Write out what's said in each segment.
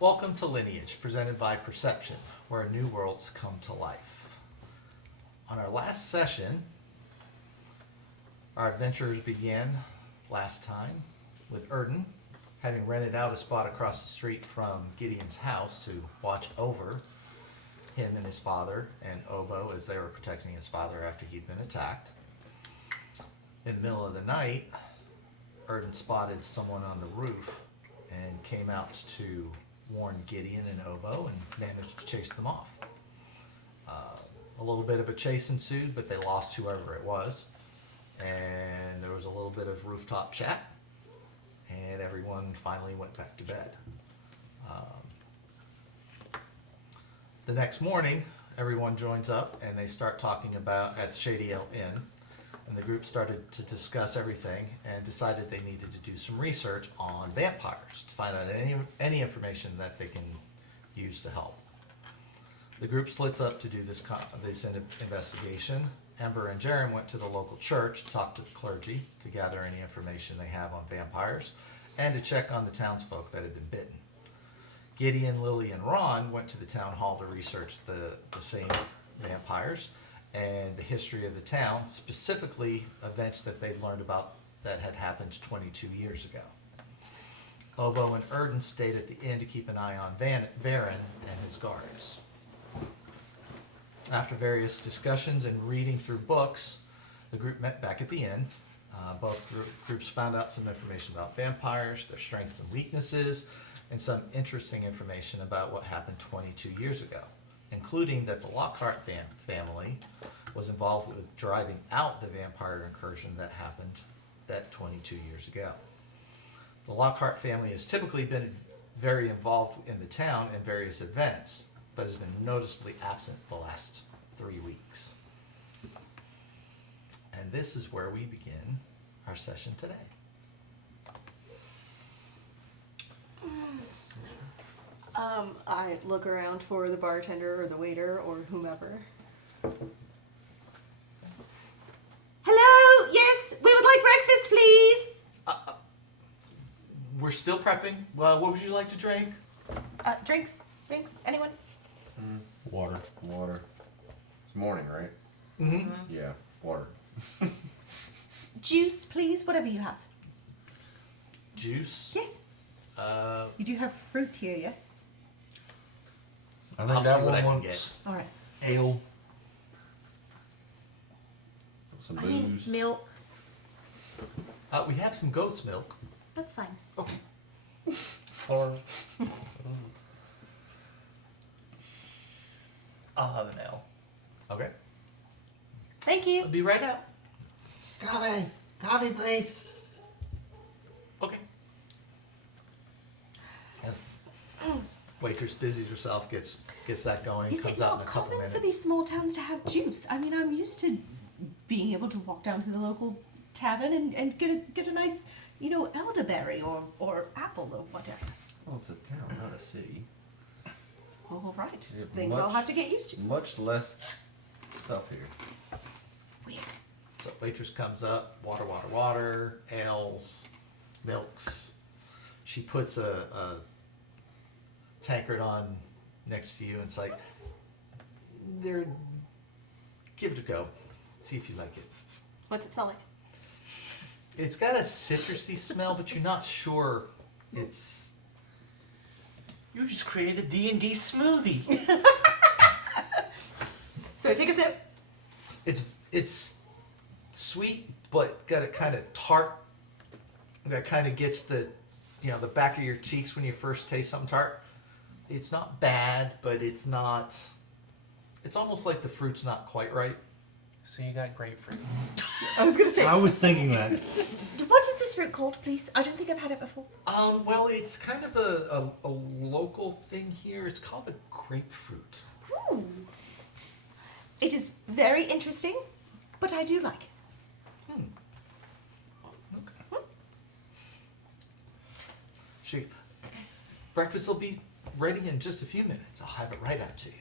Welcome to Lineage, presented by Perception, where new worlds come to life. On our last session, our adventures began last time with Erden having rented out a spot across the street from Gideon's house to watch over him and his father and Obo as they were protecting his father after he'd been attacked. In the middle of the night, Erden spotted someone on the roof and came out to warn Gideon and Obo and managed to chase them off. A little bit of a chase ensued, but they lost whoever it was. And there was a little bit of rooftop chat, and everyone finally went back to bed. The next morning, everyone joins up and they start talking about at Shady L Inn, and the group started to discuss everything and decided they needed to do some research on vampires to find out any information that they can use to help. The group splits up to do this investigation. Ember and Jaren went to the local church to talk to the clergy to gather any information they have on vampires and to check on the townsfolk that had been bitten. Gideon, Lily, and Ron went to the town hall to research the same vampires and the history of the town, specifically events that they'd learned about that had happened 22 years ago. Obo and Erden stayed at the inn to keep an eye on Varen and his guards. After various discussions and reading through books, the group met back at the inn. Both groups found out some information about vampires, their strengths and weaknesses, and some interesting information about what happened 22 years ago, including that the Lockhart family was involved with driving out the vampire incursion that happened 22 years ago. The Lockhart family has typically been very involved in the town in various events, but has been noticeably absent the last 3 weeks. And this is where we begin our session today. I look around for the bartender or the waiter or whomever. Hello? Yes, we would like breakfast, please. We're still prepping. What would you like to drink? Drinks? Anyone? Water. It's morning, right? Mm-hmm. Yeah, water. Juice, please, whatever you have. Juice? Yes. You do have fruit here, yes? I I'll think see that what I one can wants get. All right. ale. Some I need booze. milk. We have some goat's milk. That's fine. Okay. Or I'll have an ale. Okay. Thank you. I'll be right out. Coffee, please. Okay. Waitress busies herself, gets that going, Is comes it out in not a couple common minutes. for these small towns to have juice? I mean, I'm used to being able to walk down to the local tavern and get a nice, elderberry or apple or whatever. Well, it's a town, not a city. All right. You have Things I'll have to get used to. Much less stuff here. Weird. So waitress comes up, water, ales, milks. She puts a tankard on next to you and it's like, give it a go. See if you like it. What's it smell like? It's got a citrusy smell, but you're not sure it's... You just created a D&D smoothie. So take a sip. It's sweet, but got a kind of tart that kind of gets the back of your cheeks when you first taste something tart. It's not bad, but it's almost like the fruit's not quite right. So you got grapefruit. I was going to say, I was thinking that. What is this fruit called, please? I don't think I've had it before. Well, it's kind of a local thing here. It's called the grapefruit. Ooh. It is very interesting, but I do like it. Okay. Breakfast will be ready in just a few minutes. I'll have it right out to you.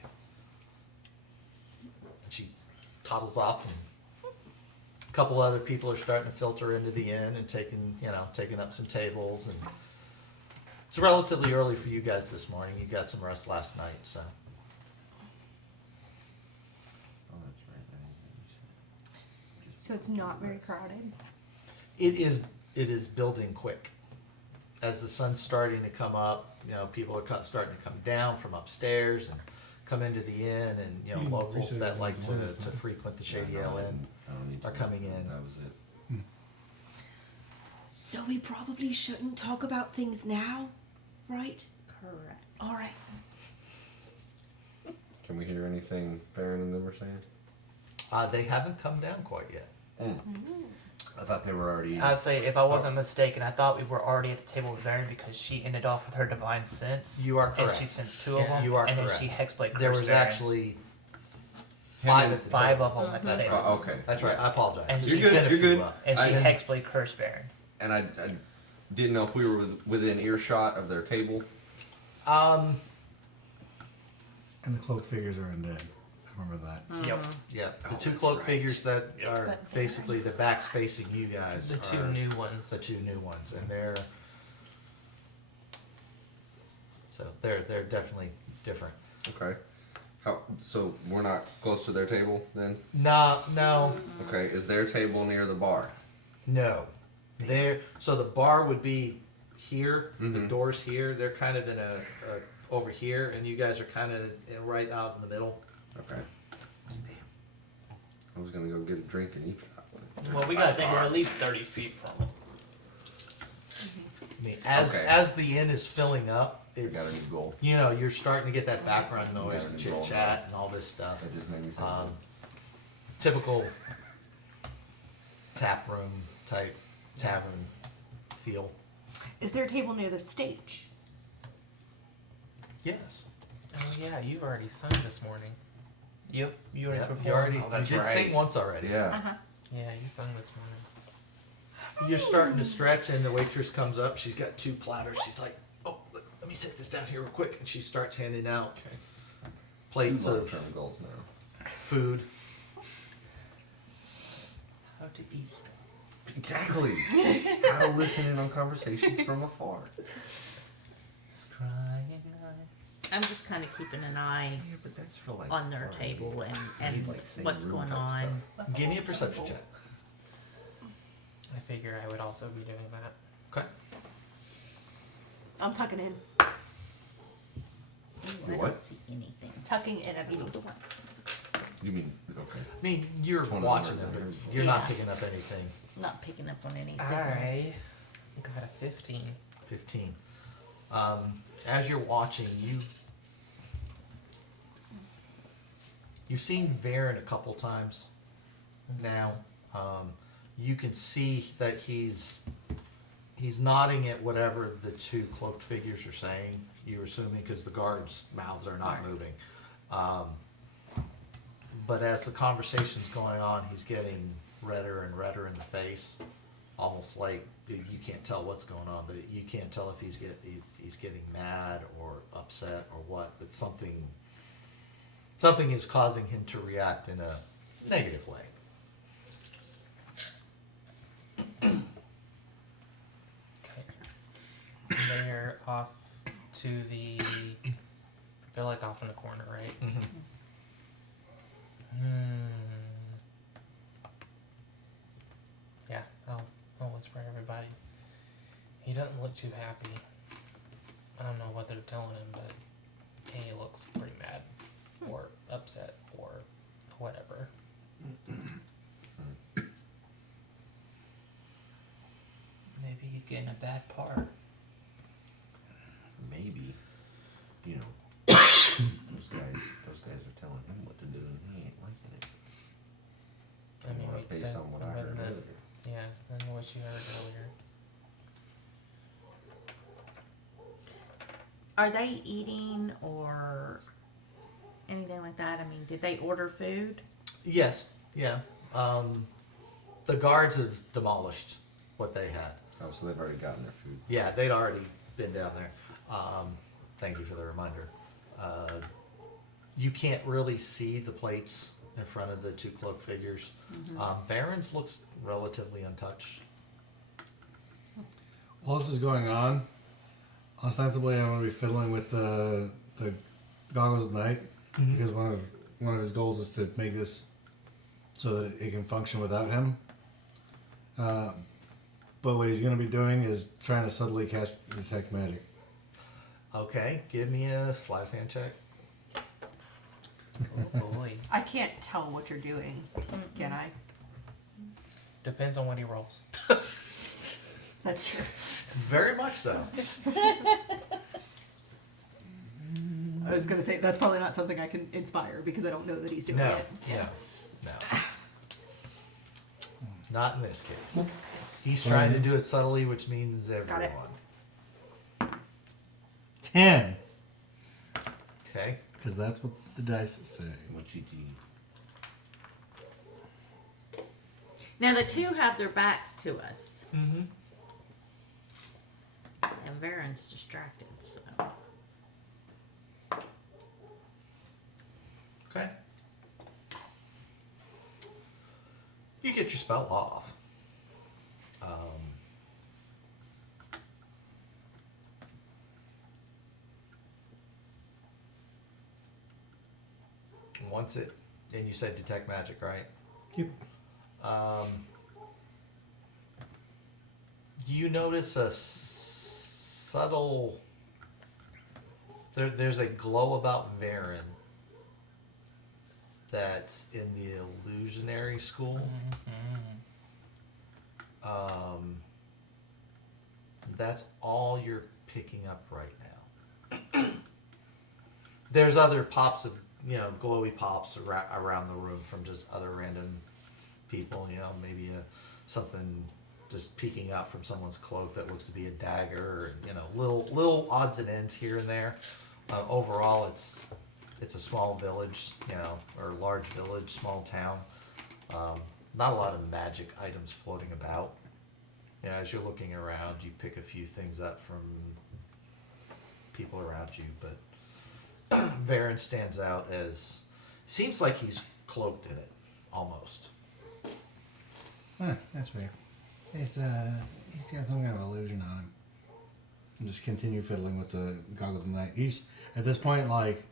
And she toddles off, and a couple other people are starting to filter into the inn and taking up some tables, and It's relatively early for you guys this morning. You got some rest last night, so. Oh, that's right. I didn't So it's not very crowded. It is building quick. As the sun's starting to come up, people are starting to come down from upstairs and come into the inn, and locals that like to frequent the Shady Ale Inn are coming in. That was it. So we probably shouldn't talk about things now, right? Correct. All right. Can we hear anything Farron and them were saying? They haven't come down quite yet. I thought they were already. I'd say, if I wasn't mistaken, I thought we were already at the table with Varen because she ended off with her divine sense. You are And correct. she sensed two of them. You are and correct. then she hexblade cursed There was Varen. actually 5 at the Five table. of them at the That's table. right. Okay. That's right. I apologize. And There's you're been good, a you're few good. up. And she I- hexblade cursed Varen. And I didn't know if we were within earshot of their table. Um. And the cloak figures are undead. I remember that. Yep. Yeah. The Oh, two that's cloak right. figures that are But basically the backs facing you guys. The two are new ones. The two new ones, and they're definitely different. Okay. So we're not close to their table then? No. Okay. Is their table near the bar? So the bar would be here. The Mhm. door's here. They're kind of in a over here, and you guys are kind of right out in the middle. Okay. I was gonna go get a drink and eat. Well, we gotta think we're at least 30 feet from them. I mean, as Okay. the inn is filling up, I got a it's new goal. you're starting to get that background noise, Yeah, chit chat, and all this stuff. That just made me think. Typical tap room type tavern feel. Is there a table near the stage? Yes. Oh yeah, you've already sung this morning. Yep, you already Yeah, performed. you already Oh, that's you did right. sing once already. Yeah. Yeah, you sung this morning. You're starting to stretch, and the waitress comes up. She's got 2 platters. She's like, "Oh, let me set this down here real quick," and she starts handing out plates Two of long-term goals now. food. How to eat. Exactly. How to listen in on conversations from afar. Scrying eye. I'm just kind of keeping an eye Yeah, but that's for like on their party. table and Like same what's room going type on. stuff. Give me a perception check. I figure I would also be doing that. Okay. I'm tucking in. Ooh, I what? don't see anything. Tucking in, I mean, You mean okay? I mean, you're 20 watching more them, but than you're not Yeah. picking up anything. Not picking up on any signals. I got a 15. 15. As you're watching, you've seen Varen a couple times now. You can see that he's nodding at whatever the 2 cloaked figures are saying. You're assuming because the guards' mouths are not moving. But as the conversation's going on, he's getting redder and redder in the face, almost like you can't tell what's going on, but you can't tell if he's getting mad or upset or what. But something is causing him to react in a negative way. They're off to the. They're like off in the corner, right? Yeah, I'll whisper everybody. He doesn't look too happy. I don't know what they're telling him, but he looks pretty mad, or upset, or whatever. Maybe he's getting a bad part. Maybe. You know. those guys are telling him what to do, and he ain't liking it. I mean, Based on what I heard earlier. Yeah, I know what you heard earlier. Are they eating or anything like that? I mean, did they order food? Yes, yeah. The guards have demolished what they had. Oh, so they've already gotten their food. Yeah, they'd already been down there. Thank you for the reminder. You can't really see the plates in front of the 2 cloak figures. Varen's looks relatively untouched. While this is going on, ostensibly I'm going to be fiddling with the goggles at night because one of his goals is to make this so that it can function without him. But what he's going to be doing is trying to subtly cast detect magic. Okay, give me a sleight of hand check. Oh boy. I can't tell what you're doing, can I? Depends on what he rolls. That's true. Very much so. I was gonna say that's probably not something I can inspire because I don't know that he's doing No, it. no. Not in this case. He's trying to do it subtly, which means Got it. everyone. 10. Okay. Because that's what the dice say. Mochichi. Now the two have their backs to us, Mm-hmm. and Varen's distracted. So Okay. You get your spell off. Once it, and you said detect magic, right? Yep. You notice a subtle. There's a glow about Varen that's in the illusionary school. That's all you're picking up right now. There's other pops of, glowy pops around the room from just other random people, maybe something just peeking out from someone's cloak that looks to be a dagger, or, little odds and ends here and there. Overall, it's a small village, or large village, small town. Not a lot of magic items floating about. As you're looking around, you pick a few things up from people around you, but Varen stands out as, seems like he's cloaked in it, almost. Huh, that's weird. He's got some kind of illusion on him. And just continue fiddling with the goggles at night. He's, at this point, like,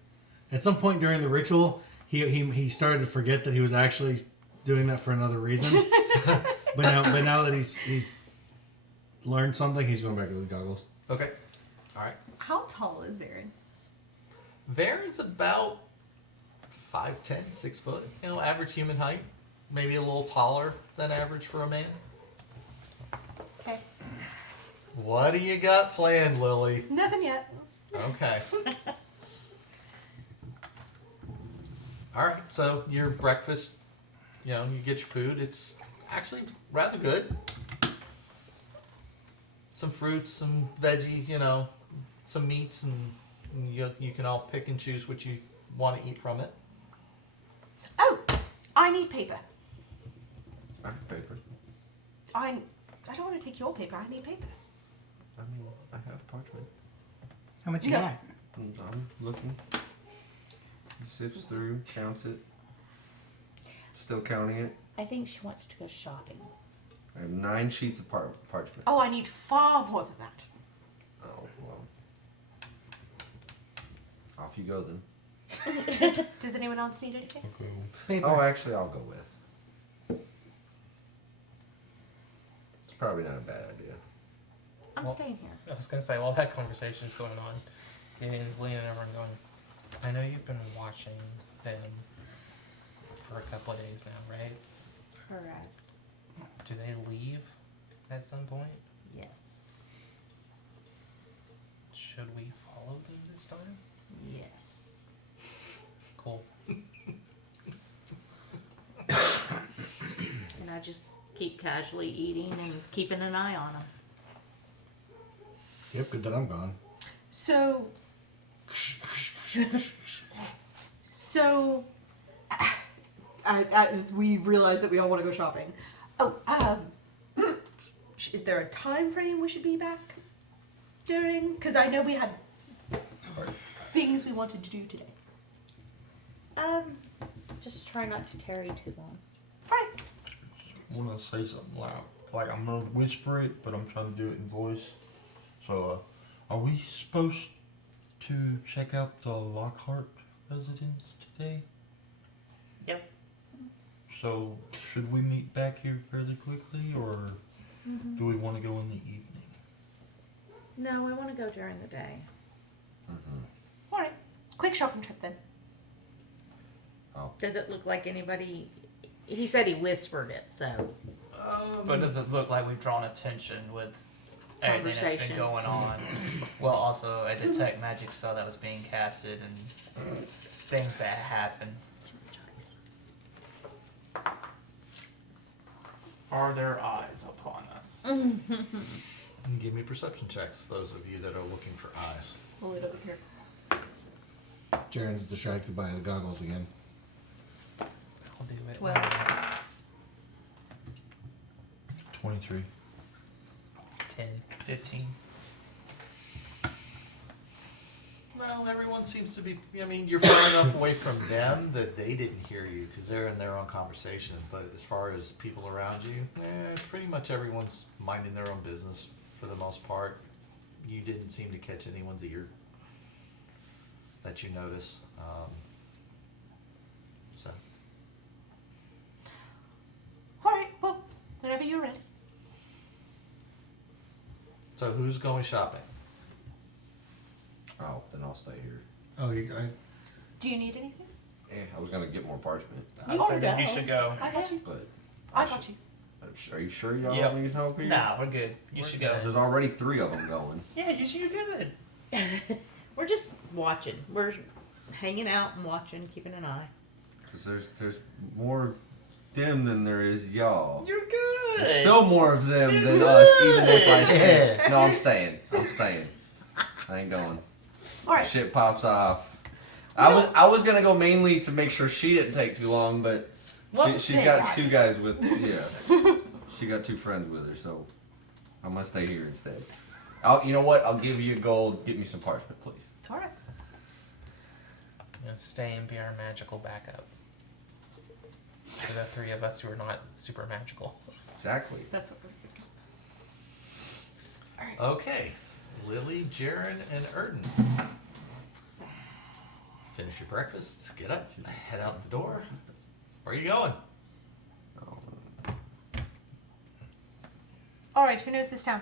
at some point during the ritual, he started to forget that he was actually doing that for another reason. but now that he's learned something, he's going back to the goggles. Okay. All right. How tall is Varen? Varen's about 5'10", 6 foot. Average human height. Maybe a little taller than average for a man. Okay. What do you got planned, Lily? Nothing yet. Okay. All right. So your breakfast, you get your food. It's actually rather good. Some fruits, some veggies, some meats, and you can all pick and choose what you want to eat from it. Oh, I need paper. I have paper. I don't want to take your paper. I need paper. I mean, I have parchment. How much you Yeah. got? I'm looking. He sifts through, counts it. Still counting it. I think she wants to go shopping. I have 9 sheets of parchment. Oh, I need far more than that. Oh, well. Off you go then. Does anyone else need anything? Paper. Oh, actually, I'll go with. It's probably not a bad idea. I'm Well- staying here. I was gonna say, while that conversation's going on, Vivian's leaning over and going, I know you've been watching them for a couple of days now, right? Correct. Do they leave at some point? Yes. Should we follow them this time? Yes. Cool. And I just keep casually eating and keeping an eye on them. Yep, good that I'm gone. So, as we realize that we all want to go shopping. Oh, is there a time frame we should be back during? Because I know we had things we wanted to do today. Just try not to tarry too long. All right. I want to say something loud. Like I'm gonna whisper it, but I'm trying to do it in voice. So I Are we supposed to check out the Lockhart residence today? Yep. So, should we meet back here fairly quickly, or do we want to go in the evening? No, I want to go during the day. All right. Quick shopping trip then. Does it look like anybody? He said he whispered it, so But does it look like we've drawn attention with everything that's been Conversation. going on? Well, also a detect magic spell that was being casted and things that happened. Are there eyes upon us? Give me perception checks, those of you that are looking for eyes. Hold it over here. Jaren's distracted by the goggles again. I'll do it. 12. 23. 10, 15. Well, everyone seems to be. I mean, you're far enough away from them that they didn't hear you because they're in their own conversation. But as far as people around you, pretty much everyone's minding their own business for the most part. You didn't seem to catch anyone's ear that you notice. So, All right. Well, whenever you're ready. so who's going shopping? Oh, then I'll stay here. Oh, Do you need anything? I was gonna get more parchment, I'd wanna say that go? you should go. I got you. but I got you. are you sure y'all Yep. don't need help here? Nah, we're good. You We're should good. go. There's already 3 of them going. Yeah, you're good. we're just watching. We're hanging out and watching, keeping an eye. Cause there's more of them than there is y'all. You're good. There's still more of them than us, even if I stay. No, I'm staying. I'm staying. I ain't going. All right. Shit pops off. I was gonna go mainly to make sure she didn't take too long, but she's got 2 guys with she got 2 friends with her, so I'm gonna stay here instead. You know what? I'll give you gold. Get me some parchment, please. All right. Stay and be our magical backup. For the 3 of us who are not super magical. Exactly. That's what I was thinking. Okay, Lily, Jaren, and Erden. Finish your breakfast. Get up. Head out the door. Where are you going? All right. Who knows this town?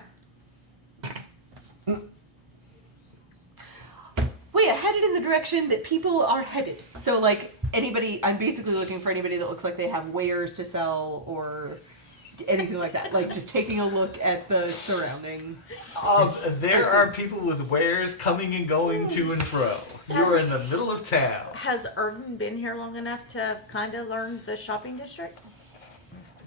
We are headed in the direction that people are headed. So, like, anybody, I'm basically looking for anybody that looks like they have wares to sell or anything like that. Like, just taking a look at the surrounding. There are people with wares coming and going to and fro. You're in the middle of town. Has Erden been here long enough to kind of learn the shopping district?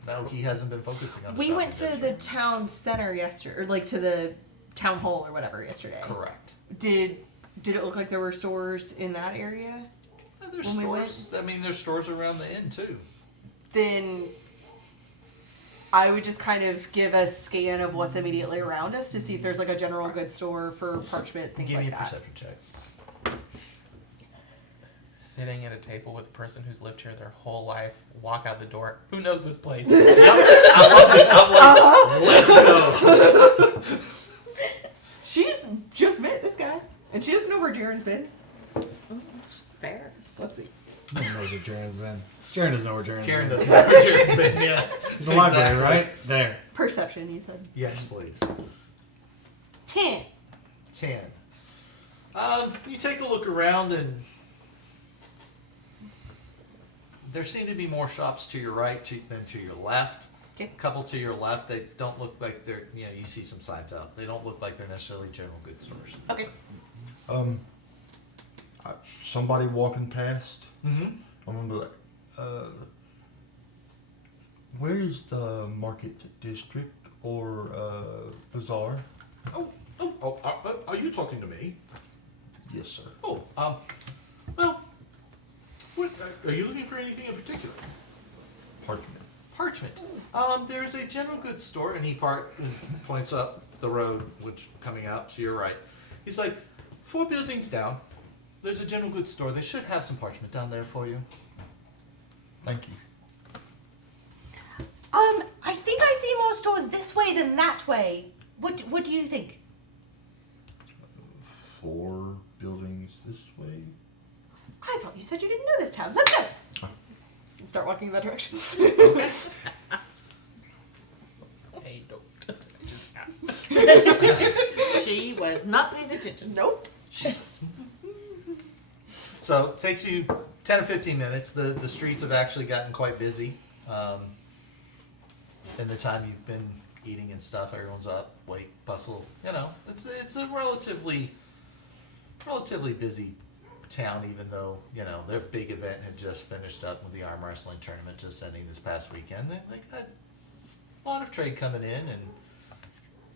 No, he hasn't been focusing on the We shopping went to the district. town center yesterday, or like to the town hall or whatever yesterday. Correct. Did it look like there were stores in that area? There's When we stores. I mean, there's stores around the inn too. Then I would just kind of give a scan of what's immediately around us to see if there's like a general goods store for parchment, things Give me like a that. perception check. Sitting at a table with a person who's lived here their whole life, walk out the door. Who knows this place? I'm like, let's go. She's just met this guy, and she doesn't know where Jaren's been. Fair. Let's see. No one knows where Jaren's been. Jaren doesn't know where Jaren's Karen been. doesn't know where Jaren's been yet. There's a library, Exactly. right? There. Perception, you said. Yes, please. 10. 10. You take a look around and there seem to be more shops to your right than to your left. Okay. A couple to your left, they don't look like they're, you see some signs out. They don't look like they're necessarily general goods stores. Okay. Somebody walking past, Mm-hmm. I'm gonna be like, where is the market district or bazaar? Are you talking to me? Yes, sir. Oh, well, what, are you looking for anything in particular? Parchment. Parchment. There's a general goods store, and he points up the road, which coming out to your right. He's like, 4 buildings down. There's a general goods store. They should have some parchment down there for you. Thank you. I think I see more stores this way than that way. What do you think? explore buildings this way? I thought you said you didn't know this town. Let's go. And start walking in that direction. Hey, don't. I just asked. She was not paying attention. Nope. So it takes you 10 or 15 minutes. The streets have actually gotten quite busy. In the time you've been eating and stuff, everyone's up, wake, bustle. You know, it's a relatively busy town, even though, you know, their big event had just finished up with the arm wrestling tournament just ending this past weekend. They got a lot of trade coming in and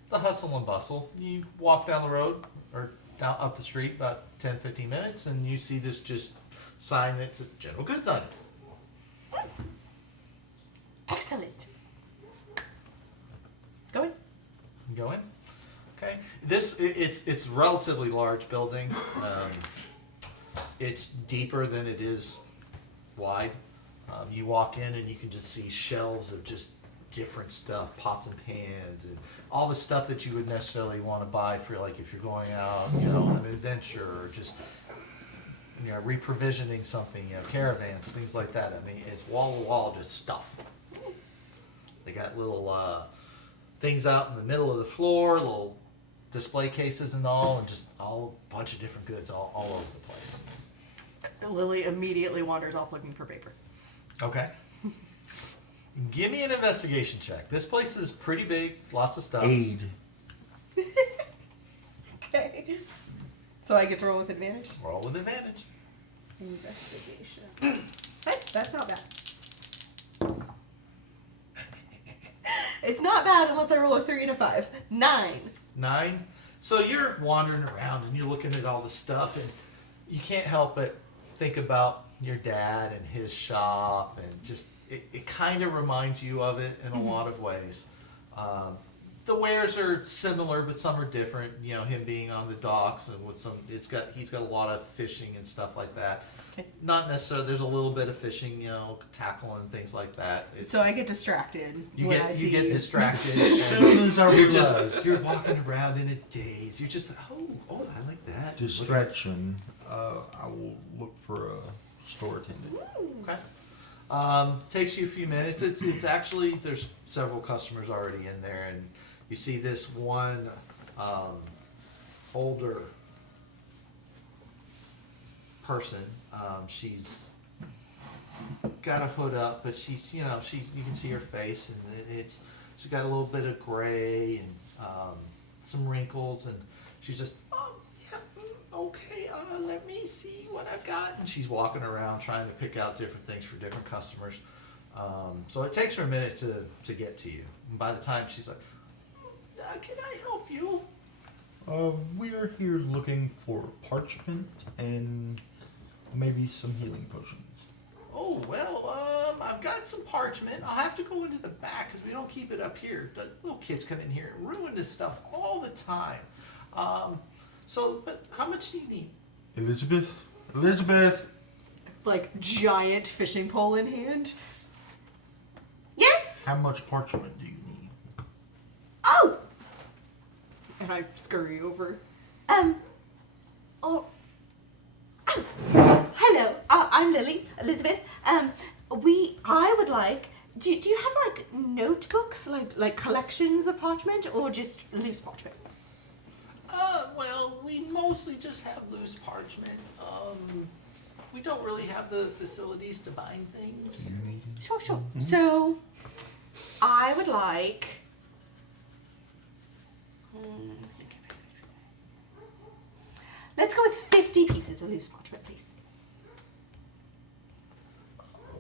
the hustle and bustle. You walk down the road or down up the street about 10, 15 minutes and you see this just sign that says general goods on it. Excellent. Go in. Go in. Okay. It's a relatively large building. It's deeper than it is wide. You walk in and you can just see shelves of just different stuff, pots and pans, and all the stuff that you would necessarily want to buy for, like, if you're going out, you know, on an adventure or just, you know, reprovisioning something, you know, caravans, things like that. I mean, it's wall to wall just stuff. They got little things out in the middle of the floor, little display cases and all, and just all a bunch of different goods all over the place. Lily immediately wanders off looking for paper. Okay. Give me an investigation check. This place is pretty big, lots of stuff. Aid. Okay. So I get to roll with advantage? Roll with advantage. Investigation. Hey, that's not bad. It's not bad unless I roll a 3 and a 5. 9. 9. So you're wandering around and you're looking at all the stuff and you can't help but think about your dad and his shop and just it kind of reminds you of it in a lot of ways. The wares are similar, but some are different. You know, him being on the docks and with some, he's got a lot of fishing and stuff like that. Okay. Not necessarily. There's a little bit of fishing, you know, tackle and things like that. So I get distracted You when I see get you. distracted. Soon as I realize You're walking around in a daze. You're just like, oh, I like that. distraction, I will look for a store attendant. Okay. Takes you a few minutes. It's actually, there's several customers already in there, and you see this one older person. She's got a hood up, but she's, you know, you can see her face, and she's got a little bit of gray and some wrinkles, and she's just, okay, let me see what I've got. And she's walking around trying to pick out different things for different customers. So it takes her a minute to get to you. And by the time she's like, can I help you? We are here looking for parchment and maybe some healing potions. Oh, well, I've got some parchment. I'll have to go into the back because we don't keep it up here. The little kids come in here and ruin this stuff all the time. But how much do you need? Elizabeth! Like, giant fishing pole in hand. Yes? How much parchment do you need? Oh! And I scurry over. Hello, I'm Lily, Elizabeth. I would like, do you have, like, notebooks, like collections of parchment, or just loose parchment? Well, we mostly just have loose parchment. We don't really have the facilities to bind things. Sure. Mm-hmm. So, I would like... Let's go with 50 pieces of loose parchment, please.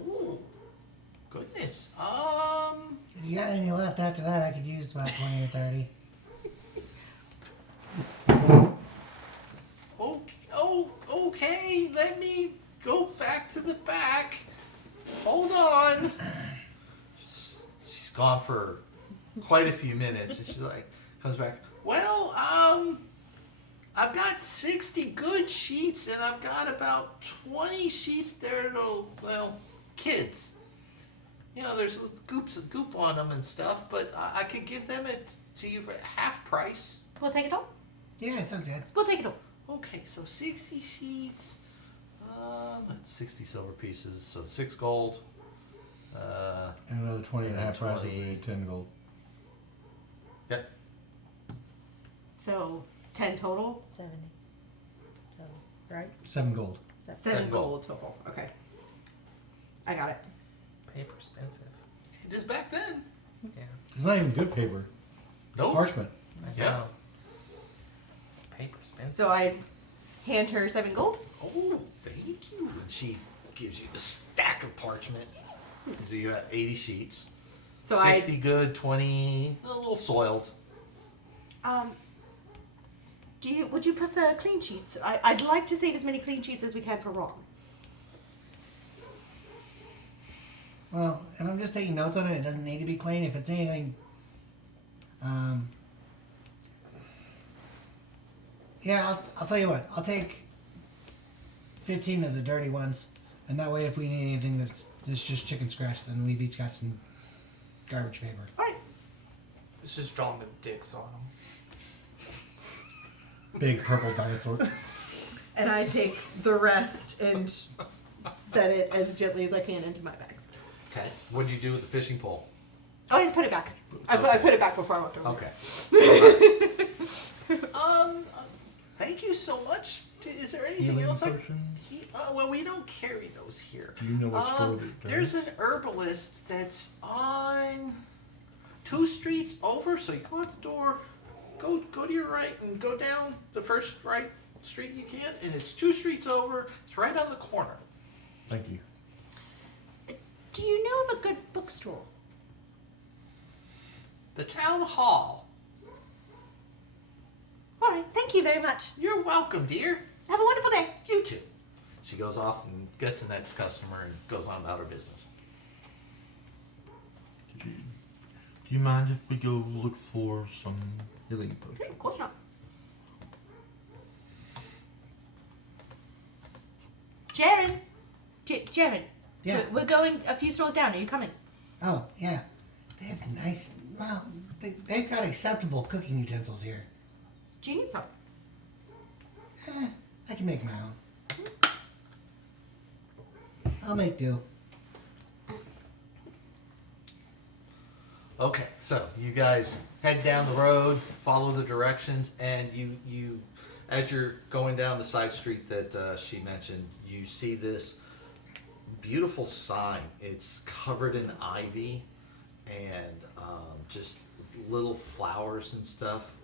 Oh, goodness. If you got any left after that, I could use about 20 or 30. Okay, let me go back to the back. Hold on. She's gone for quite a few minutes, and she's like, comes back. Well, I've got 60 good sheets, and I've got about 20 sheets there to, well, kids. You know, there's goop on them and stuff, but I could give them it to you for half price. We'll take it all. Yeah, sounds good. We'll take it all. Okay, so 60 sheets. That's 60 silver pieces, so 6 gold. And another 20 and a half price would 20. be 10 gold. Yep. So 10 total. 70. Total, right? 7 gold. 7 gold total. Okay. I got it. Paper expensive. It is back then. Yeah. It's not even good paper. It's Nope. parchment. I Yeah. know. Paper expensive. So I hand her 7 gold. Oh, thank you. And she gives you the stack of parchment. So you got 80 sheets. So 60 good, 20 a little soiled. Would you prefer clean sheets? I'd like to save as many clean sheets as we can for Ron. Well, if I'm just taking notes on it, it doesn't need to be clean. If it's anything, yeah, I'll tell you what. I'll take 15 of the dirty ones, and that way, if we need anything that's just chicken scratch, then we've each got some garbage paper. All right. It's just drawing them dicks on them. Big purple dinosaur. And I take the rest and set it as gently as I can into my bags. Okay. What did you do with the fishing pole? Oh, I just put it back. I put it back before I walked over. Okay. Thank you so much. Is there anything Healing else? potions? Well, we don't carry those here. Do you know what store that does? There's an herbalist that's on 2 streets over. So you go out the door, go to your right, and go down the first right street you can, and it's 2 streets over. It's right on the corner. Thank you. Do you know of a good bookstore? The town hall. All right. Thank you very much. You're welcome, dear. Have a wonderful day. You too. She goes off and gets the next customer and goes on about her business. Do you mind if we go look for some healing Hey, potions? of course not. Jaren. Jaren. Yeah. We're going a few stores down. Are you coming? Oh, yeah. They have the nice, well, they've got acceptable cooking utensils here. Do you need some? I can make my own. I'll make do. Okay, so you guys head down the road, follow the directions, and you as you're going down the side street that she mentioned, you see this beautiful sign. It's covered in ivy and just little flowers and stuff.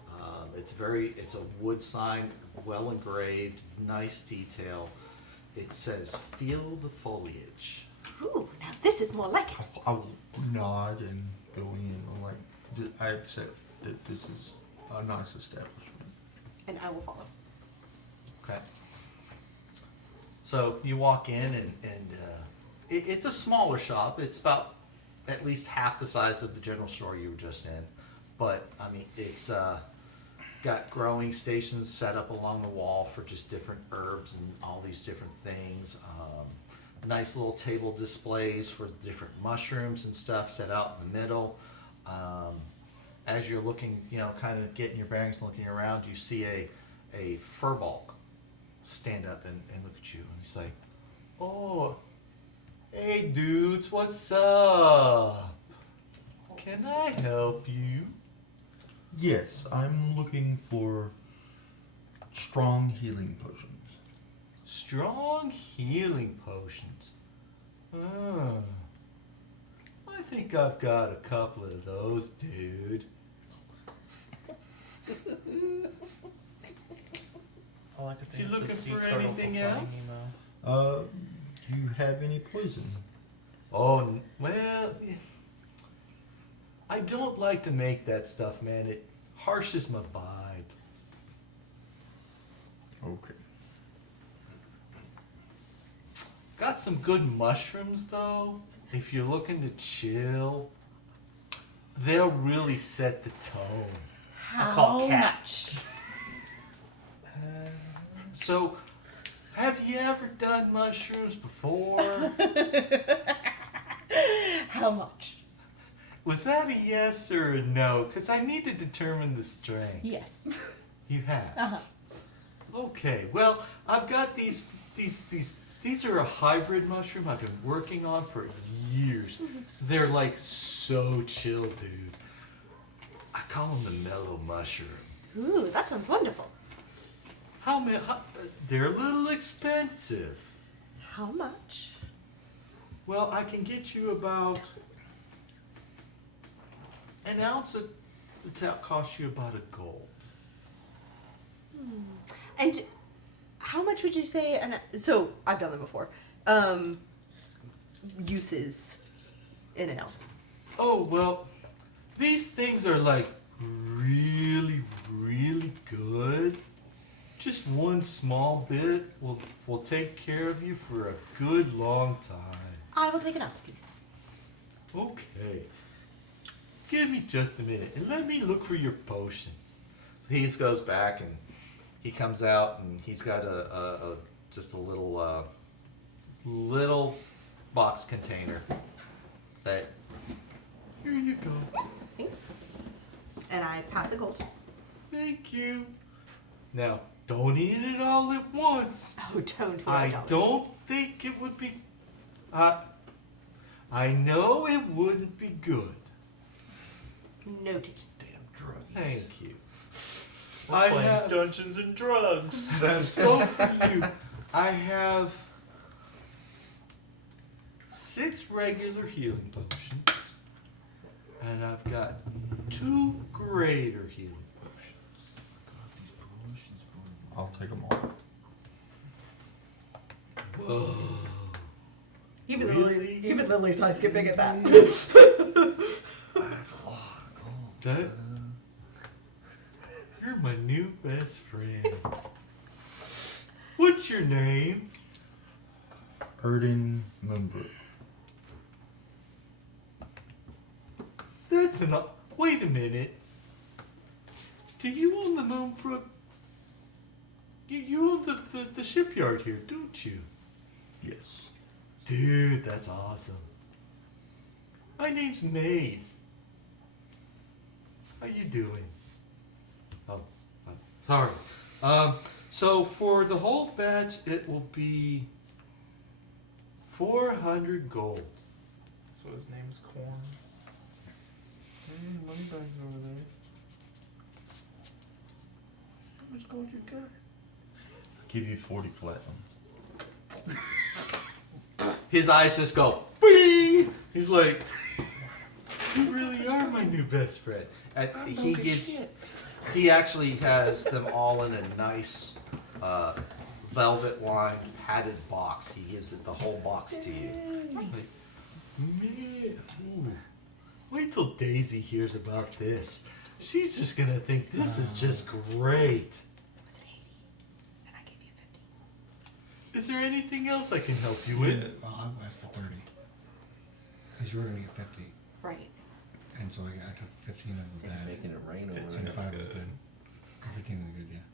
It's a wood sign, well engraved, nice detail. It says, "Feel the foliage." Ooh, now this is more like it. I'll nod and go in. I'm like, I accept that this is a nice establishment. And I will follow. Okay. So you walk in, and it's a smaller shop. It's about at least half the size of the general store you were just in. But, I mean, it's got growing stations set up along the wall for just different herbs and all these different things. Nice little table displays for different mushrooms and stuff set out in the middle. As you're looking, kind of getting your bearings and looking around, you see a furball stand up and look at you, and he's like, "Oh, hey dudes, what's up? Can I help you?" Yes, I'm looking for strong healing potions. Strong healing potions. I think I've got a couple of those, dude. All I could think You is looking the sea for turtle anything Finding else? Nemo. Do you have any poison? Oh, well, I don't like to make that stuff, man. It harshes my vibe. Okay. Got some good mushrooms, though. If you're looking to chill, they'll really set the tone. How call cat. much? So, have you ever done mushrooms before? How much? Was that a yes or a no? Because I need to determine the strength. Yes. You have? Uh-huh. Okay. Okay, well, I've got these are a hybrid mushroom I've been working on for years. They're like so chill, dude. I call them the mellow mushroom. Ooh, that sounds wonderful. They're a little expensive. How much? Well, I can get you about an ounce of that costs you about $1. And how much would you say? So I've done them before. Uses in an ounce. Oh, well, these things are like really, really good. Just one small bit will take care of you for a good long time. I will take an ounce, please. Okay. Give me just a minute and let me look for your potions. He just goes back and he comes out and he's got just a little box container that here you go. And I pass a gold. Thank you. Now, don't eat it all at once. Oh, don't. I don't think it would be. I know it wouldn't be good. Noted. Damn drug. Thank you. We're playing Dungeons and Drugs. So for you, I have 6 regular healing potions, and I've got 2 greater healing potions. I'll take them all. Whoa. Even Really? the least I skipping at that. That's a lot of gold. That, you're my new best friend. What's your name? Erden Moonbrook. That's enough. Wait a minute. Do you own the Moonbrook? You own the shipyard here, don't you? Yes. Dude, that's awesome. My name's Maze. How you doing? Oh, sorry. So for the whole batch, it will be 400 gold. So his name's Corn. Hey, money bags over there. How much gold you got? Give you 40 platinum. His eyes just go, bing! He's like, you really are my new best friend. And he actually has them all in a nice velvet-lined padded box. He gives it the whole box to you. Like, man, ooh. Wait till Daisy hears about this. She's just gonna think this is just great. It was an 80, and I gave you 50. Is there anything else I can help you with? Well, I went for 30. Because you were going to get 50. Right. And so I took 15 of the bad. Making it rain over And there. 5 of the good. Or 15 of the good, yeah.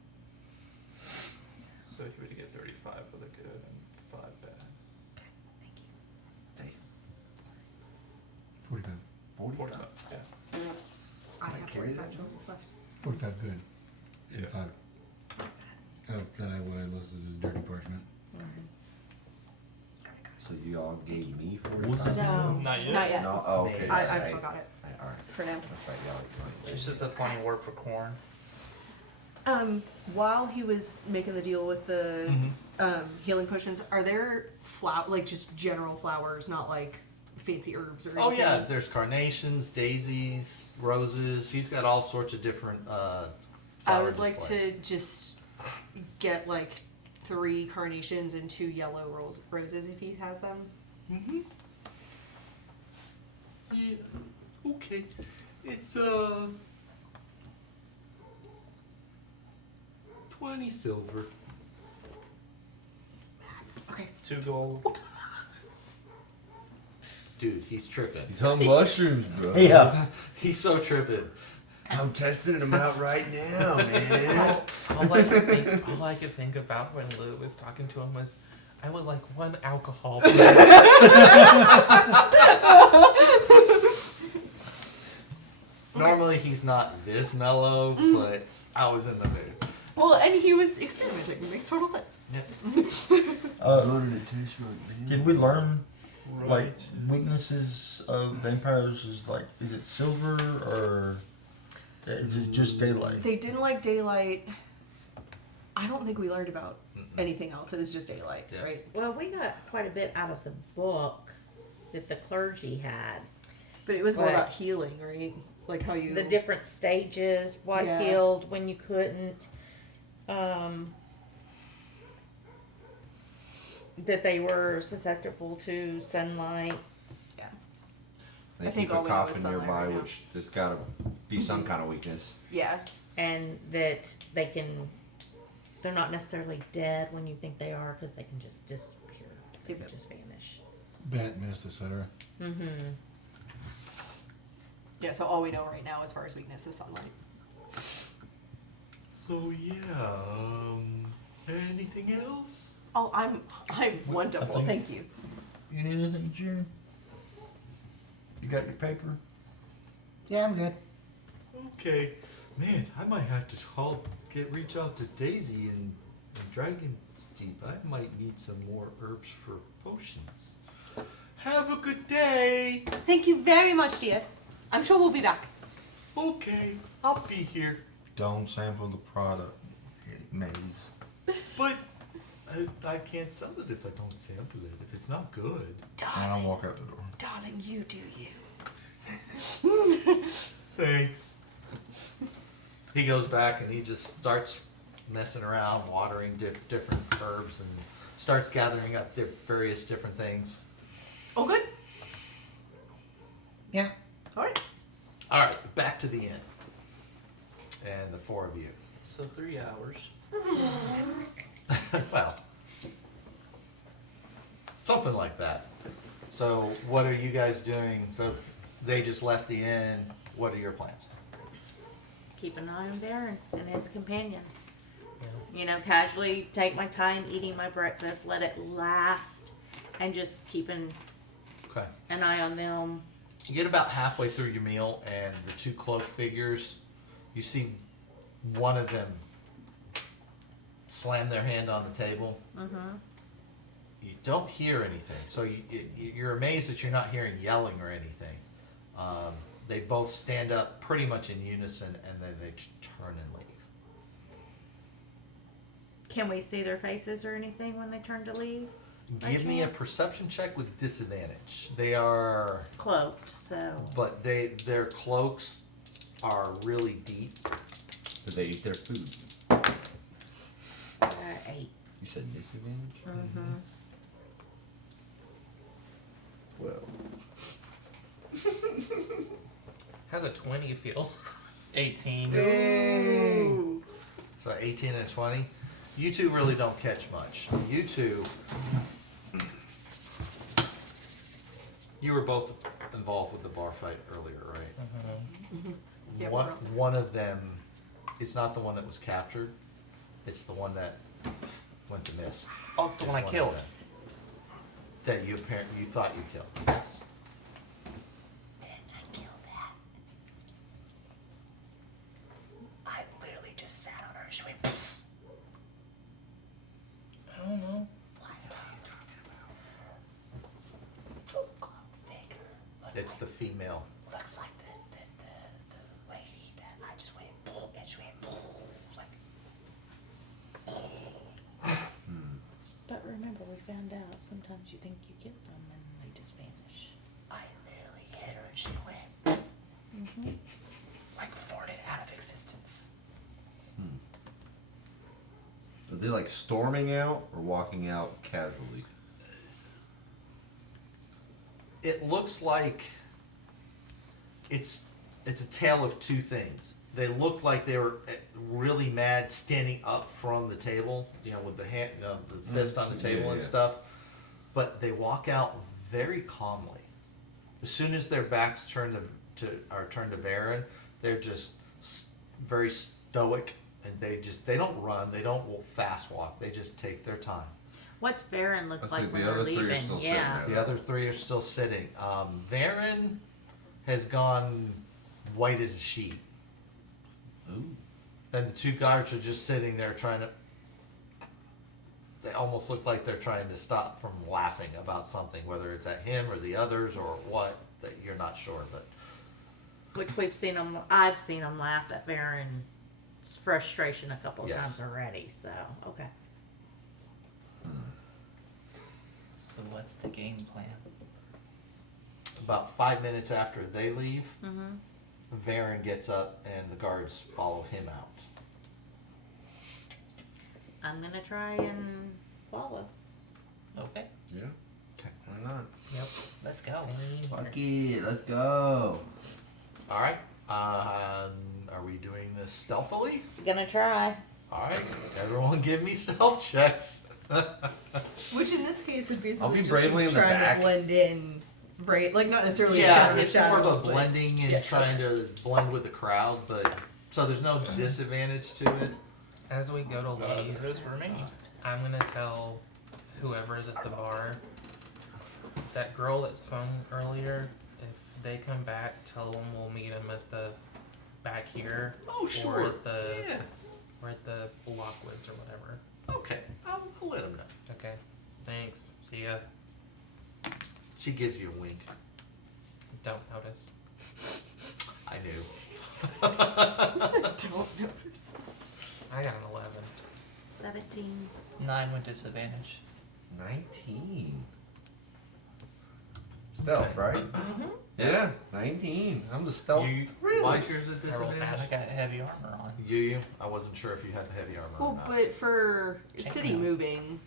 So he would get 35 for the good and 5 bad. Thank you. 45. 45. Yeah. I have carry 45 that, Joe? left. 45 good. And Yeah. 5. Then what I listed as dirty parchment. So you all gave me What's 45? his No, Not yet. Not yet. No? Oh, okay. I Right. still got it Alright. for now. That's right, y'all. It's just a funny word for corn. While he was making the deal with the healing potions, are there just general flowers, not like fancy herbs or anything? Oh yeah, there's carnations, daisies, roses. He's got all sorts of different flower I would like displays. to just get like 3 carnations and 2 yellow roses if he has them. Mm-hmm. Yeah. Okay. It's 20 silver. Okay. 2 gold. Dude, he's tripping. He's on mushrooms, bro. Yeah. He's so tripping. I'm testing them out right now, man. All I could think about when Lou was talking to him was, I would like 1 alcohol, please. Normally he's not this mellow, but I was in the mood. Well, and he was experimenting. It makes total sense. What did it taste like, man? Did we learn like Righteous. weaknesses of vampires? Is it silver or is it just daylight? They didn't like daylight. I don't think we learned about anything else. It was just daylight, Yeah. right? Well, we got quite a bit out of the book that the clergy had. But it was more Right. about healing, right? Like how you The different stages, what Yeah. healed, when you couldn't. That they were susceptible to sunlight. Yeah. They I think keep all a we know is coffin sunlight nearby, right now. which there's gotta be some kind of weakness. Yeah. And that they can, they're not necessarily dead when you think they are, because they can just disappear. They can Yep. just vanish. Bat, mist, etc. Mm-hmm. Yeah, so all we know right now as far as weakness is sunlight. So yeah, anything else? Oh, I'm wonderful, think- thank you. You need anything, Jim? You got your paper? Yeah, I'm good. Okay, man, I might have to reach out to Daisy and Dragon's Deep. I might need some more herbs for potions. Have a good day. Thank you very much, dear. I'm sure we'll be back. Okay, I'll be here. Don't sample the product, maze. But I can't sell it if I don't sample it. If it's not good. I don't walk out the door. Darling, you do you. Thanks. He goes back and he just starts messing around, watering different herbs, and starts gathering up various different things. Oh, good. Yeah. All right. All right, back to the inn. And the four of you. So 3 hours. Well, something like that. So what are you guys doing? So they just left the inn. What are your plans? Keep an eye on Baron and his companions. Yeah. You know, casually take my time eating my breakfast, let it last, and just keeping Okay. an eye on them. You get about halfway through your meal, and the two cloaked figures, you see one of them slam their hand on the table. Mm-hmm. You don't hear anything, so you're amazed that you're not hearing yelling or anything. They both stand up pretty much in unison, and then they turn and leave. Can we see their faces or anything when they turn to leave? By Give me a chance? perception check with disadvantage. They are, Cloaked, so. but their cloaks are really deep. Did they eat their food? 8. You said disadvantage? Mm-hmm. Well. How's a 20 feel? 18. Ooh. So 18 and 20. You two really don't catch much. You two, you were both involved with the bar fight earlier, right? Yeah, One of them, it's not the one that was captured. It's the one that went to miss. Oh, it's the one I of killed. them that you thought you killed. Yes. Did I kill that? I literally just sat on her and she went, "Pfft." I don't know. What are you talking about? The cloak figure. It's the female. Looks like the lady that I just went, "Pfft," and she went, "Pfft," like, But remember, we found out sometimes you think you killed them and they just vanish. I literally hit her and she went, Mm-hmm. like, farted out of existence. Are they like storming out or walking out casually? It looks like it's a tale of two things. They look like they were really mad standing up from the table, with the hand, the fist on the table and yeah. stuff. But they walk out very calmly. As soon as their backs turned to Baron, they're just very stoic, and they don't run, they don't fast walk. They just take their time. What's Baron look Let's like see, when the they're other three are leaving? still sitting Yeah. there. The other three are still sitting. Varen has gone white as a sheet. Ooh. And the two guards are just sitting there trying to. They almost look like they're trying to stop from laughing about something, whether it's at him or the others or what. That you're not sure, but Which we've seen them. I've seen them laugh at Baron's frustration a couple of Yes. times already. So okay. So what's the game plan? about 5 minutes after they leave, Mm-hmm. Varen gets up and the guards follow him out. I'm gonna try and follow. Okay. Yeah. Okay. Why not? Yep. Let's go. Fuck it. Let's go. All right. Are we doing this stealthily? Gonna try. All right. Everyone, give me stealth checks. Which in this case would basically I'll be just bravely be in the trying back. to blend in, right? Like not necessarily Yeah, shadow to it's more shadow. of a but- blending and Yeah. trying to blend with the crowd, but so there's no disadvantage to it. As we go to leave, There is for me. I'm gonna tell whoever is at the bar, that girl that sung earlier, if they come back, tell them we'll meet them at the back here. Oh, Or sure. at the Yeah. or at the Lockwoods or whatever. Okay. I'll let them know. Okay. Thanks. See ya. She gives you a wink. Don't notice. I knew. Don't notice. I got an 11. 17. 9 with disadvantage. 19. Stealth, right? Mm-hmm. Yeah, 19. I'm the stealth. You, Really? why is yours a I rolled disadvantage? bad. I got heavy armor on. You? I wasn't sure if you had heavy armor or Well, not. but for Check city it out. moving,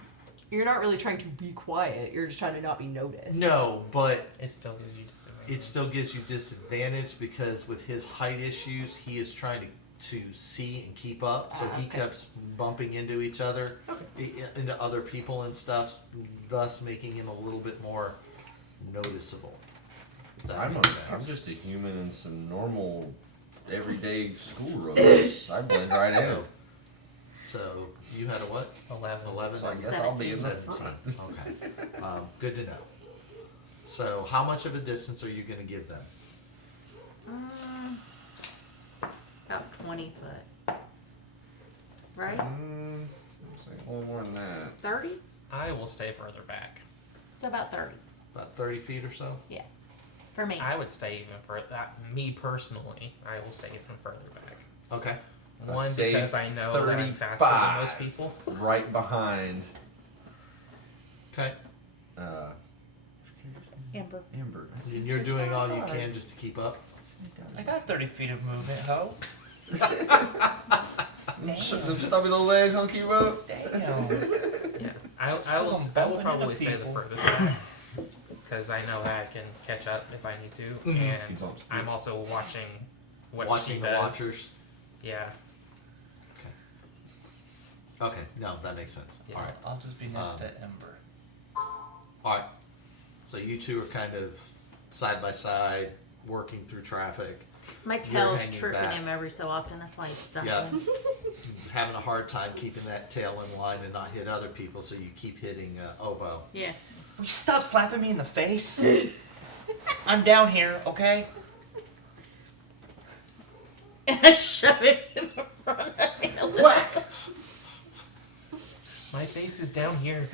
you're not really trying to be quiet. You're just trying to not be noticed. No, but It still gives you disadvantage. it still gives you disadvantage because with his height issues, he is trying to see and keep up. So he Okay. keeps bumping into each other, into other people and stuff, thus making him a little bit more noticeable. Does that I'm, make a, sense? I'm just a human in some normal, everyday school robes. I blend right in. So you had a what? 11. 11? So I guess I'll be in the 17. front. Okay. Good to know. So how much of a distance are you going to give them? About 20 foot. Right? Let's see, a little more than that. 30? I will stay further back. So about 30. About 30 feet or so? Yeah. For me. I would stay even further. Me personally, I will stay even further back. Okay. A One, safe because I know that I'm faster than most 35. people. Right behind Okay. Amber. Ember. And you're doing all you can just to keep up? I got 30 feet of movement, ho. Them stubby little legs don't keep up. Damn. Yeah, I Just will. 'cause I'm I will bumping probably into say the people. furthest back because I know that I can catch up if I need to, Mhm. and Bumps too. I'm also watching what Watching she the does. watchers? Yeah, Okay. No, that makes sense. Yeah. All right. I'll just be next to Ember. All right. So you two are kind of side by side, working through traffic. My You're tail's hanging tripping back. him every so often. That's why he's stuck. Yeah. Having a hard time keeping that tail in line and not hit other people, so you keep hitting oboe. Yeah. Will you stop slapping me in the face? I'm down here, okay? And I shove it in the front of me. Whack! my face is down here.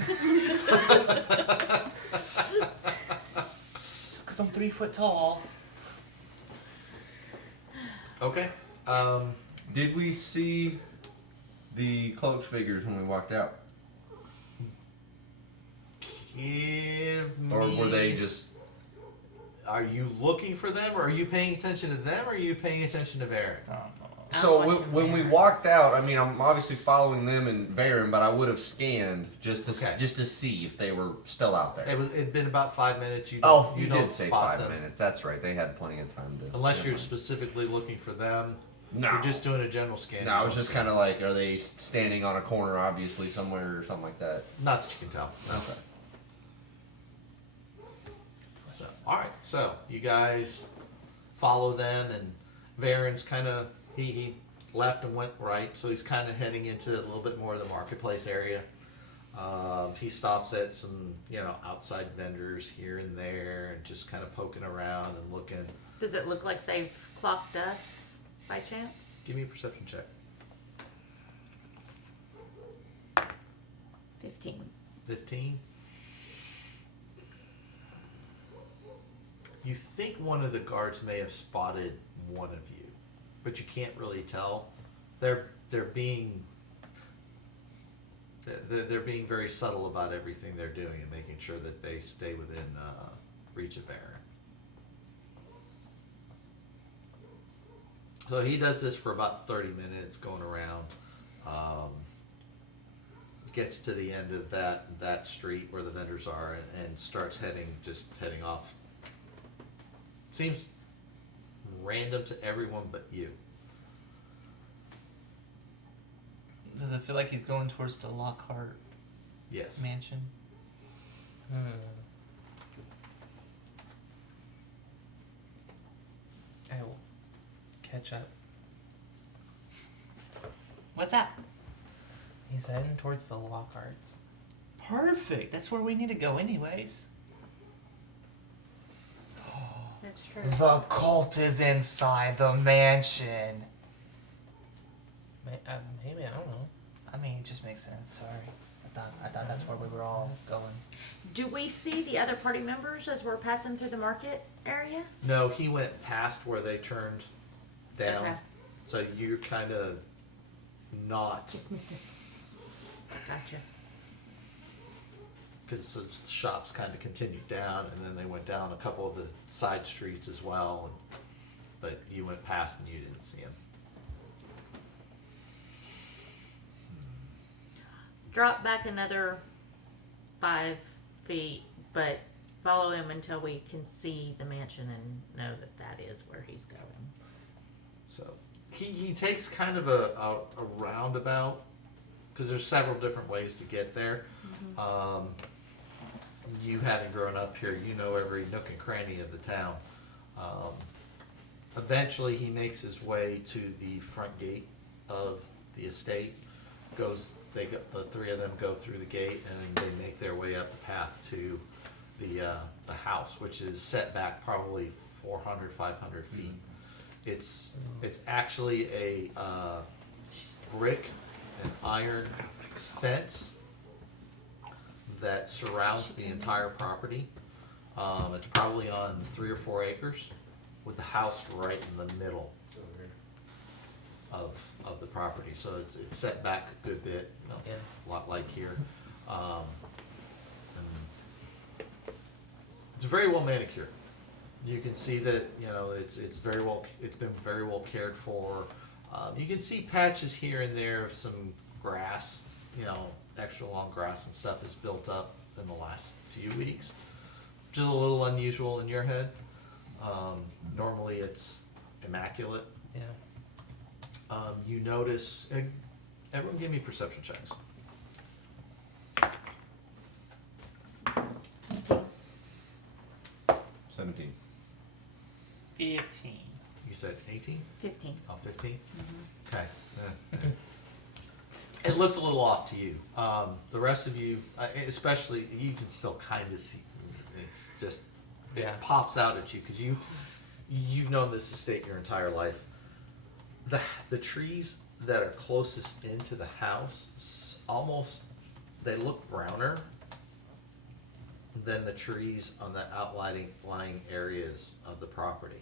Just because I'm 3 foot tall. Okay. Did we see the cloaked figures when we walked out? Give me. Or were they just. Are you looking for them, or are you paying attention to them, or are you paying attention to Varen? So watching when we Varen. walked out, I mean, I'm obviously following them and Varen, but I would have scanned just to Okay. just to see if they were still out there. It'd been about 5 minutes. You Oh, you don't did say spot 5 them. minutes. That's right. They had plenty of time to. Unless you're Never mind. specifically looking for them. No. You're just doing a general scan. No, I was just kind of like, are they standing on a corner, obviously somewhere or something like that? Not that you can tell. Okay. So, all right. So you guys follow them, and Varen's kind of he left and went right, so he's kind of heading into a little bit more of the marketplace area. He stops at some outside vendors here and there, and just kind of poking around and looking. Does it look like they've clocked us by chance? Give me a perception check. 15. 15. You think one of the guards may have spotted one of you, but you can't really tell. They're being very subtle about everything they're doing and making sure that they stay within reach of Aaron. So he does this for about 30 minutes, going around. Gets to the end of that street where the vendors are, and starts heading off. Seems random to everyone but you. Does it feel like he's going towards the Lockhart Yes. mansion? I will catch up. What's that? He's heading towards the Lockharts. Perfect. That's where we need to go, anyways. That's true. The cult is inside the mansion. Maybe, I don't know. I mean, it just makes sense. Sorry, I thought that's where we were all going. Do we see the other party members as we're passing through the market area? No, he went past where they turned down. Okay. So you're kind of not, Dismissed us. Gotcha. because the shops kind of continued down, and then they went down a couple of the side streets as well. But you went past and you didn't see him. Drop back another 5 feet, but follow him until we can see the mansion and know that is where he's going. So he takes kind of a roundabout, because there's several different ways to get there. You having grown up here, you know every nook and cranny of the town. Eventually he makes his way to the front gate of the estate. The three of them go through the gate, and they make their way up the path to the house, which is set back probably 400, 500 feet. It's actually a brick and iron fence that surrounds the entire property. It's probably on 3 or 4 acres, with the house right in the middle of the property. So it's set back a good bit, Yeah. a lot like here. And it's very well manicured. You can see that it's been very well cared for. You can see patches here and there of some grass, extra long grass and stuff is built up in the last few weeks, which is a little unusual in your head. Normally it's immaculate. Yeah. You notice, everyone give me perception checks. 17. 15. You said 18? 15. Oh, 15? Okay. It looks a little off to you. The rest of you, especially, you can still kind of see. It's just, it Yeah. pops out at you because you've known this estate your entire life. The trees that are closest into the house almost, they look browner than the trees on the lying areas of the property.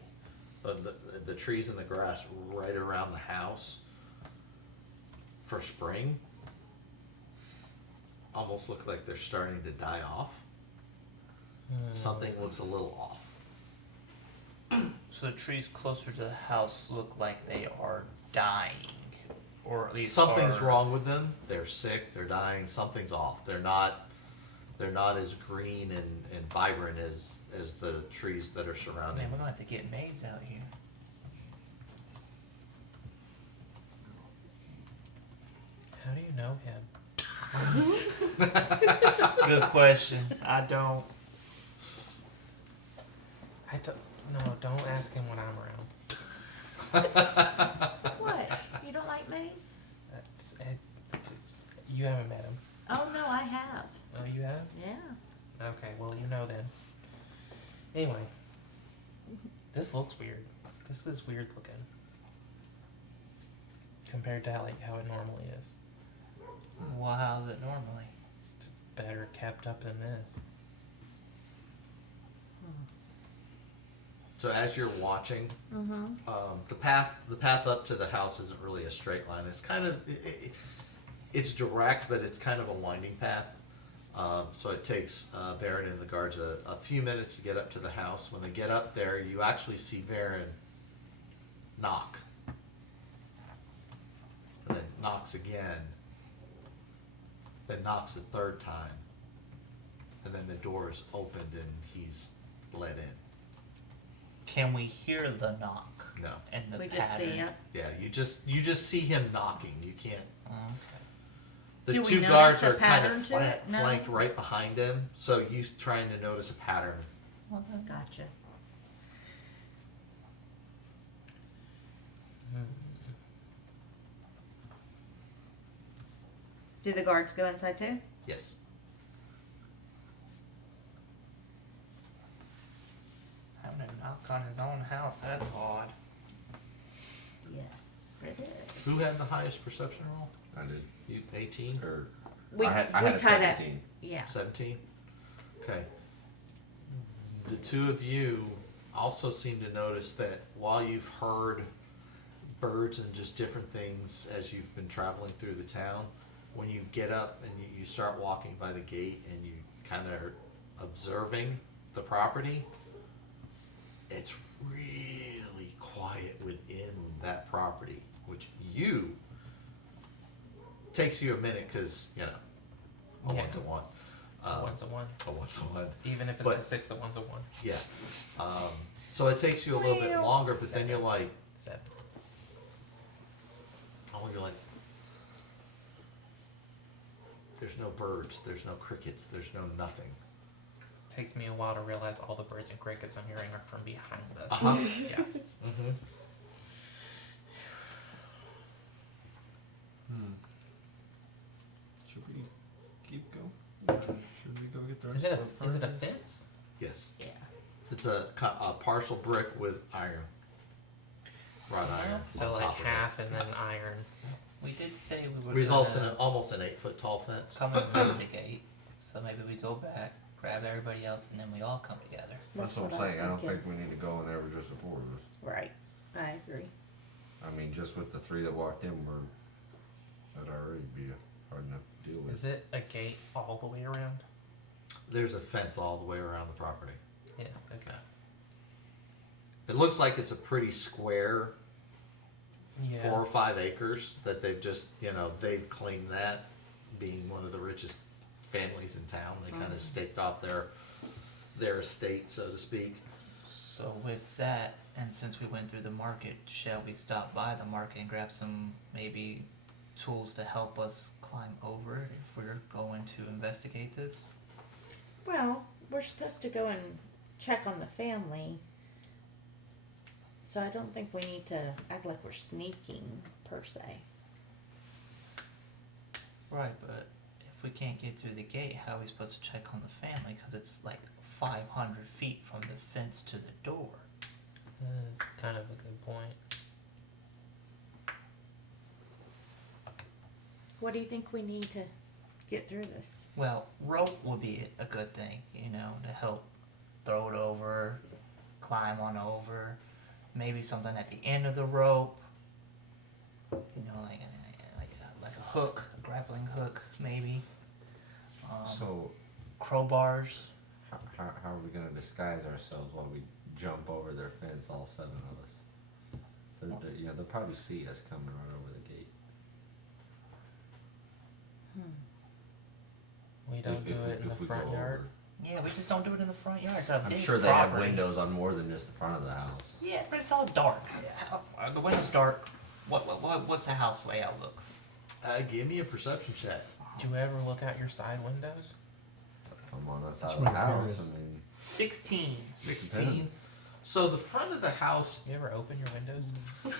But the trees and the grass right around the house for spring almost look like they're starting to die off. Something looks a little off. So the trees closer to the house look like they are dying, or at least Something's wrong with them. They're sick. They're dying. Something's off. They're not as green and vibrant as the trees that are surrounding. Man, we're gonna have to get Maze out here. How do you know him? Good question. I don't. No, don't ask him when I'm around. What? You don't like Maze? You haven't met him. Oh, no, I have. Oh, you have? Yeah. Okay, well, you know then. Anyway, this looks weird. This is weird looking compared to how it normally is. Well, how's it normally? better kept up than this. So as you're watching, the path up to the house isn't really a straight line. It's kind of it's direct, but it's kind of a winding path. So it takes Varen and the guards a few minutes to get up to the house. When they get up there, you actually see Varen knock, and then knocks again, then knocks a third time, and then the door is opened and he's let in. Can we hear the knock? No. And the We pattern? just see it. Yeah, you just see him knocking. You can't. Okay. The Do we two notice guards a are kind of pattern to it? No? flanked right behind him, so you trying to notice a pattern. Gotcha. Do the guards go inside too? Yes. Having a knock on his own house, that's odd. Yes, it is. Who had the highest perception roll? I did. You 18 Or We, I had we a tied up. 17. Yeah. 17? Okay. The two of you also seem to notice that while you've heard birds and just different things as you've been traveling through the town, when you get up and you start walking by the gate and you kind of are observing the property, it's really quiet within that property, which takes you a minute because, you know, a Yeah. one's a one. One's a one. A one's a one. Even if it's But- a 6, a one's a 1. Yeah. So it takes you a little bit longer, but then you're like, 7. you're like, there's no birds, there's no crickets, there's no nothing. Takes me a while to realize all the birds and crickets I'm hearing are from behind us. Uh-huh. Yeah. Mm-hmm. Should we keep going? Or should we go get the rest Is it of a our is it a party? fence? Yes. Yeah. It's a partial brick with iron. Wrought iron. So on like top of it. half and then iron. We did say we were Results in gonna almost an 8-foot tall fence. come investigate. So maybe we go back, grab everybody else, and then we all come together. That's what I'm saying. I don't think we need to go in there with just the four of us. Right. I agree. I mean, just with the three that walked in, that'd already be hard enough to deal with. Is it a gate all the way around? There's a fence all the way around the property. Yeah. Okay. It looks like it's a pretty square Yeah. 4 or 5 acres that they've just, they've claimed that, being one of the richest families in town. They kind of staked off their estate, so to speak. So with that, and since we went through the market, shall we stop by the market and grab some maybe tools to help us climb over it if we're going to investigate this? Well, we're supposed to go and check on the family. So I don't think we need to act like we're sneaking, per se. Right, but if we can't get through the gate, how are we supposed to check on the family? Because it's like 500 feet from the fence to the door. That's kind of a good point. What do you think we need to get through this? Well, rope would be a good thing, to help throw it over, climb on over. Maybe something at the end of the rope, like a hook, a grappling hook, maybe. So, Crowbars. how are we gonna disguise ourselves while we jump over their fence, all 7 of us? They'll probably see us coming right over the gate. We don't do it in the we front go yard. over. Yeah, we just don't do it in the front yard. It's a I'm big sure they have property. windows on more than just the front of the house. Yeah, but it's all dark. The window's dark. What's the house layout look? Give me a perception check. Do you ever look out your side windows? If I'm on that side That's of the what house, curious. I mean, 16. 16. depends. So the front of the house, You ever open your windows?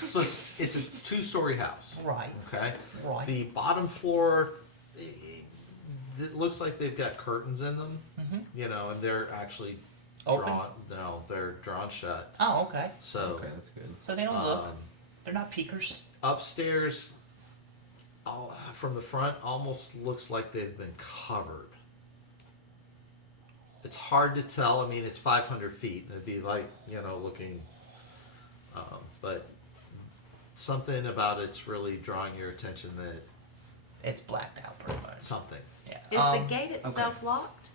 so it's a 2-story house. Right. Okay. Right. The bottom floor, it looks like they've got curtains in them. Mm-hmm. And they're actually Open? drawn. No, they're drawn shut. Oh, okay. So Okay, that's good. So they don't look. um, They're not peekers. upstairs, from the front, almost looks like they've been covered. It's hard to tell. I mean, it's 500 feet. It'd be like, looking, but something about it's really drawing your attention that It's blacked out pretty much. something. Yeah. Is the gate itself locked?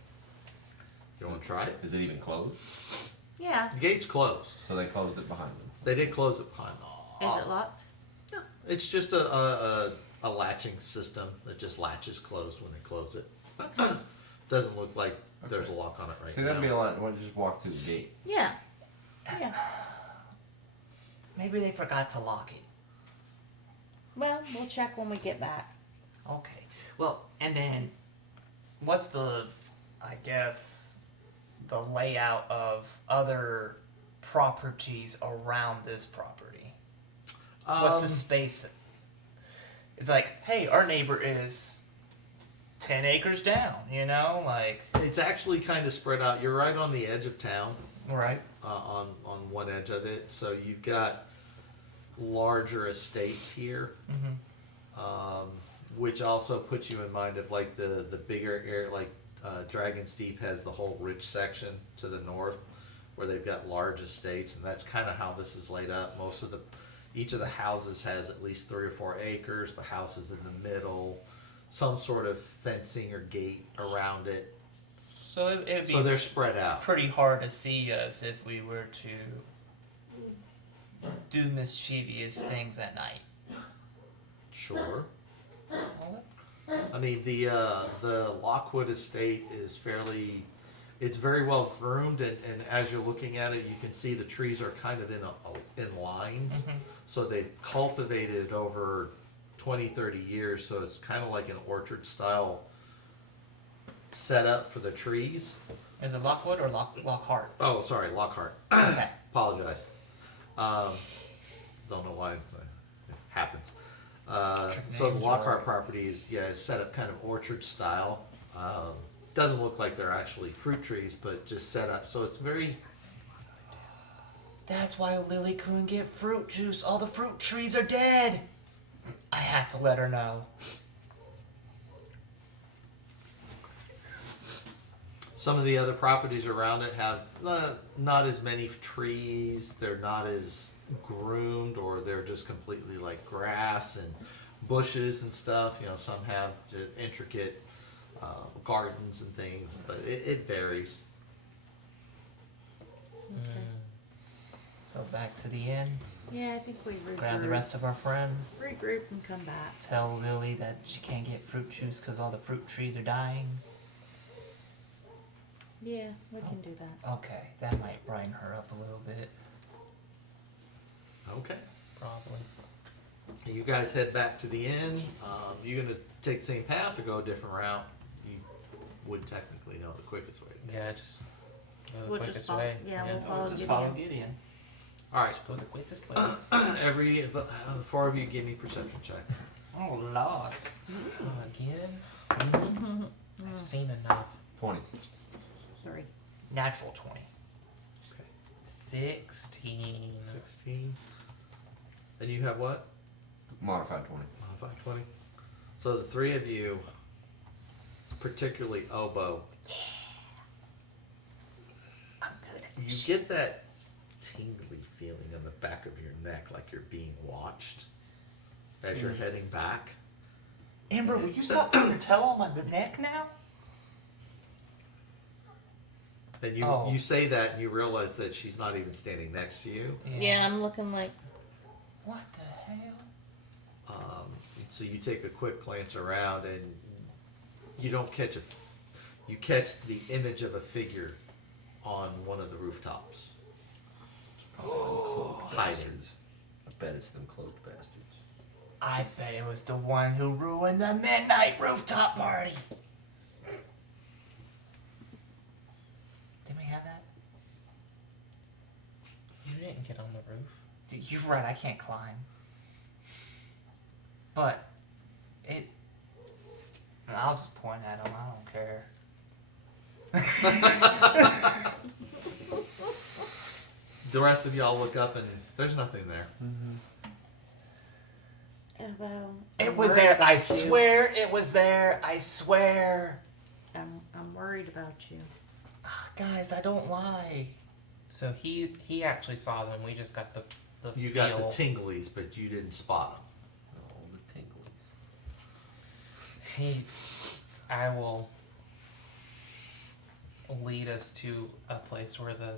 You want to try it? Is it even closed? Yeah. The gate's closed. So they closed it behind them. They did close it behind them. Is it locked? It's just a latching system that just latches closed when they close it. Doesn't look like there's a lock on it right See, now. that'd be a lot. Why don't you just walk through the gate? Yeah. Yeah. Maybe they forgot to lock it. Well, we'll check when we get back. Okay. Well, and then what's the, I guess, the layout of other properties around this property? What's the space? It's like, hey, our neighbor is 10 acres down, like. It's actually kind of spread out. You're right on the edge of town, Right. on one edge of it. So you've got larger estates here, which also puts you in mind of like the bigger area, like Dragon's Deep has the whole ridge section to the north, where they've got large estates, and that's kind of how this is laid up. Each of the houses has at least 3 or 4 acres. The house is in the middle, some sort of fencing or gate around it. So it'd be So they're spread out. pretty hard to see us if we were to do mischievous things at night. Sure. I mean, the Lockwood estate is it's very well groomed, and as you're looking at it, you can see the trees are kind of in lines. So they've cultivated it over 20, 30 years, so it's kind of like an orchard style setup for the trees. Is it Lockwood or Lockhart? Oh, sorry, Lockhart. Okay. Apologize. Don't know why it happens. So the Lockhart property is set up kind of orchard style. Doesn't look like they're actually fruit trees, but just set up. So it's very. That's why Lily couldn't get fruit juice. All the fruit trees are dead. I had to let her know. Some of the other properties around it have not as many trees. They're not as groomed, or they're just completely like grass and bushes and stuff. Some have intricate gardens and things, but it varies. So back to the inn. Yeah, I think we regroup. Grab the rest of our friends. Regroup and come back. Tell Lily that she can't get fruit juice because all the fruit trees are dying. Yeah, we can do that. Okay, that might brighten her up a little bit. Okay. Probably. You guys head back to the inn. You gonna take the same path or go a different route? You would technically know the quickest way. Yeah, just go the We'll quickest just follow. way. Yeah, we'll follow Just Gideon. follow Gideon. All right. Just go the quickest way. The 4 of you give me perception checks. Oh Lord. Again? I've seen enough. 20. 3. Natural 20. 16. 16. And you have what? Modified 20. Modified 20. So the 3 of you, particularly Oboe, I'm good at you this. get that tingly feeling in the back of your neck like you're being watched as you're heading back. Ember, will you stop putting your tail on my neck now? And you say that and you realize that she's not even standing next to you. Yeah, I'm looking like. What the hell? So you take a quick glance around and you don't catch you catch the image of a figure on one of the rooftops. Hiding. I bet it's them cloaked bastards. I bet it was the one who ruined the midnight rooftop party. Didn't we have that? You didn't get on the roof. You're right, I can't climb. But I'll just point at him, I don't care. The rest of y'all look up and there's nothing there. It was there, I swear it was there, I swear. I'm worried about you. Guys, I don't lie. So he actually saw them. We just got the You feel. got the tinglies, but you didn't spot them. Oh, the tinglies. I will lead us to a place where the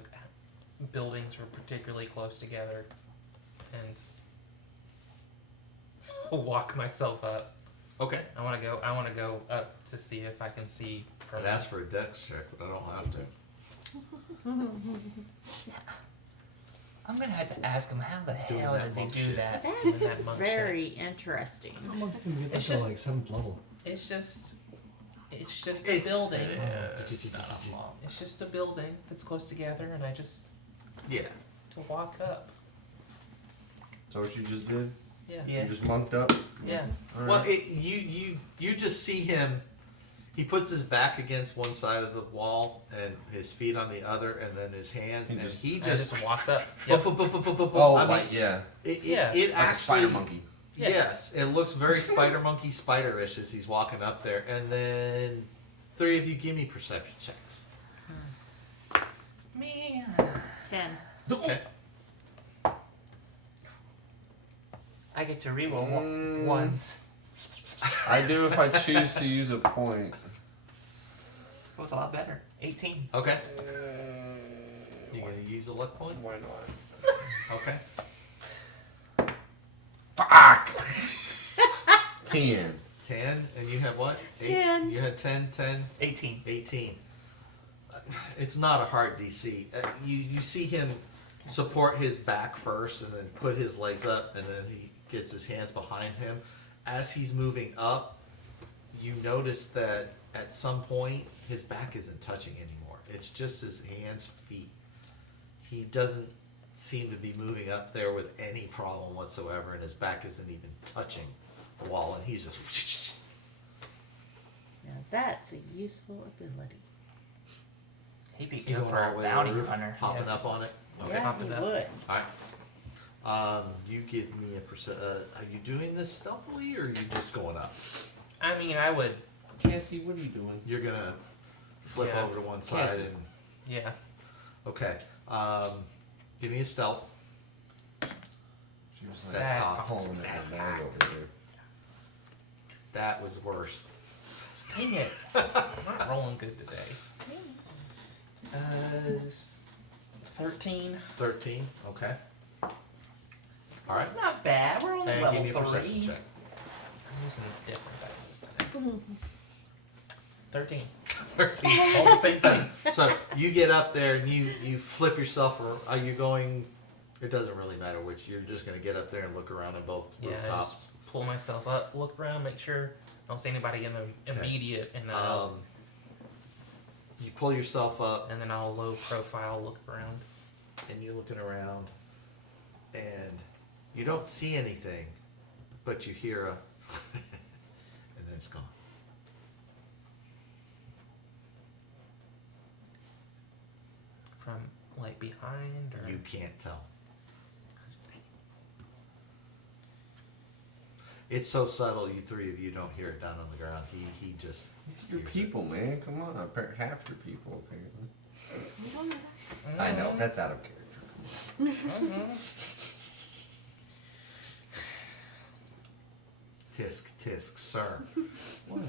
buildings are particularly close together, and walk myself up. Okay. I want to go up to see if I can see from. I'd ask for a dex check, but I don't have to. I'm gonna have to ask him how the Doing hell that does he monk do shit. that? That's that monk very interesting. How long can we get It's this to just- like 7th level? It's just a It's- building. Yeah. It's just a building that's close together, and I just Yeah. to walk up. Is that what you just did? Yeah. Yeah. You just monked up? Yeah. Well, you just see him. He puts his back against one side of the wall and his feet on the other, and then his hands, and he I just. just walked up. Yep. Oh, I mean, like, yeah. Yeah. It Like a actually. spider monkey. Yeah. Yes, it looks very spider monkey spiderish as he's walking up there, and then 3 of you give me perception checks. Me. 10. Okay. I get to reroll once. I do if I choose to use a point. It was a lot better. 18. Okay. You gonna use a luck point? Why not? Okay. Fuck! 10. 10, and you have what? 10. You had 10, 10, 18. 18. It's not a hard DC. You see him support his back first and then put his legs up, and then he gets his hands behind him. As he's moving up, you notice that at some point his back isn't touching anymore. It's just his hands, feet. He doesn't seem to be moving up there with any problem whatsoever, and his back isn't even touching the wall, and he's just. Now that's a useful ability. He'd be You good going for all the a way to the bounty roof, hunter. hopping Yeah. up on it. Okay. Yeah, Pop it he up. would. All right. You give me a percent. Are you doing this stealthily, or are you just going up? I mean, I would. Cassie, what are you doing? You're gonna flip Yeah. over to one side Cassie. and Yeah. okay. Give me a stealth. She was like, That's That's cocked. pulling That's that bag cocked. over there. That was worse. Dang it. I'm not rolling good today. 13. 13. Okay. All right. That's not bad. We're only And level give me a perception 3. check. I'm using different dice today. 13. 13. All the same thing. So you get up there and you flip yourself. Or are you going? It doesn't really matter which. You're just gonna get up there and look around in both Yeah, I rooftops. just pull myself up, look around, make sure I don't see anybody in the Okay. immediate, and You pull yourself up then I'll low profile look around. and you're looking around, and you don't see anything, but you hear a, and then it's gone. From like behind or You can't tell. It's so subtle. You 3 of you don't hear it down on the ground. He just. These are your hears people, man. Come on. Half your people, apparently. We don't know that. I know. That's out of character. Tisk tisk, sir. What?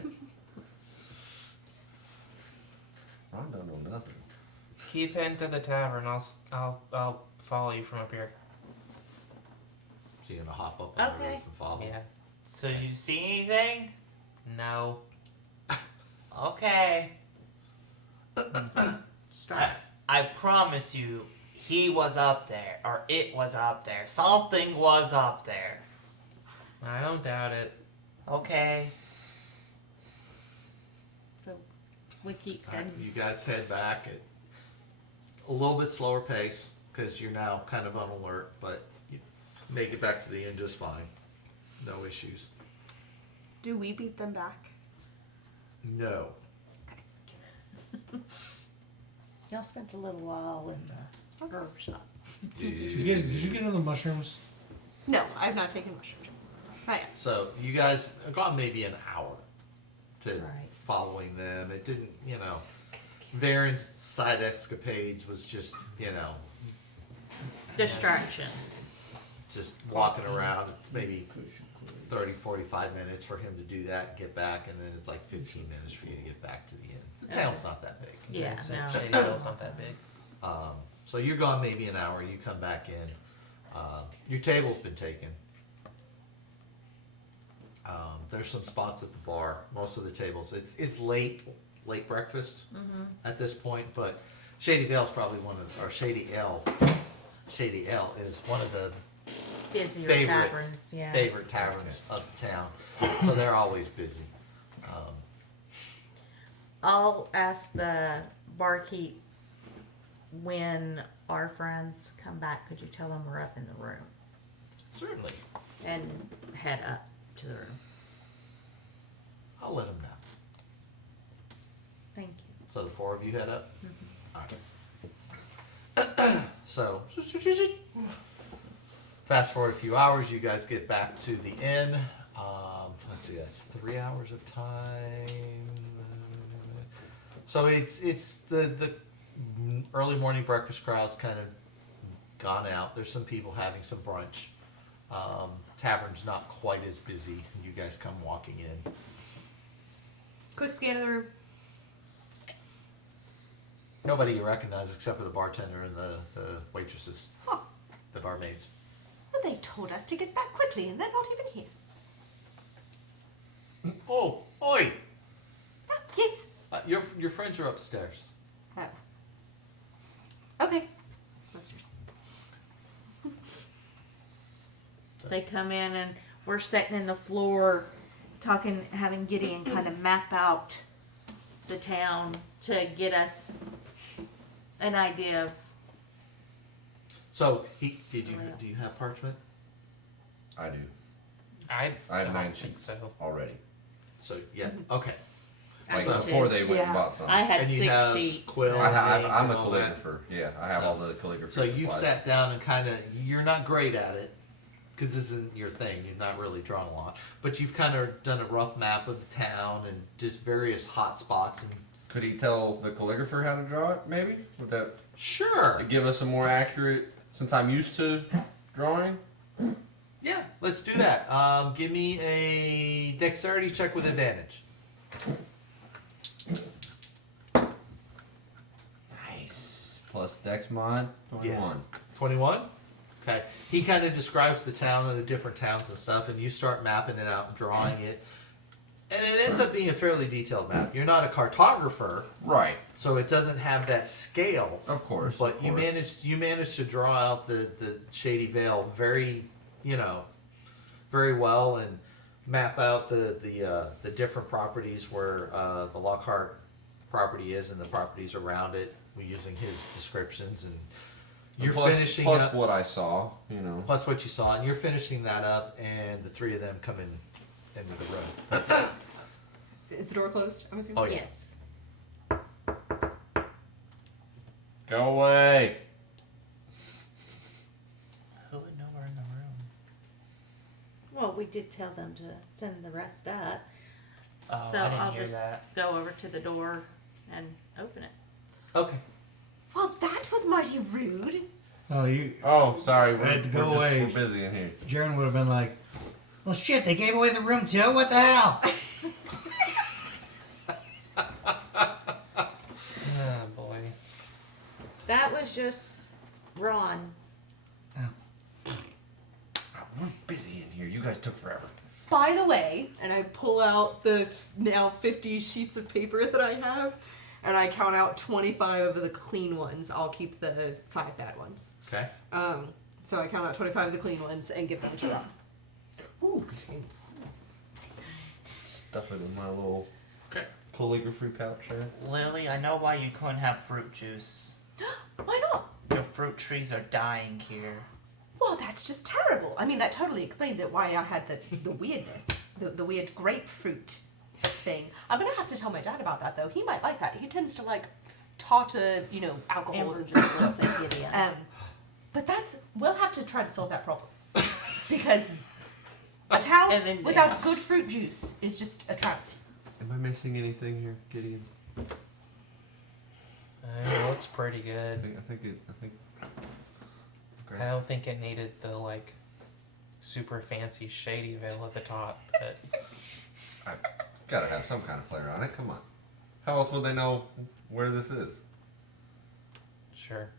Ron don't know nothing. keep heading to the tavern. I'll follow you from up here. So you're gonna hop up on the Okay. roof and follow. Yeah. So you see anything? No. Okay. Strike. I promise you, he was up there, or it was up there. Something was up there. I don't doubt it. Okay. So we keep All right, heading. you guys head back at a little bit slower pace because you're now kind of on alert, but you make it back to the inn just fine. No issues. Do we beat them back? No. Y'all spent a little while in the herb shop. Did you get other mushrooms? No, I've not taken mushrooms. Not yet. So you guys have gone maybe an hour to Right. following them. It didn't, you know. Varen's side escapades was just, you know, Distraction. just walking around. It's maybe 30, 45 minutes for him to do that and get back, and then it's like 15 minutes for you to get back to the inn. The town's not that big. Yeah, So no. Shady Hill's not that big. So you're gone maybe an hour. You come back in. Your table's been taken. There's some spots at the bar. Most of the tables. It's late breakfast at this point, but Shady Vale's probably one of, or Shady L is one of the Busier favorite taverns, yeah. favorite taverns of the town. So they're always busy. I'll ask the barkeep when our friends come back. Could you tell them we're up in the room Certainly, and head up to the room? I'll let them know. Thank you. So the four of you head up? Alright. So, fast forward a few hours, you guys get back to the inn. Let's see, that's 3 hours of time. So it's the early morning breakfast crowd's kind of gone out. There's some people having some brunch. Tavern's not quite as busy. You guys come walking in. Quick scan of the room. Nobody you recognize except for the bartender and the waitresses, Huh. the barmaids. Well, they told us to get back quickly, and they're not even here. Oh, oi! Oh, yes. Your friends are upstairs. Oh. Okay. Upstairs. They come in and we're sitting in the floor talking, having Gideon kind of map out the town to get us an idea of. So do you have parchment? I do. I I have don't 9 think sheets so. already. So yeah, okay. Like I before did. they went and Yeah. bought some. I had And you 6 have sheets. quill. so- I'm a and all that. calligrapher. Yeah, I have So- all the calligraphy. So you've supplies. sat down and kind of, you're not great at it, because this isn't your thing. You've not really drawn a lot, but you've kind of done a rough map of the town and just various hot spots. And Could he tell the calligrapher how to draw it? Maybe would that sure, give us a more accurate? Since I'm used to drawing. yeah, let's do that. Give me a dexterity check with advantage. Nice. Plus Dex mod 21. Yes. 21? Okay. He kind of describes the town and the different towns and stuff, and you start mapping it out and drawing it. And it ends up being a fairly detailed map. You're not a cartographer, Right. so it doesn't have that scale. Of course. But of you course. managed to draw out the Shady Vale very very well, and map out the different properties where the Lockhart property is and the properties around it. We're using his descriptions, and you're finishing plus up what I saw. plus what you saw, and you're finishing that up, and the three of them come into the room. Is the door closed? I'm assuming. Oh yeah. Yes. Go away. Who would know we're in the room? Well, we did tell them to send the rest up. Oh, So I didn't I'll hear just that. go over to the door and open it. Okay. Well, that was mighty rude. Oh, you. Oh, sorry. I had to go away. We're busy in here. Jaren would have been like, "Well, shit! They gave away the room too. What the hell?" Oh boy. That was just Ron. Oh, we're busy in here. You guys took forever. By the way, and I pull out the now 50 sheets of paper that I have, and I count out 25 of the clean ones. I'll keep the 5 bad ones. Okay. So I count out 25 of the clean ones and give them to Ron. Ooh. Stuff it in my little Okay. calligraphy pouch there. Lily, I know why you couldn't have fruit juice. Why not? Your fruit trees are dying here. Well, that's just terrible. I mean, that totally explains it. Why I had the weirdness, the weird grapefruit thing. I'm gonna have to tell my dad about that though. He might like that. He tends to like tartar, alcohols Amber and just stuff. doesn't get in. But we'll have to try to solve that problem because a town And then, without yeah. good fruit juice is just a travesty. Am I missing anything here, Gideon? pretty good. I think. I don't think it needed the like super fancy shady veil at the top, but Gotta have some kind of flair on it. Come on. How else would they know where this is? sure.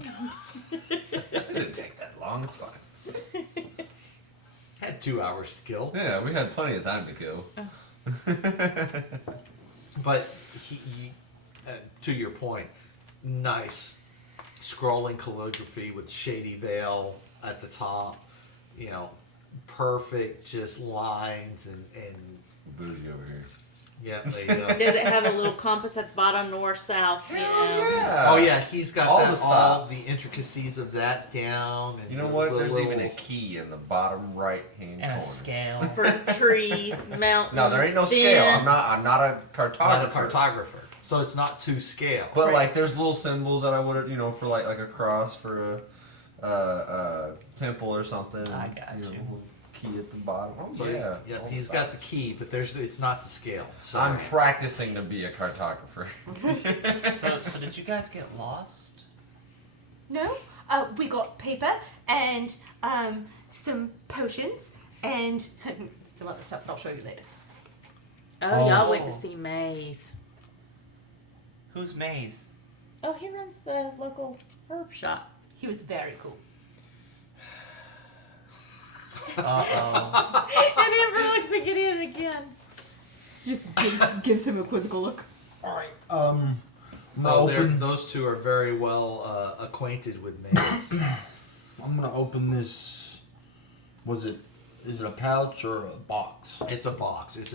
It didn't take that long. It's fine. Had 2 hours to kill. Yeah, we had plenty of time to kill. But to your point, nice scrolling calligraphy with shady veil at the top. You know, perfect just lines and Bougie over here. yeah, there you go. Does it have a little compass at the bottom, north, south? You know? Yeah. Oh yeah, he's got All that, the all stops. the intricacies of that down. And You know the what? There's little- even a key in the bottom right hand And corner. a scale. For trees, mountains. No, there ain't no scale. I'm fence. not a cartographer. not a cartographer, so it's not to scale. But Right. like, there's little symbols that I would, for like a cross for a temple or something. I got you. Little key at the bottom. Oh So yeah. yes, all he's the got the stops. key, but it's not to scale. So I'm practicing to be a cartographer. So did you guys get lost? No, we got paper and some potions and some other stuff that I'll show you later. Oh, y'all went Oh. to see Maze. Who's Maze? Oh, he runs the local herb shop. He was very cool. Uh-oh. And Ember looks at Gideon again. Just gives him a quizzical look. Alright, I'm gonna oh, open. those two are very well acquainted with Maze. I'm gonna open this. Is it a pouch or a box? It's a box. It's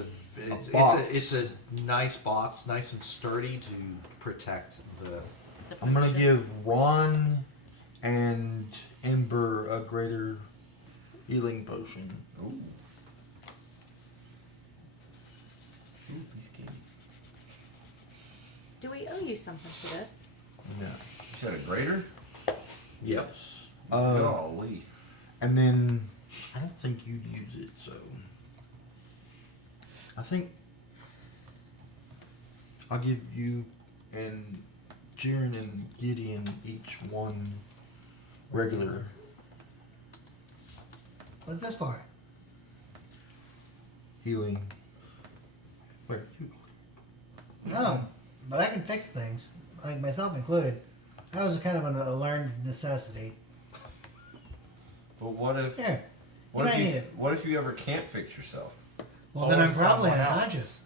box. a nice box, nice and sturdy to protect the. I'm gonna give Ron and Ember a greater healing potion. Ooh. Do we owe you something for this? Yeah. You said a grater? Yep. Yes. Golly. And then I don't think you'd use it, so I think I'll give you and Jiren and Gideon each one regular. What's this for? Healing. Where you? No, but I can fix things, like myself included. That was kind of a learned necessity. But what if? Here, What you if might you? need it. What if you ever can't fix yourself? Well, Or then I'm probably someone else. unconscious.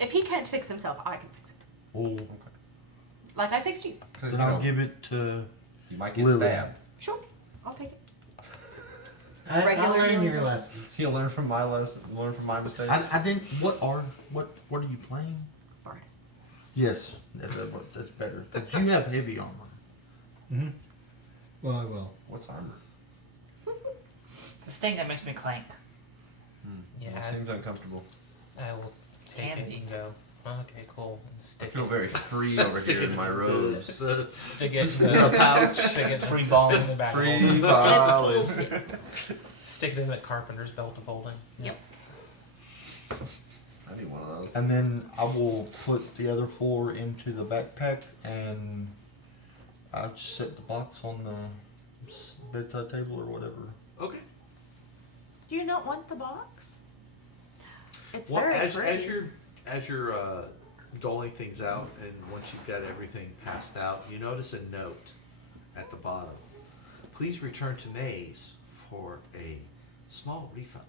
If he can't fix himself, I can fix it. Oh, Like I fixed you. Because then I'll give it to. you might get Lily. stabbed. Sure, I'll take it. I'll Regular learn healing your potion. lessons. He'll learn from my lesson. Learn from my mistakes. I didn't. What are you playing? Alright. Yes, that's better. 'Cause you have heavy armor. Mm-hmm. Well, I will. What's armor? This thing that makes me clank. Yeah, It seems uncomfortable. I will take Can it be. and go. Okay, cool. And I stick feel it. very free over here in my robes. Stick it in the pouch. Stick it free ball in the back. of Free holding. ball. It's a toolkit. Stick it in the carpenter's belt of holding. Yep. I need one of those. And then I will put the other 4 into the backpack, and I'll just set the box on the bedside table or whatever. Okay. Do you not want the box? It's Well, very as pretty. you're doling things out, and once you've got everything passed out, you notice a note at the bottom. Please return to Maze for a small refund.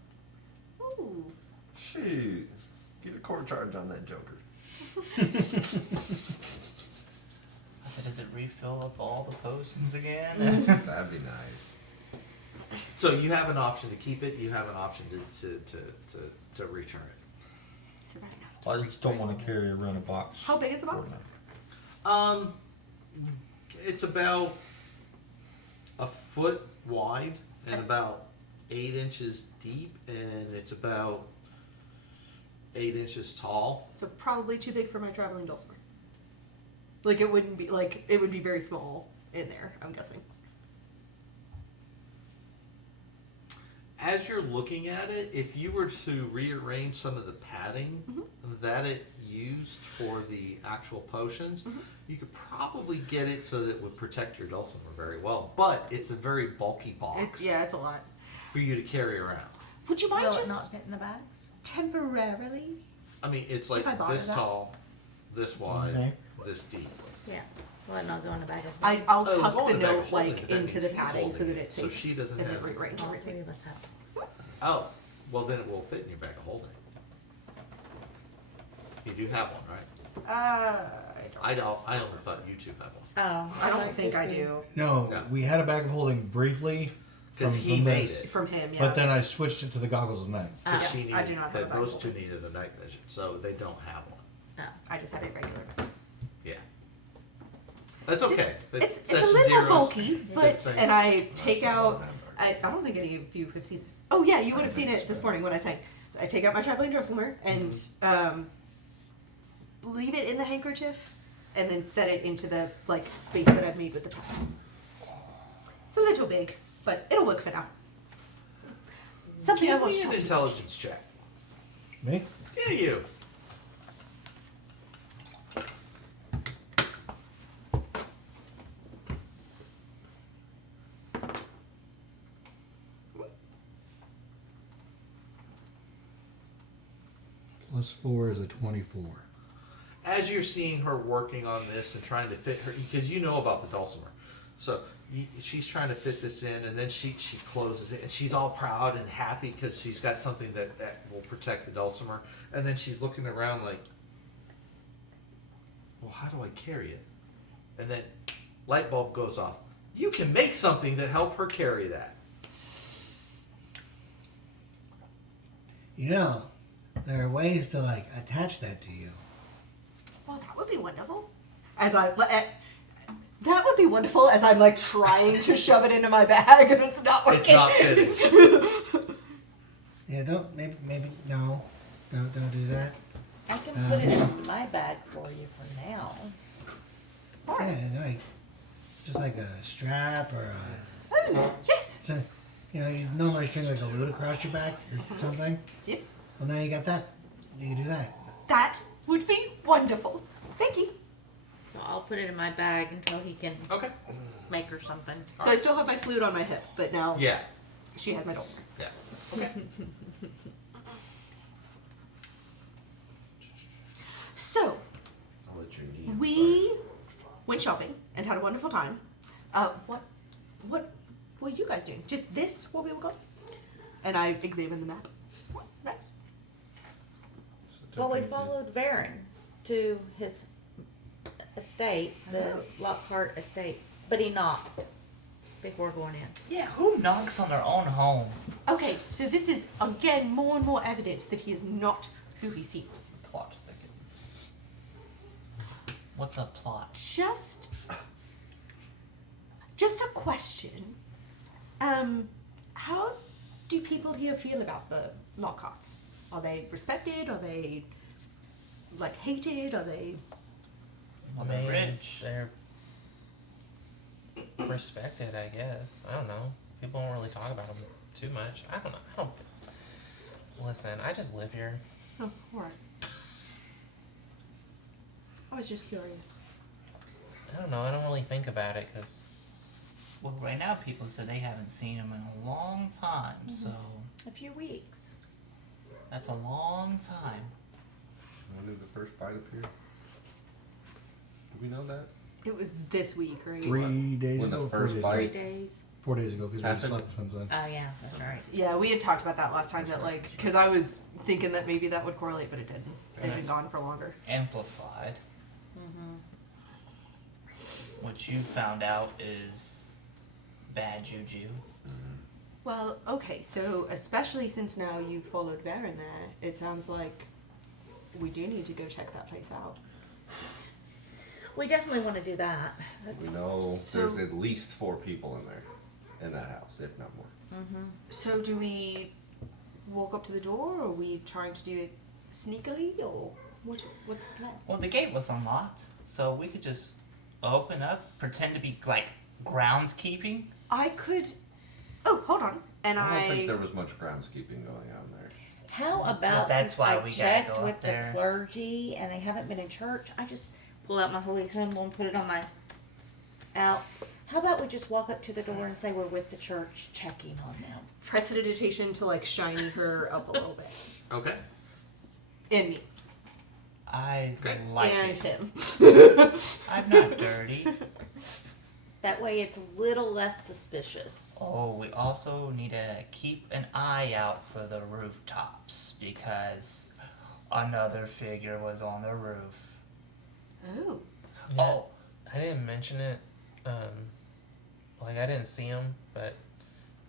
Ooh. Shoot. Get a core charge on that Joker. I said, does it refill up all the potions again? That'd be nice. So you have an option to keep it. You have an option to return it. It's a very nice I just don't want to carry around a box. How big is the box? It's about a foot wide and about 8 inches deep, and it's about 8 inches tall. So probably too big for my traveling dulcimer. Like it wouldn't be like it would be very small in there, I'm guessing. As you're looking at it, if you were to rearrange some of the padding, that used for the actual potions, Mm-hmm. you could probably get it so that it would protect your dulcimer very well. But it's a very bulky box It's a lot. for you to carry around. Would you mind Will it just not fit in the bags? temporarily? I mean, it's like If I bought this it up? tall, this wide, Okay. this deep. Yeah. Will it not go in the bag? I'll Oh, tuck go the in the bag note of holding, like that into means the he's padding so holding that it, it's so safe. she doesn't and then have. rearrange All everything. three of us have. Oh, well then it will fit in your bag of holding. You do have one, right? I only thought you two had one. Oh. I don't thought think just I we- do. No, Yeah. we had a bag of holding briefly. Because from- he from made this, it. From him, yeah. But then I switched it to the goggles of night. Because Yeah, she needed, I do not have a that bag those of two needed the night vision, so they don't have one. Oh. I just have a regular bag. Yeah. That's okay. It's a Session little zero's bulky, good but thing. and I take out. I don't think any of you have seen this. Oh yeah, you would have seen it this morning when I sang. I take out my traveling dulcimer and leave it in the handkerchief, and then set it into the like space that I've made with the paddle. It's a little big, but it'll work for now. Something I Give want me to an talk to. intelligence check. Me? Yeah, you. Plus 4 is a 24. As you're seeing her working on this and trying to fit her, because you know about the dulcimer, so she's trying to fit this in, and then she closes it, and she's all proud and happy because she's got something that will protect the dulcimer, and then she's looking around like, well, how do I carry it? And then light bulb goes off. You can make something that help her carry that. You know, there are ways to like attach that to you. Well, that would be wonderful. As I that would be wonderful as I'm like trying to shove it into my bag and it's not working. It's not fitting. Yeah, maybe no, don't do that. I can put it in my bag for you for now. Yeah, like just like a strap or a, Oh, yes. so, you know, you normally string like a loot across your back or something. Yep. Well, now you got that. You can do that. That would be wonderful. Thank you. So I'll put it in my bag until he can Okay. make her something. So I still have my flute on my hip, but now Yeah. she has my dulcimer. Yeah. Okay. So I'll let you need. we went shopping and had a wonderful time. What were you guys doing? Just this while we were gone? And I examined the map. Right. Well, we followed Varen to his estate, the Lockhart estate, but he knocked before going in. Yeah, who knocks on their own home? Okay, so this is again more and more evidence that he is not who he seems. Plot thickens. What's a plot? Just a question. How do people here feel about the Lockharts? Are they respected? Are they like hated? Are they? Well, they're rich. They're respected, I guess. I don't know. People don't really talk about them too much. I don't know. Listen, I just live here. Oh, alright. I was just curious. I don't know. I don't really think about it because Well, right now people said they haven't seen him in a long time, so A few weeks. that's a long time. When did the first bite appear? Do we know that? It was this week, right? 3 days When the ago, 4 first days bite- 3 ago. days. 4 days ago because we Happened. slept since then. Oh yeah, that's right. Yeah, we had talked about that last time. That like, because I was thinking that maybe that would correlate, but it didn't. They've been That's- gone for longer. Amplified. What you found out is bad juju. Well, okay, so especially since now you've followed Varen there, it sounds like we do need to go check that place out. We definitely want to do that. That's, We know So- there's at least 4 people in there, in that house, if not more. So do we walk up to the door, or are we trying to do it sneakily, or what's the plan? Well, the gate was unlocked, so we could just open up, pretend to be like groundskeeping. I could. Oh, hold on. And I don't I. think there was much groundskeeping going on there. How about that's since why I we gotta checked go with up the there. clergy and they haven't been in church, I just pull out my holy symbol and put it on my out. How about we just walk up to the door and say we're with the church checking on them? Prestidigitation to like shiny her up a little bit. Okay. And me. I Okay. like and it. him. I'm not dirty. That way it's a little less suspicious. Oh, we also need to keep an eye out for the rooftops because another figure was on the roof. Oh. Yeah, Oh, I didn't mention it. Like I didn't see him, but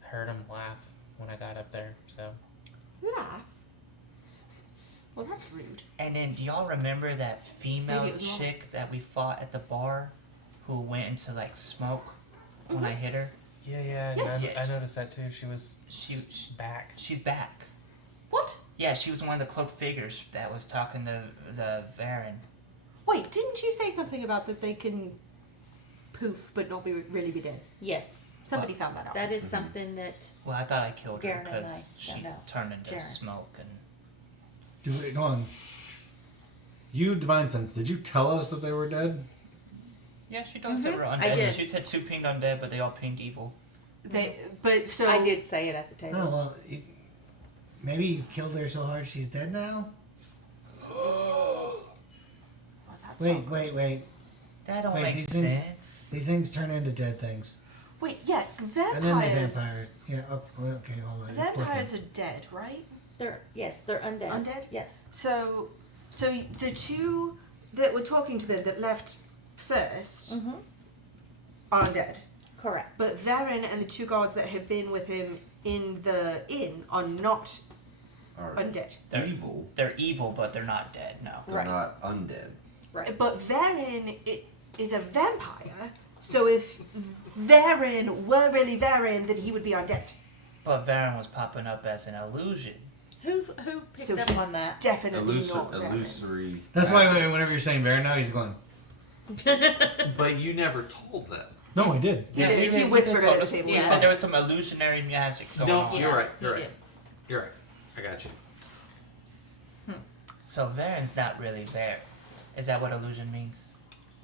I heard him laugh when I got up there. So Laugh. Well, that's rude. and then do y'all remember that female Maybe it was wrong. chick that we fought at the bar who went into like smoke when I hit her? yeah, Yes. I noticed that too. She was She- back. She's back. What? Yeah, she was one of the cloaked figures that was talking to the Varen. Wait, didn't you say something about that they can poof but not really be dead? Yes. Somebody found that out. That is something that Well, I thought I killed her Garen and because I she found out. turned into Garen. smoke and. Go on. You, Divine Sense, did you tell us that they were dead? Yeah, she does they were undead. I did. She said 2 pinged undead, but they all pinged evil. But so I did say it at the table. Oh, well, maybe you killed her so hard she's dead now? Well, that's Wait, not- wait. That don't Wait, make these things- sense. These things turn into dead things. Wait, yeah, vampires. And then they vampire. Yeah, okay, hold on. It's Vampires clicking. are dead, right? They're undead. Undead? Yes. So the two that were talking to them that left 1st Mm-hmm. are undead. Correct. But Varen and the two guards that have been with him in the inn are not Are undead. They're evil. They're evil, but they're not dead. No. They're Right. not undead. Right. But Varen is a vampire, so if Varen were really Varen, then he would be undead. But Varen was popping up as an illusion. Who picked So up he's on that? definitely not Varen. Illusory. That's why whenever you're saying Baron now, he's going, But you never told them. no, I did. He did. He whispered at the table. He Yeah. said there was some illusionary magic going No, on. you're right. you You're right. did. You're right. I got you. So Varen's not really there. Is that what illusion means?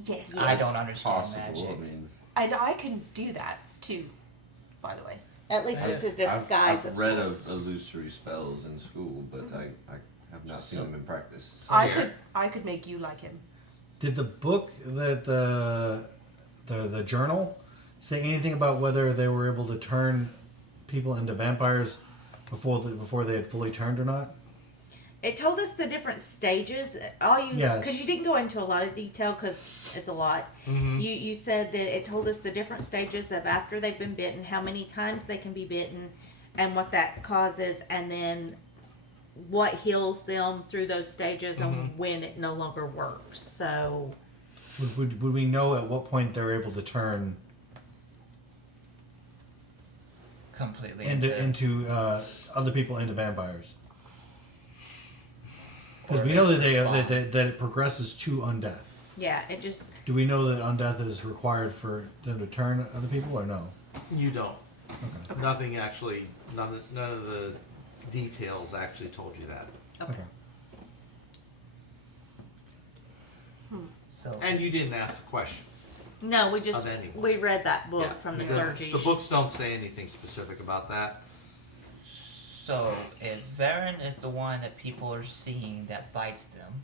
Yes. I don't understand Possible. magic. I mean, And I can do that too, by the way. At least it's a I've disguise of read sorts. of illusory spells in school, but I have not seen them in practice. I could make you like him. Did the book, the journal, say anything about whether they were able to turn people into vampires before they had fully turned or not? It told us the different stages. Yes. Because you didn't go into a lot of detail because it's a lot. You said that it told us the different stages of after they've been bitten, how many times they can be bitten, and what that causes, and then what heals them through those stages and when it no longer works. So Would we know at what point they were able to turn Completely into other people into vampires? Because Or we know at that least the that it progresses to undeath. yeah, it just Do we know that undeath is required for them to turn other people, or no? You don't. Nothing actually. None of the details actually told you that. Okay. So And you didn't ask the question. no. We just Of anyone. we read that book Yeah, from the the clergy. The books don't say anything specific about that. So, if Varen is the one that people are seeing that bites them,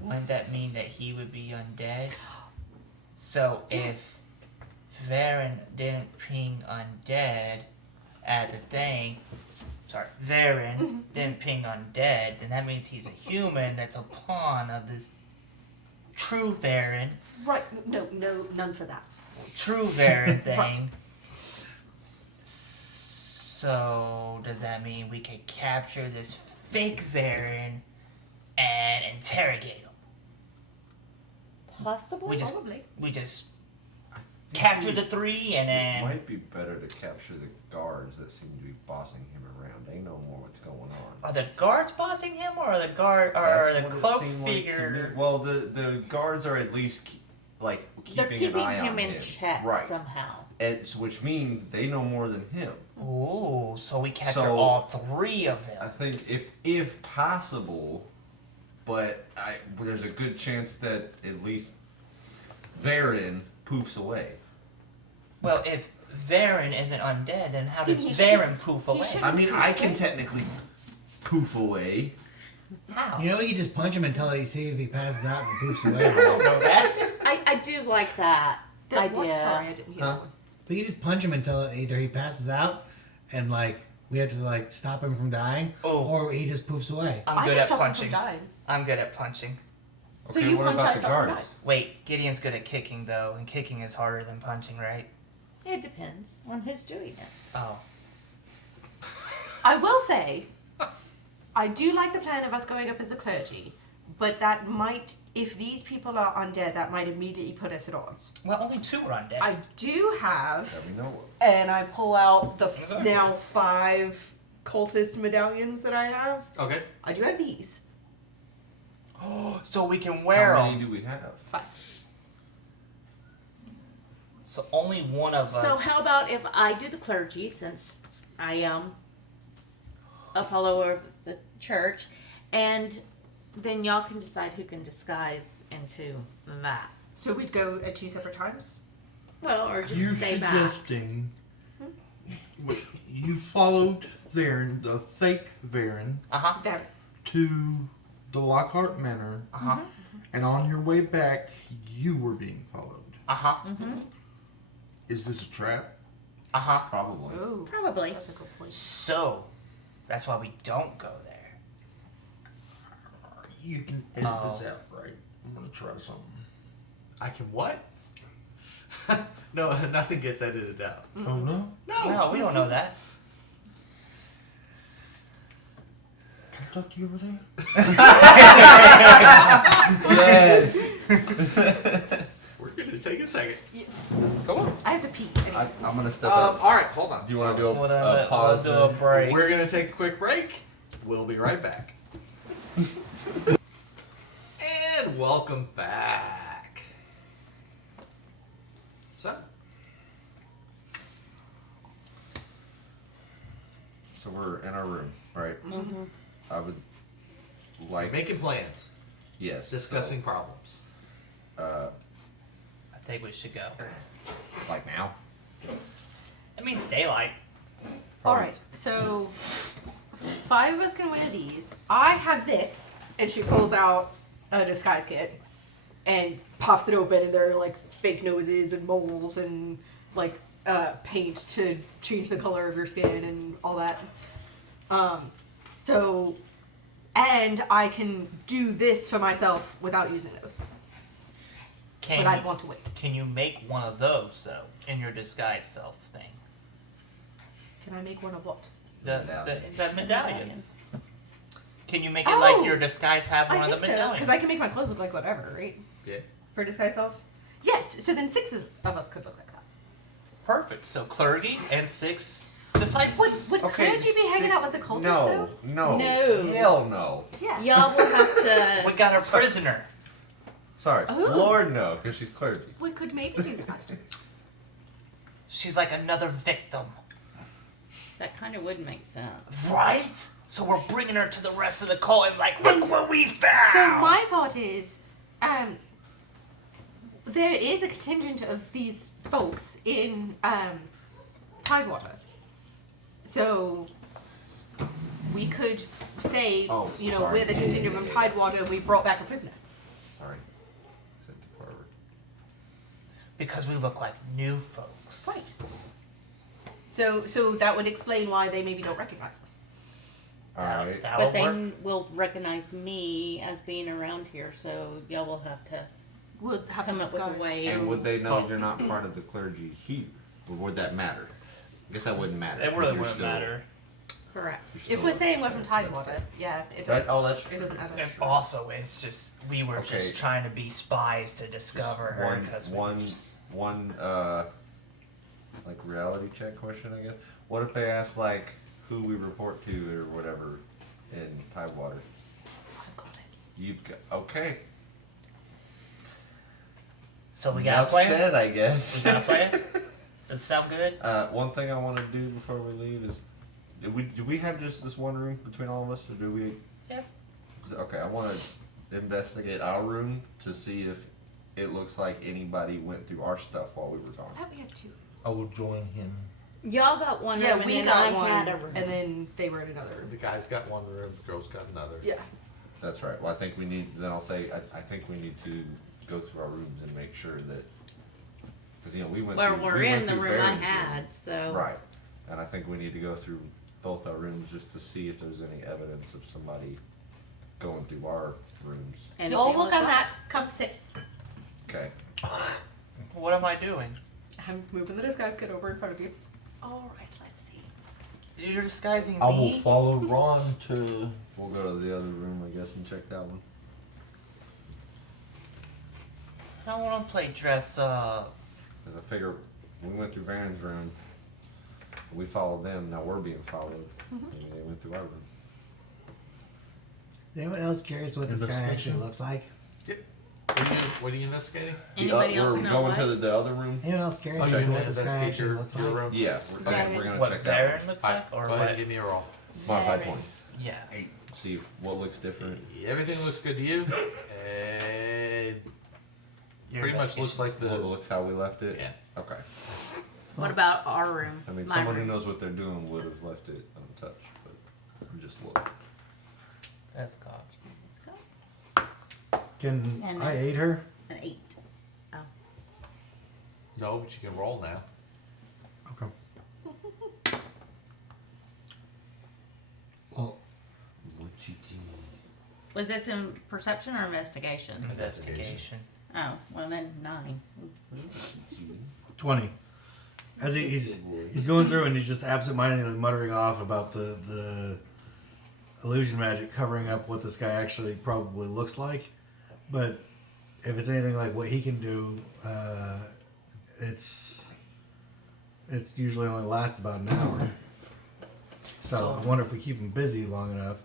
wouldn't that mean that he would be undead? So, if Varen didn't ping undead at the thing, Varen didn't ping undead, then that means he's a human that's a pawn of this true Varen, Right? No, none for that. true Varen thing. Right. So does that mean we could capture this fake Varen and interrogate him? Possibly. We just capture the 3 and It then might be better to capture the guards that seem to be bossing him around. They know more what's going on. are the guards bossing him or the guard or That's the what it cloak seemed like to figure? me. Well, the guards are at least They're keeping keeping an eye him on in him. check Right. somehow. which means they know more than him. Ooh, so we capture So- all 3 of I them. think if possible, but there's a good chance that at least Varen poofs away. Well, if Varen isn't undead, then how does He Varen should- poof he away? should- I mean, I can technically poof away. How? You know, we could just punch him until he see if he passes out and poofs away. I don't know that. I do like that idea. What? Sorry, I didn't hear Huh? that one. We could just punch him until either he passes out and like we have to like stop him from dying, Oh. or he just poofs away. I'm I good can at stop him from punching. dying. I'm good at punching. So Okay, you what punch about out the someone guards? Wait, Gideon's good at kicking though, and kicking is harder than punching, right? It depends on who's doing it. Oh. I will say, I do like the plan of us going up as the clergy, but that might, if these people are undead, that might immediately put us at odds. Well, only 2 are undead. I do have, Let me know. and I pull out the Exactly. now 5 cultist medallions that I have. Okay. I do have these. So we can wear How them. many do we have? 5. So only one of us. So how about if I do the clergy, since I am a follower of the church, and then y'all can decide who can disguise into that. So we'd go at 2 separate times? Well, or just You're stay back. suggesting you followed Varen, the fake Varen, Uh-huh. There. to the Lockhart Manor, Uh-huh. and on your way back, you were being followed. Uh-huh. Is this a trap? Uh-huh. Probably. Oh, Probably. that's a good point. So that's why we don't go there. You can edit Oh. this out, right? I'm gonna try something. I can what? No, nothing gets edited out. Oh no? No, we don't know that. Can I talk to you over there? Yes. We're gonna take a second. Come on. I have to peek. Anyway. I'm gonna step up. All right, hold on. Do you want to do a, Well, a then pause? let's do a then? break. We're gonna take a quick break. We'll be right back. And welcome back. So, So we're in our room, right? Mm-hmm. I would like making plans, yes, discussing problems. So, I think we should go. like now. It means daylight. Alright, so 5 of us can wear these. I have this. And she pulls out a disguise kit and pops it open, and there are like fake noses and moles and like paint to change the color of your skin and all that. So, and I can do this for myself without using those. Can But I'd you, want to wait. can you make one of those though in your disguise self thing? Can I make one of what? The medallions. Can you make it Oh! like your disguise have one I of think the so, medallions? because I can make my clothes look like whatever, right? Yeah. For disguise self? Yes, so then 6 of us could look like that. Perfect. So clergy and 6 disciples. Would clergy be hanging out with the cultists No, though? no, No. hell no. Yeah. Y'all will have to. We got a prisoner. Sorry, Oh. Lord no, because she's clergy. We could maybe do that. She's like another victim. That kind of would make sense. Right? So we're bringing her to the rest of the cult and like, look what we found! So my thought is, there is a contingent of these folks in Tidewater. So we could say, Oh, you know, sorry. we're the contingent from Tidewater and we brought back a prisoner. Sorry. Said too far over. Because we look like new folks. Right. So that would explain why they maybe don't recognize us. Alright. That'll But they work. will recognize me as being around here, so y'all will have to. We'll have Come to up with a disguise. way. And would they know you're not part of the clergy here? Or would that matter? I guess that wouldn't matter. It 'cause really you're wouldn't still- matter. Correct. you're still If we're a- saying we're from Tidewater, yeah, it That, doesn't. oh, that's It doesn't matter. And also, it's just, we were Okay. just trying to be spies to discover her. one, Because one, like reality check question, I guess. What if they ask like who we report to or whatever in Tidewater? I've got it. You've got okay. So we got a Enough plan? said, I guess. We got a plan? Does it sound good? One thing I want to do before we leave is, do we have just this one room between all of us, or do we? Yep. Okay, I want to investigate our room to see if it looks like anybody went through our stuff while we were I gone. thought we had two. I will join him. Y'all got one Yeah, room, we and then got I one, had a room. and then they were in another room. The guys got one room, the girls got another. Yeah. That's right. Well, I think we need. Then I'll say I think we need to go through our rooms and make sure that, because we went. Well, through, we're we in went the through room I Farron's had, so. Right, and I think we need to go through both our rooms just to see if there's any evidence of somebody going through our rooms. And Y'all if they work look on like- that. Come sit. Okay. What am I doing? I'm moving the disguise kit over in front of you. All right, let's see. You're disguising I will me? follow Ron to. We'll go to the other room, I guess, and check that one. I don't want to play dress up. Because I figure we went through Varen's room, we followed them. Now we're being followed. And they went through our room. Is anyone else curious what this guy actually looks like? What are you investigating? Anybody else we're know going what? to the other room. Anyone else curious Oh, as you to want what to this guy investigate actually your, looks your like? room? Yeah. We're gonna What check that one. Varen looks like, or Go ahead and what? give me a roll. Modify 20. Yeah. See what looks different. Everything looks good to you, and Your pretty much looks investigation. like What the. looks how we left it. Yeah. Okay. What about our room? I mean, My someone room. who knows what they're doing would have left it untouched, but just look. That's God. Let's go. Can And I that's- aid her? An 8. Oh. No, but you can roll now. Okay. Well, What you do? Was this in perception or investigation? Investigation. Oh, well then 9. 20. As he's going through and he's just absentmindedly muttering off about the illusion magic covering up what this guy actually probably looks like, but if it's anything like what he can do, it's usually only lasts about an hour. So I wonder if we keep him busy long enough,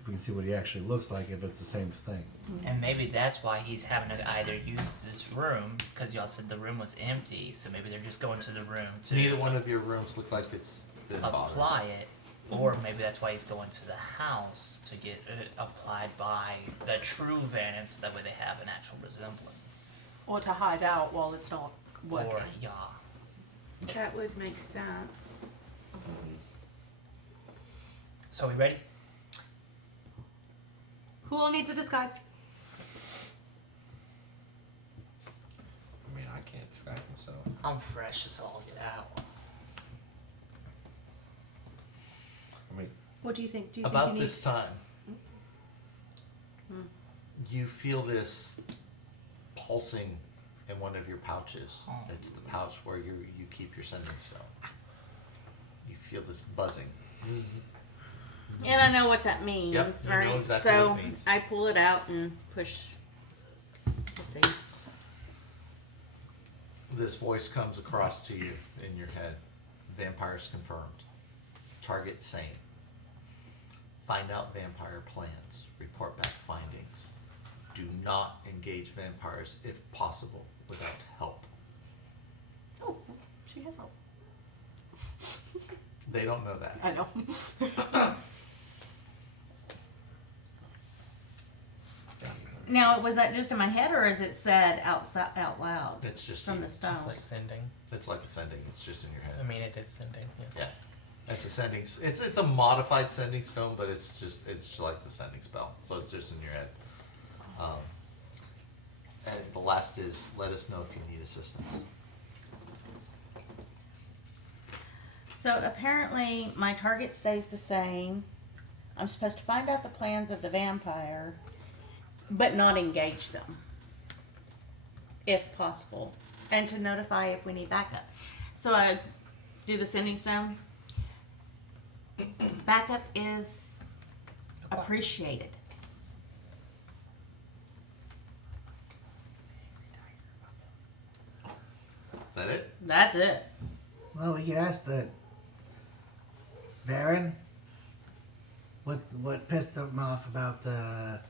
if we can see what he actually looks like, if it's the same thing. And maybe that's why he's having to either use this room, because y'all said the room was empty, so maybe they're just going to the room to Neither one of your rooms look like it's been bothered. apply it, or maybe that's why he's going to the house to get it applied by the true Varen, so that way they have an actual resemblance. Or to hide out while it's not working. Or, yeah. That would make sense. So we ready? Who all needs a disguise? I mean, I can't disguise myself. I'm fresh as all get out. I mean, What do you think? Do you About think you this time, you feel this pulsing in one of your pouches. Oh. It's the pouch where you keep your sending stone. You feel this buzzing. And I know what that means, Yep, you know right? exactly so what it means. I pull it out and push. Let's see. This voice comes across to you in your head. Vampires confirmed. Target sane. Find out vampire plans. Report back findings. Do not engage vampires if possible without help. Oh, she has help. They don't know that. I know. Now, was that just in my head, or is it said out loud It's just from you. the stone? It's like sending. It's like ascending. It's just in your I head. mean, it is sending. Yeah. Yeah, it's a sending. It's a modified sending stone, but it's just like the sending spell. So it's just in your head. And the last is let us know if you need assistance. So apparently, my target stays the same. I'm supposed to find out the plans of the vampire, but not engage them, if possible, and to notify if we need backup. So I do the sending stone. Backup is appreciated. Is that it? That's it. well, we could ask the Varen what pissed them off about the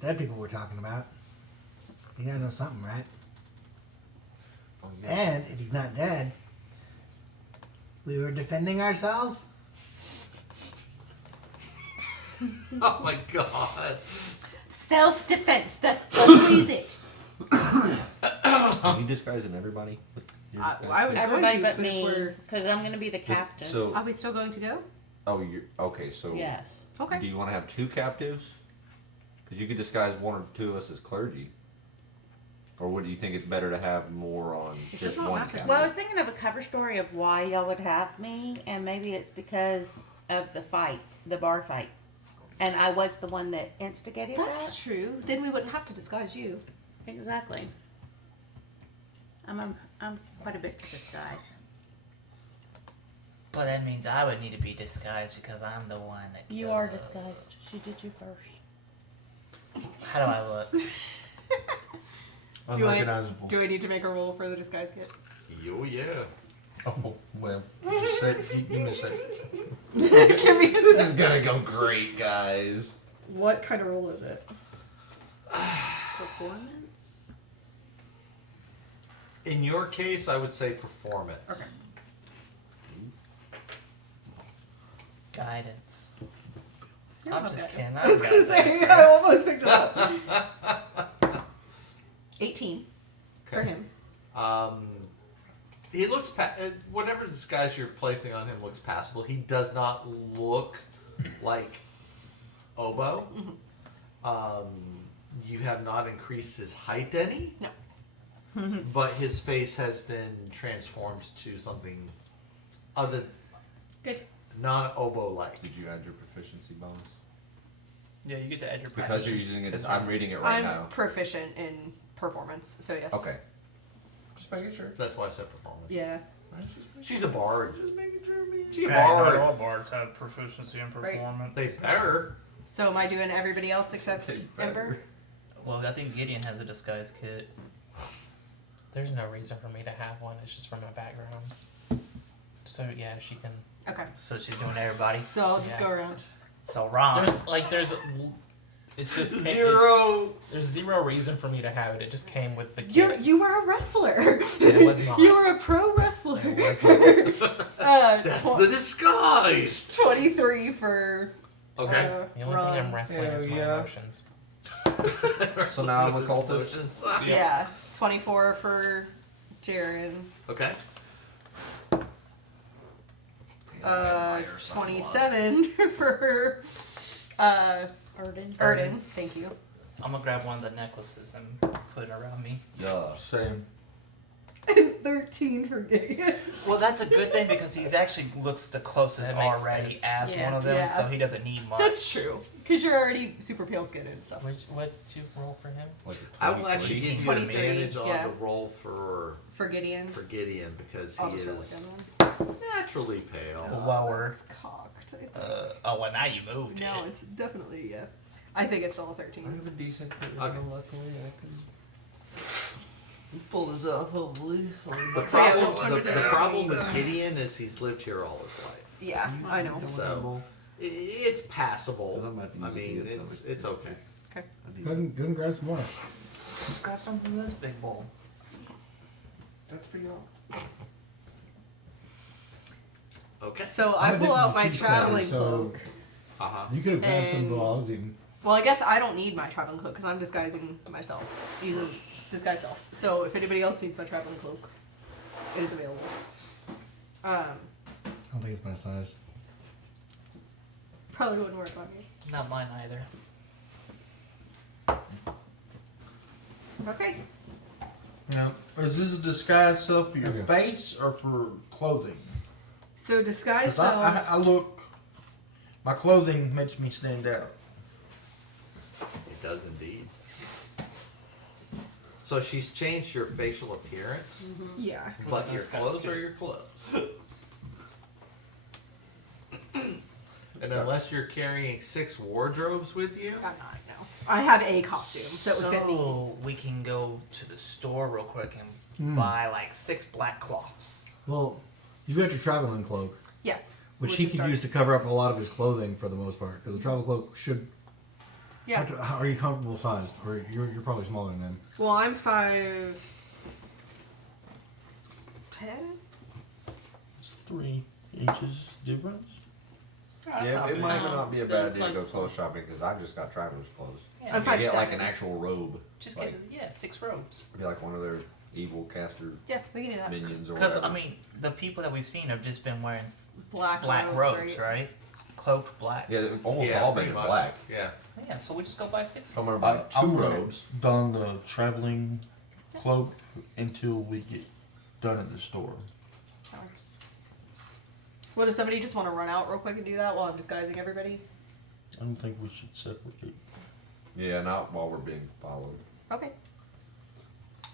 dead people we're talking about. You gotta know something, right? Oh, yeah. And if he's not dead, we were defending ourselves. Oh my god. Self-defense. That's always it. Are you disguising everybody? With your disguise? I was Everybody going to, but but if me, we're- because I'm going to be the captain. So, Are we still going to go? oh, you're okay. So, Yes. Okay. do you want to have 2 captives? Because you could disguise 1 or 2 of us as clergy. Or would you think it's better to have more on It does just not one matter. captive? Well, I was thinking of a cover story of why y'all would have me, and maybe it's because of the fight, the bar fight. And I was the one that instigated That's true. Then we wouldn't have to disguise you. that. Exactly. I'm quite a bit to disguise. But that means I would need to be disguised because I'm the one that killed. You are disguised. She did you first. How do I look? Unrecognizable. Do I need to make a roll for the disguise kit? Yo, yeah. Oh, well. You just said, you missed that. This is gonna go great, guys. What kind of roll is it? Performance? In your case, I would say performance. Okay. Guidance. You're I'm not just bad. kidding. I was I'm gonna say, I almost picked it up. 18 for Okay. him. He looks whatever disguise you're placing on him looks passable. He does not look like Obo. You have not increased his height any. No. But his face has been transformed to something other, Good. non-Obo like. Did you add your proficiency bonus? Yeah, you get to add your Because you're using it as I'm reading it right I'm now. proficient in performance, so yes. Okay. Just making sure. That's why I said performance. Yeah. She's a bard. Just making sure, man. She's a Yeah, not bard. all bards have proficiency in Right. performance. They better. So am I doing everybody else except They better. Ember? Well, I think Gideon has a disguise kit. There's no reason for me to have one. It's just from my background. So yeah, she can. Okay. So she's doing everybody. So I'll just Yeah. go around. So Ron. It's just Zero. there's zero reason for me to have it. It just came with the kit. You were a wrestler. It was not. You were a pro wrestler. It was not. That's the disguise. 23 for Okay. The only thing I'm wrestling is my emotions. So now I'm a cultist? Yeah. 24 for Jaren. Okay. 27 for Erden. Thank you. I'm gonna grab one of the necklaces and put it around me. Yeah. Same. And 13 for Gideon. Well, that's a good thing because he's actually looks the closest That makes already sense. as Yeah. one of them, Yeah. so he doesn't need much. That's true. Because you're already super pale skinned and stuff. What did you roll for him? Like I will actually give you 23, advantage on yeah. the roll for For Gideon. Gideon because I'll he just roll it is down one. naturally pale. Lower. It's cocked. I think. Oh, well, now you moved No, it. it's definitely, yeah. I think it's still a 13. I have a decent charisma, Okay. luckily. I can pull this off, hopefully. The So, yeah, problem, it's the problem with Gideon is he's lived here all his life. Yeah, I know. So it's passable. Well, that might be I easy to mean, get it's something. okay. Okay. Go and grab some more. Just grab some from this big bowl. That's for y'all. Okay. So I I'm pull out my addicted to cheese traveling crackers, so- cloak. You could have grabbed some And- while I was eating. Well, I guess I don't need my traveling cloak because I'm disguising myself. Using disguise self. So if anybody else needs my traveling cloak, it is available. I don't think it's my size. Probably wouldn't work on me. Not mine either. Okay. Now, is this a disguise self for your Okay. face or for clothing? So disguise 'Cause self. I look, my clothing makes me stand out. It does indeed. So she's changed your facial appearance, Yeah. but your That's clothes good. are your clothes. And unless you're carrying 6 wardrobes with you, I'm not, no. I have a costume that would fit me. So we can go to the store real quick and buy like 6 black cloths. Well, you've got your traveling cloak, Yeah. which Which he is could dark. use to cover up a lot of his clothing for the most part. Because the travel cloak should. Yeah. Are you comfortable sized, or you're probably smaller than him? Well, I'm 5'8", 10? It's 3 inches difference. Yeah, it might even not be a bad idea to go Close. clothes shopping because I just got traveler's clothes. Yeah, I'm You get like 5'7". an actual robe. just like, get 6 robes. be like one of their evil caster Yeah, we can do that. minions or Because whatever. I mean, the people that we've seen have just been wearing Black robes, right? Cloaked black. yeah, they've almost Yeah, all been pretty in much. black. Yeah. Yeah, so we just go buy 6. So I'm gonna buy I 2 would robes. don the traveling cloak until we get done at the store. What, does somebody just want to run out real quick and do that while I'm disguising everybody? I don't think we should separate. Yeah, not while we're being followed. Okay. I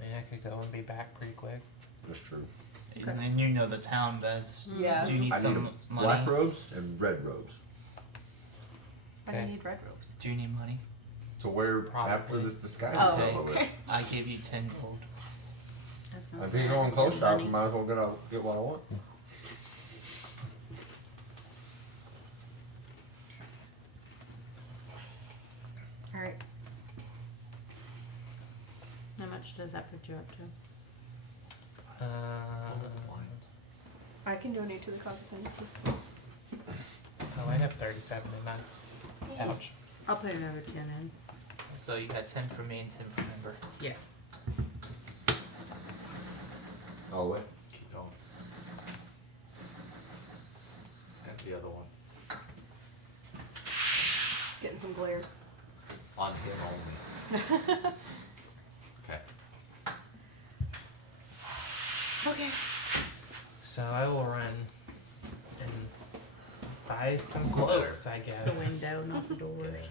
mean, I could go and be back pretty quick. That's true. And then you know the town does. Yeah. Do you need I some need money? black robes and red robes I don't Okay. need red robes. Do you need money? to wear Probably. after this disguise Oh, is over with. okay. I give you 10 gold. I was gonna If say, you're I going don't clothes have shopping, money. might as well get what I want. Alright. How much does that put you up to? I can donate to the cause of things. Oh, I have 37 in my pouch. I'll put another 10 in. So you got 10 from me and 10 from Ember. Yeah. All the way. Keep going. And the other one. Getting some glare. On him only. Okay. Okay. So I will run and buy some Go there. cloaks, I It's the guess. window, not the doors. Okay.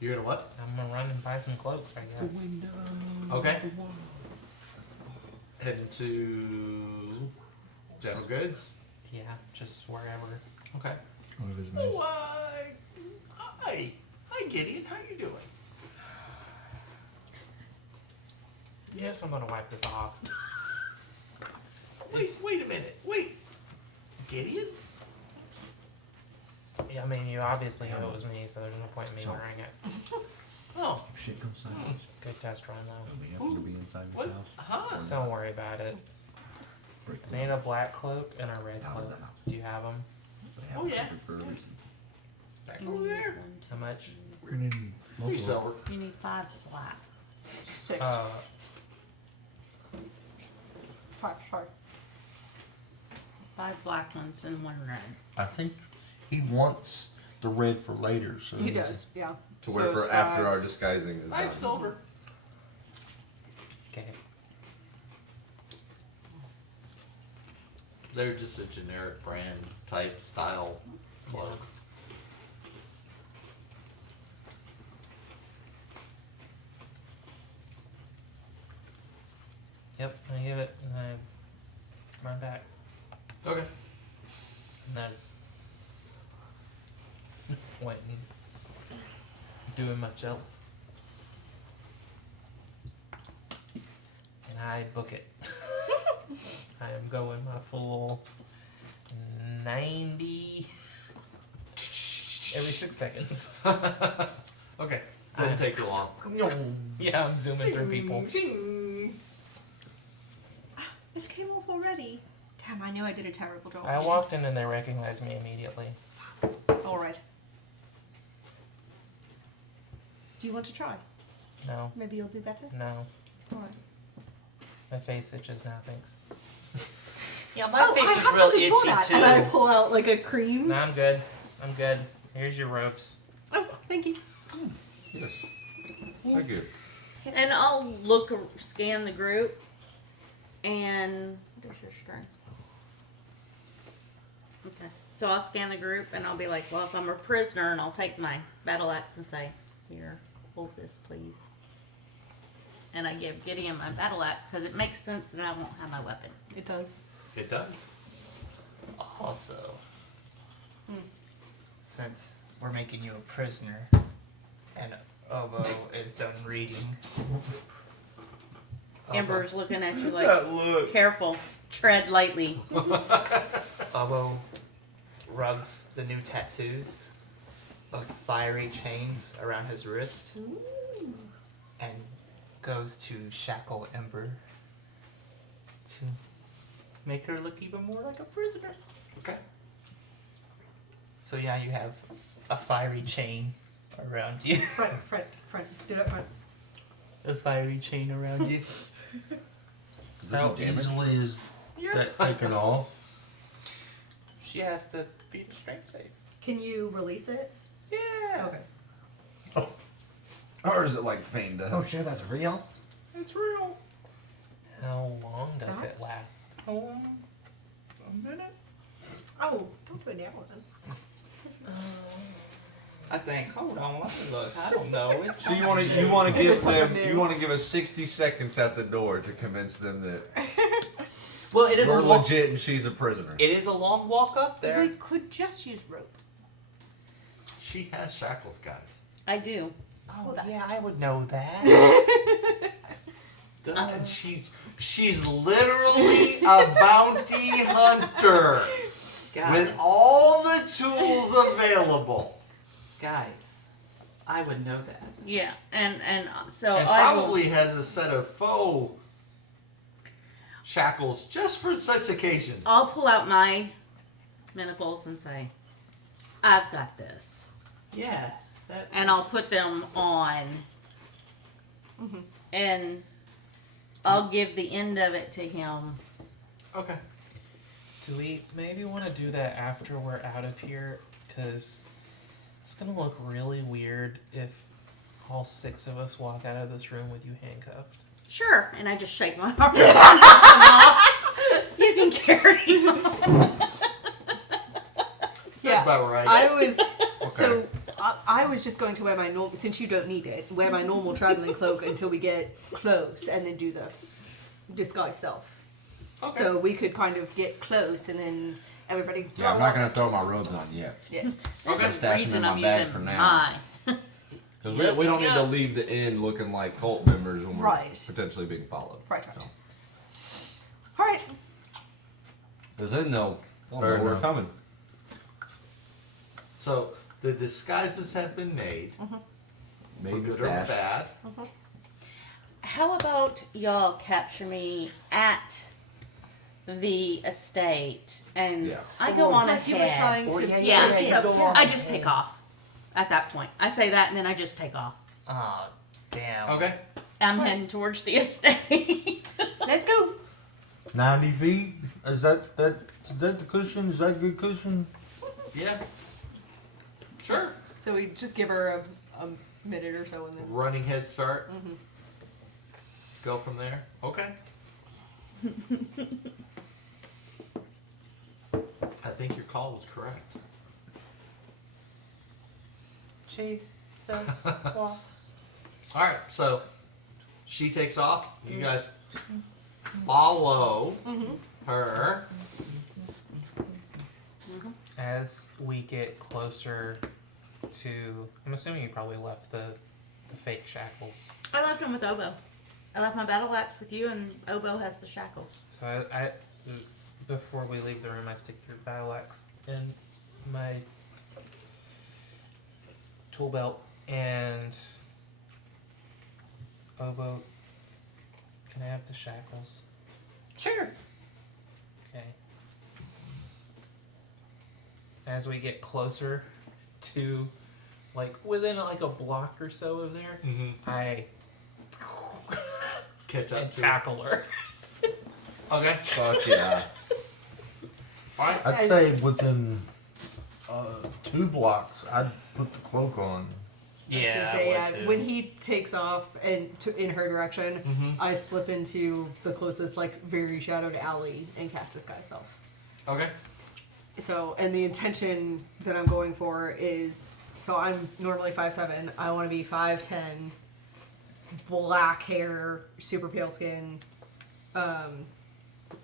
You're gonna what? I'm gonna run and buy some cloaks, I guess. Okay. Heading to general goods. Yeah, just wherever. Okay. One of his nice. Hi, Gideon. How you doing? Yes, I'm gonna wipe this off. Wait a minute. Wait, Gideon. Yeah, I mean, you obviously knew it was me, so there's no point in me wearing it. Oh, If shit goes sideways, Good test run though. we have to be inside his what? house. Huh? Don't worry about it. Break I need a black cloak and a red cloak. Do you have them? Oh yeah. For a reason. Back over there. How much? We're gonna need 3 multiple. silver. You need 5 black. 6. 5, sorry. 5 black ones and 1 red. I think he wants the red for later. So He does, yeah. To wear So for it's after 5. our disguising is 5 done. silver. Okay. They're just a generic brand type style cloak. Yep, I give it and I run back. Okay. And that's waiting. Doing much else. And I book it. I am going my full 90 every 6 seconds. Okay. Didn't take too long. Yeah, I'm zooming through people. This came off already. Damn, I knew I did a terrible job. I walked in and they recognized me immediately. Alright. Do you want to try? No, Maybe you'll do better? no. Alright. My face itches now, thanks. Yeah, my Oh, face I is have real something for that. itchy And I too. pull out like a cream. No, I'm good. I'm good. Here's your ropes. Oh, thank you. Yes. Thank you. And I'll scan the group. And what is your strength? Okay. So I'll scan the group and I'll be like, well, if I'm a prisoner, and I'll take my battle axe and say, here, hold this, please. And I give Gideon my battle axe because it makes sense that I won't have my weapon. It does. It does. Also, since we're making you a prisoner, and Obo is done reading, Ember's looking at you like, That look. careful, tread lightly. Obo rubs the new tattoos of fiery chains around his wrist and goes to shackle Ember to make her look even more like a prisoner. Okay. So yeah, you have a fiery chain around you. Front. Do that front. A fiery chain around you. How easily is that taken off? She has to beat a strength save. Can you release it? Yeah. Okay. Or is it like feigned death? Oh shit, that's real? It's real. How long does That? it last? A minute? Oh, don't put it down. I think. Hold on, let me look. I don't know. It's So you want to give us 60 seconds at the door to convince them that well, it is we're a long, legit and she's a prisoner. It is a long walk up there. We could just use rope. She has shackles, guys. I do. Oh, yeah, I would know that. And she's literally a bounty hunter Guys, with all the tools available, guys, I would know that. Yeah, and so and I will. probably has a set of faux shackles just for such occasions. I'll pull out my manacles and say, "I've got this," Yeah. That and I'll put them on, and I'll give the end of it to him. Okay. Do we maybe want to do that after we're out of here? Because it's going to look really weird if all 6 of us walk out of this room with you handcuffed. Sure, and I just shake my arm. You can carry him. That's about right. I was so I was just going to wear my normal, since you don't need it, wear my normal traveling cloak until we get close, and then do the disguise self. Okay. So we could kind of get close, and then everybody. Yeah, I'm not gonna throw my robes on yet. Yeah. Okay. I'm stashing Reason in my I'm bag using for now. mine. Because we don't need to leave the inn looking like cult members when we're Right. potentially being followed. Right. So. All right. Because then they'll know Fair we're enough. coming. So the disguises have been made, for Maybe good or stash. bad. How about y'all capture me at the estate, and Yeah. I go on Like you were ahead. trying Or to. Yeah, you so go on I just ahead. take off at that point. I say that, and then I just take off. Oh, damn. Okay. I'm heading towards the estate. Let's go. 90 feet? Is that the cushion? Is that good cushion? Yeah. Sure. So we just give her a minute or so, and then. Running head start. Go from there. Okay. I think your call was correct. Jesus walks. All right. So she takes off. You guys follow her. As we get closer to... I'm assuming you probably left the fake shackles. I left him with Obo. I left my battle axe with you, and Obo has the shackles. So just before we leave the room, I stick your battle axe in my tool belt, and Obo, can I have the shackles? Sure. Okay. As we get closer to, like, within like a block or so of there, I Catch up and to tackle her. Okay. Fuck yeah. I'd say within 2 blocks, I'd put the cloak on. Yeah, Say, I would too. when he takes off and in her direction, I slip into the closest, like, very shadowed alley and cast Disguise Self. Okay. So, and the intention that I'm going for is, so I'm normally 5'7". I want to be 5'10", black hair, super pale skin,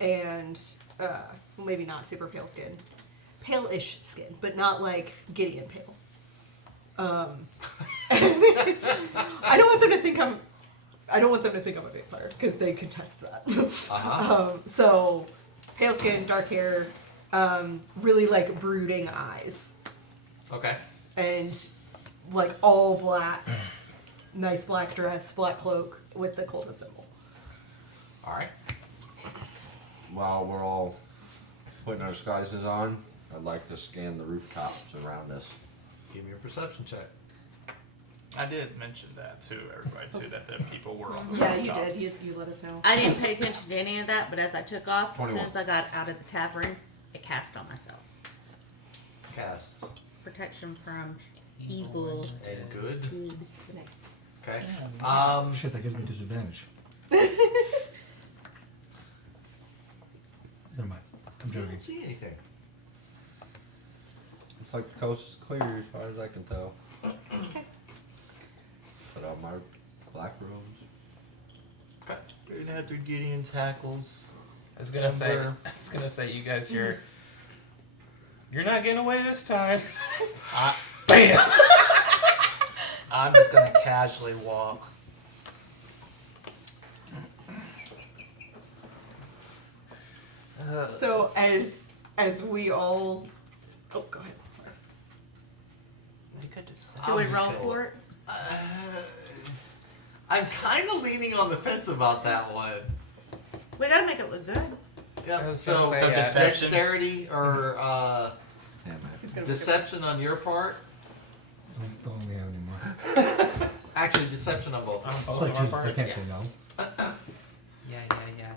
and well, maybe not super pale skin, pale-ish skin, but not like Gideon pale. I don't want them to think I'm a vampire because they could test that. So pale skin, dark hair, really like brooding eyes, Okay. and like all black, nice black dress, black cloak with the cultist symbol. All right. while we're all putting our disguises on, I'd like to scan the rooftops around us. Give me a perception check. I did mention that to everybody too, that the people were on the Yeah, you rooftops. did. You let us know. I didn't pay attention to any of that, but as I took off, as 21. soon as I got out of the tavern, I cast on myself. Cast. Protection from evil. And good. Good. Nice. Okay. Shit, that gives me disadvantage. Never mind. I'm I joking. don't see anything. Looks like the coast is clear as far as I can tell. Put on my black robes. Okay. They're gonna have their Gideon tackles. I was gonna say, Ember. you guys, you're not getting away this time. Bam! I'm just gonna casually walk. So as we all, oh, go ahead. Sorry. You could just Do we roll for it? I'm kind of leaning on the fence about that one. We gotta make it look good. Yeah. I was So, gonna say, deception. dexterity or Damn it. deception on your part. Don't let me have anymore. Actually, deception on both. It's Both like of our Jesus, I parts. can't say no. Yeah.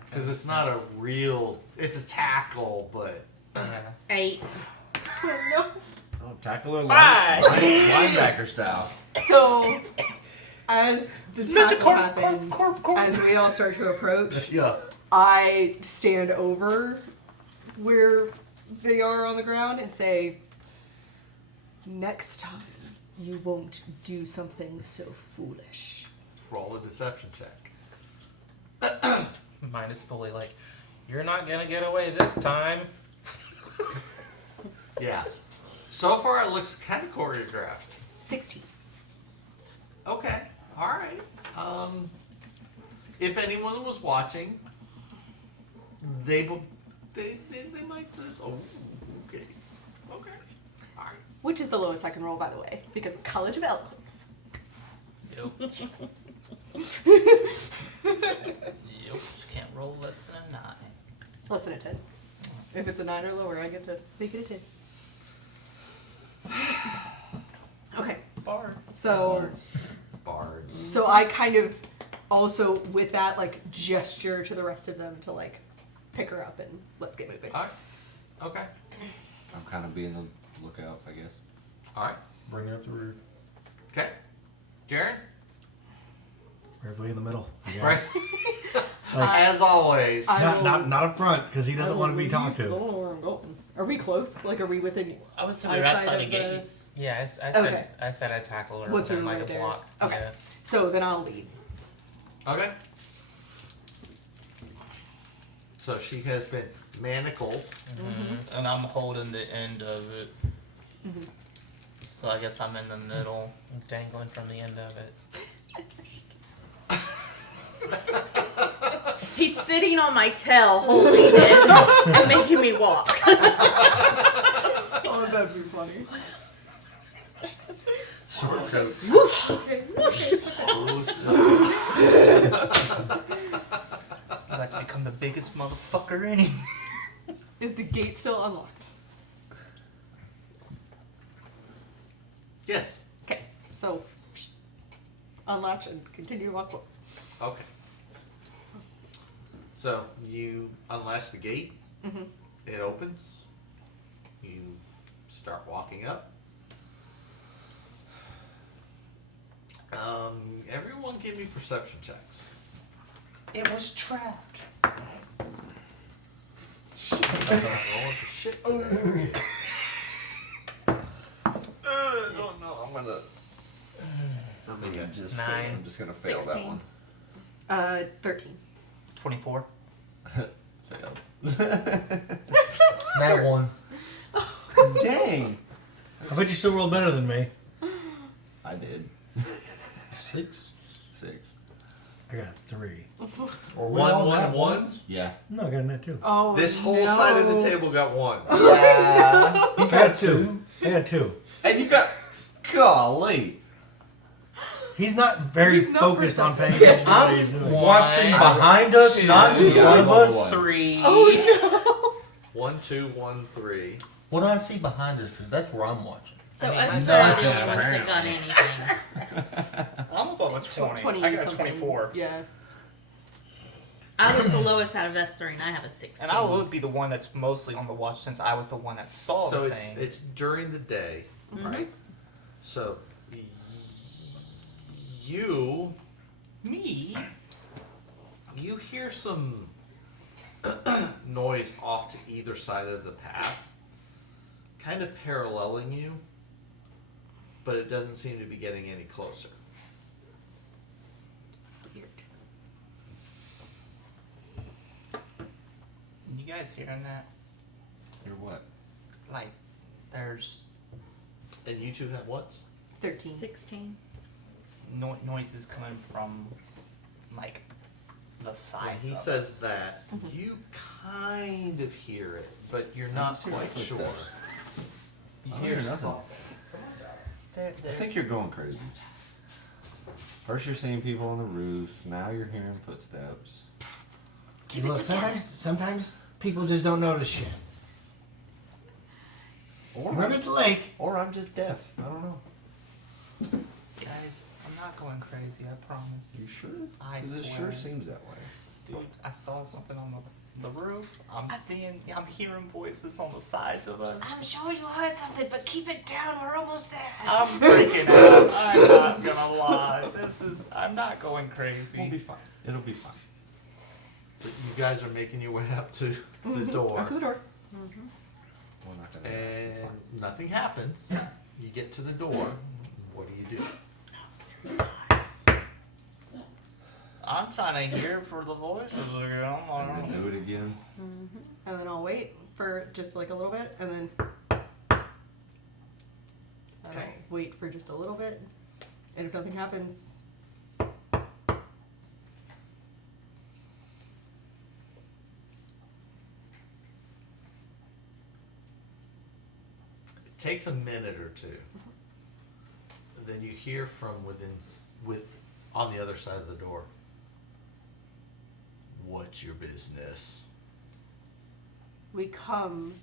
Because it's not a real. It's a tackle, but Yeah. 8. Oh, tackle her Bye. linebacker style. So as the tackle happens, as we all start to approach, yeah. I stand over where they are on the ground and say, next time you won't do something so foolish. Roll a deception check. Mine is fully like, you're not gonna get away this time. Yeah. So far, it looks kind of choreographed. 16. Okay. All right. If anyone was watching, they might just. Oh, okay. Okay. All right. Which is the lowest I can roll, by the way, because of College of Eloquence. Yep. Just can't roll less than a 9. Less than a 10. If it's a 9 or lower, I get to make it a 10. Okay. Bards. So, Bards. so I kind of also, with that, like, gesture to the rest of them to, like, pick her up and let's get moving. All right. Okay. I'm kind of being the lookout, I guess. All right. Bring her up the rear. Okay. Jaren? Bravely in the middle. I guess. Right. Like, As always. not up front, because he doesn't want to be talked I to. don't know where I'm going. Are we close? Like, are we within? I would say we're Outside outside the of the- gates. Yeah, I said Okay. I'd tackle her What's within her like right a there? block. Okay. Yeah. So then I'll lead. Okay. So she has been manacled. Mm-hmm. And I'm holding the end of it. Mm-hmm. So I guess I'm in the middle. Dangling from the end of it. He's sitting on my tail, holding it, and making me walk. Oh, that'd be funny. I'd like to become the biggest motherfucker any. Is the gate still unlocked? Yes. Okay. So unlatch and continue to walk forward. Okay. So you unlatch the gate. Mm-hmm. It opens. You start walking up. Everyone give me perception checks. It was trapped. Rolling for shit today. Oh no, I'm gonna just 9. I'm just gonna fail 16. that one. 13. 24. Failed. That one. Dang. I bet you still rolled better than me. I did. 6. 6. I got 3. Or One. Yeah. No, I got a net 2. Oh, This whole no. side of the table got one. Yeah. I got 2. I got 2. And you got golly. He's not very He's not focused on paying perceptive. attention to what he's doing. Watching behind us, two, not in front of us. 3. Oh 1, 2, 1, 3. What do I see behind us? Because that's where I'm watching. So I mean, us I'm three are not- the only ones yeah, that got anything. I'm above a 20. 20 I got a something. 24. Yeah. I was the lowest out of us three, and I have a 16. And I would be the one that's mostly on the watch since I was the one that saw So the it's thing. it's during the day, right? So you me. you hear some noise off to either side of the path, kind of paralleling you, but it doesn't seem to be getting any closer. You guys hearing that? You're what? Like, there's And you two have what? 13. 16. noises coming from, like, the When sides. he of says us. that, you kind of hear it, but you're not just hear quite sure. footsteps. You I hear hear nothing. something. I think you're going crazy. First you're seeing people on the roof, now you're hearing footsteps. Look, sometimes people just don't notice shit. Or Remember I'm, the lake? or I'm just deaf. I don't know. Guys, I'm not going crazy, I promise. You sure? I 'Cause it swear. sure seems that way. Dude, I saw something on the roof. I'm hearing voices on the sides of us. I'm sure you heard something, but keep it down. We're almost there. I'm freaking out. I'm not gonna lie. I'm not going crazy. We'll be fine. It'll be fine. So you guys are making your way up to the door, Up to the door. We're not gonna and nothing happens. You get to the door. What do? I'm trying to hear for the voices again. I And don't then do it again. And then I'll wait for just like a little bit, and then I'll wait for just a little bit, and if nothing happens, It takes a minute or two. Then you hear from on the other side of the door. What's your business? we come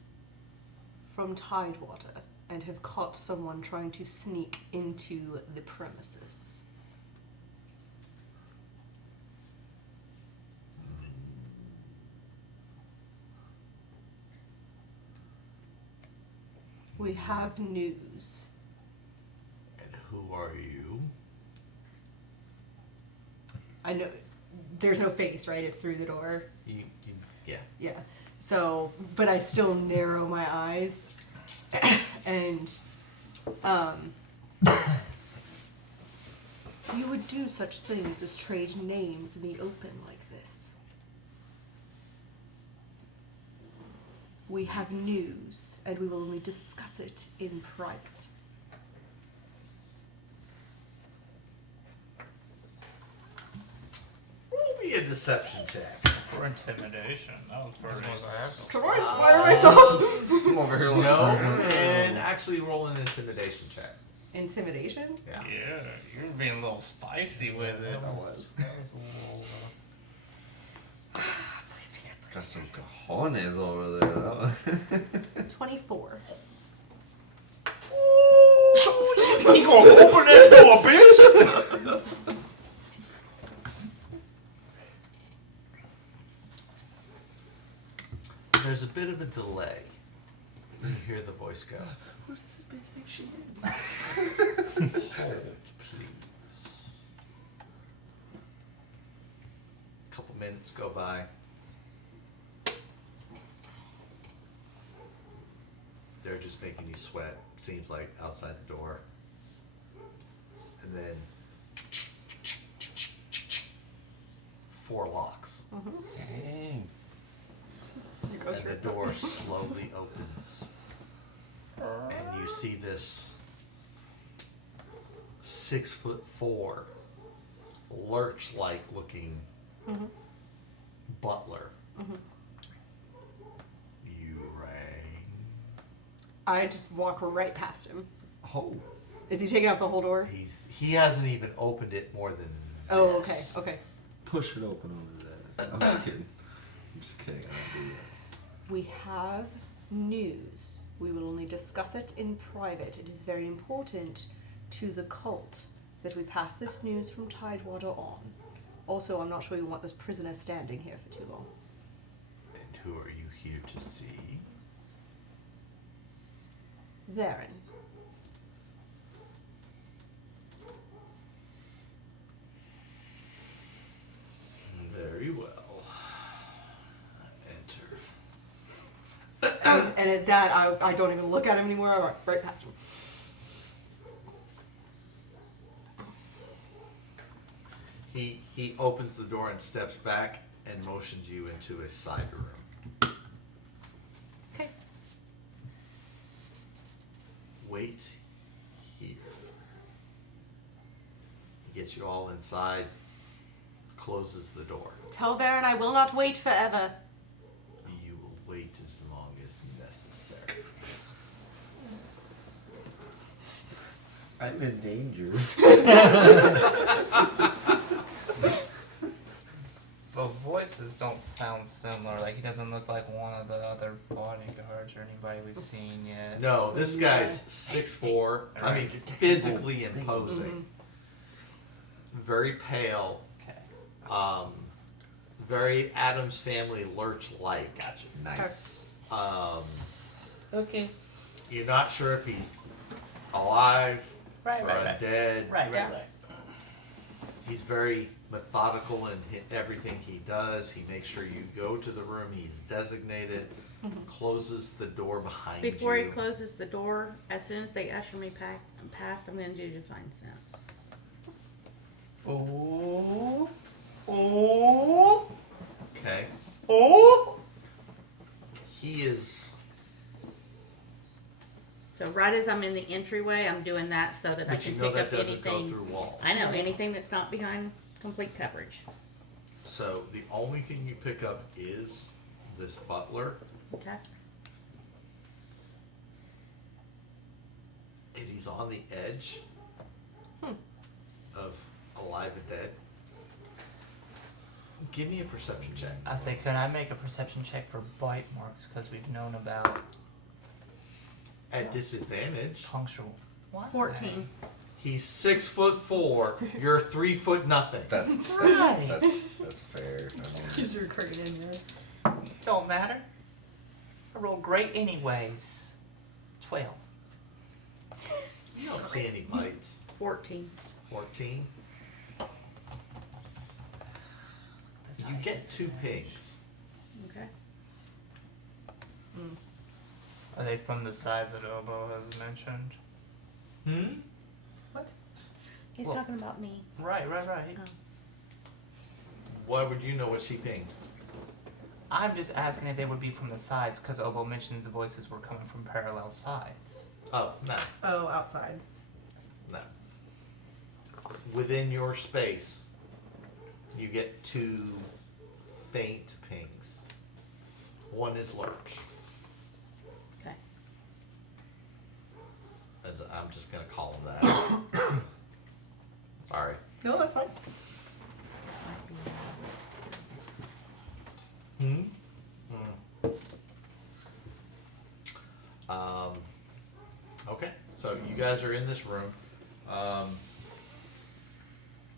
from Tidewater and have caught someone trying to sneak into the premises. We have news. And who are you? I know there's no face, right? It's through the door. Yeah. Yeah. So, but I still narrow my eyes, and you would do such things as trade names in the open like this. We have news, and we will only discuss it in private. Roll me a deception check. For intimidation. That was As pretty. much as I have. Come on, inspire myself. I'm over here like No, and actually roll an intimidation check. Intimidation. Yeah. Yeah, you're being a little spicy with it. That was a little. Please be good. got some cojones over there. 24. He gonna open that door, bitch! There's a bit of a delay. You hear the voice go. What does this bitch think she is? Hold, please. A couple minutes go by. They're just making you sweat, seems like, outside the door. And then 4 locks. Dang. And the door slowly opens. And you see this 6'4", lurch-like looking butler. You rang. I just walk right past him. Oh. Is he taking out the whole door? He hasn't even opened it more than Oh, okay, this. okay. Push it open over that. I'm just kidding. I'm just kidding. I don't do that. We have news. We will only discuss it in private. It is very important to the cult that we pass this news from Tidewater on. Also, I'm not sure we want this prisoner standing here for too long. And who are you here to see? Varen. Very well. Enter. And at that, I don't even look at him anymore. I walk right past him. He opens the door and steps back and motions you into a side room. Okay. Wait here. He gets you all inside, closes the door. Tell Varen I will not wait forever. You will wait as long as necessary. I'm in danger. The voices don't sound similar. Like he doesn't look like one of the other bodyguards or anybody we've seen yet. No, this guy's 6'4". I mean, physically imposing. Very pale. Okay. Very Addams Family Lurch-like. Gotcha. Nice. Okay. You're not sure if he's alive Right, or right. dead. Right. He's very methodical in everything he does. He makes sure you go to the room he's designated, closes the door behind you. Before he closes the door, as soon as they usher me past, I'm going to do Divine Sense. Oh. Okay. Oh. He is... So right as I'm in the entryway, I'm doing that so that I But you can know pick that up doesn't go anything. through walls. I know, anything that's not behind complete coverage. So the only thing you pick up is this butler. Okay. And he's on the edge of alive and dead. Give me a perception check. I say, could I make a perception check for bite marks? Because we've known about At disadvantage. punctual. Why? 14. He's 6'4". You're 3 foot nothing. That's Right. that's fair. I mean, Because you're curtain in there. Don't matter. I rolled great anyways. 12. You don't see any bites. 14. 14. That's You not get easy. 2 pings. Okay. Are they from the size that Obo has mentioned? Hmm? He's Well- talking about me. Right. Oh. Why would you know what she pinged? I'm just asking if they would be from the sides, because Obo mentioned the voices were coming from parallel sides. Oh, no. Oh, outside. No. Within your space, you get 2 faint pings. One is Lurch. Okay. And I'm just going to call him that. Sorry. No, that's fine. Hmm? Okay, so you guys are in this room.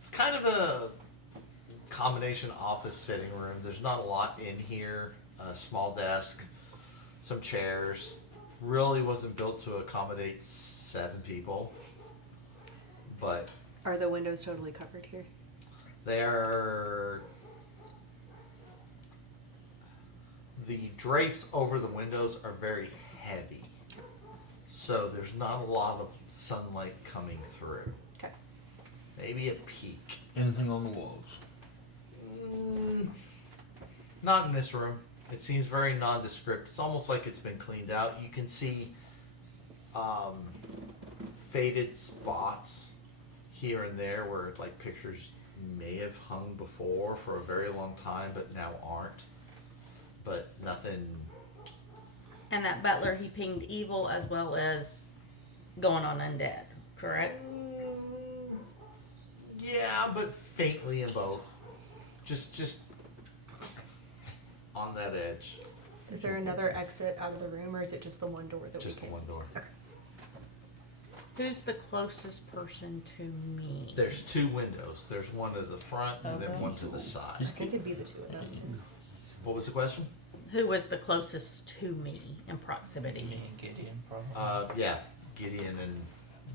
It's kind of a combination office sitting room. There's not a lot in here. A small desk, some chairs. Really wasn't built to accommodate 7 people. But Are the windows totally covered here? they're... The drapes over the windows are very heavy. So there's not a lot of sunlight coming through. Okay. Maybe a peek. Anything on the walls? Not in this room. It seems very nondescript. It's almost like it's been cleaned out. You can see faded spots here and there where like pictures may have hung before for a very long time but now aren't. But nothing. And that butler, he pinged evil as well as going on undead, correct? Yeah, but faintly in both. Just on that edge. Is there another exit out of the room, or is it just the one door that Just we the came? one door. Who's the closest person to me? There's two windows. There's one to the front and then Okay. one to the side. I think it'd be the two of them. What was the question? Who was the closest to me in proximity? Me and Gideon probably. Yeah, Gideon and.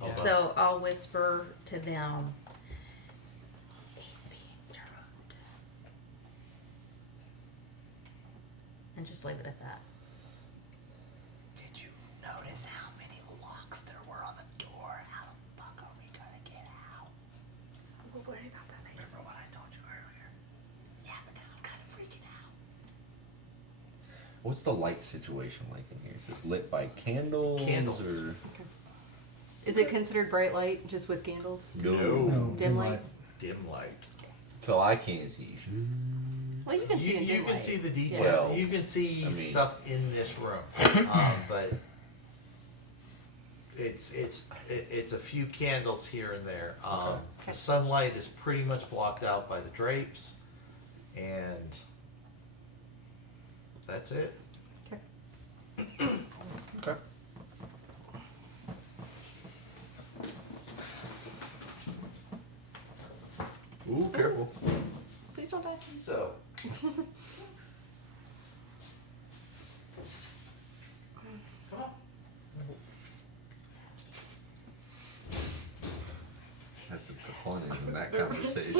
Yeah. So I'll whisper to them. He's being turned. And just leave it at that. Did you notice how many locks there were on the door? How the fuck are we gonna get out? We'll worry about that later. Remember what I told you earlier? Yeah, but now I'm kind of freaking out. What's the light situation like in here? Is it lit by candles? Candles. Or Is it considered bright light just with candles? no? Dim light? Dim light. So I can't see. Well, you can see in You dim can light. see the detail. Well, You can see I mean- stuff in this room, but it's a few candles here and there. The sunlight is pretty much blocked out by the drapes, and that's it. Okay. Okay. Ooh, careful. Please don't die. So. Come on. That's the fun in that conversation.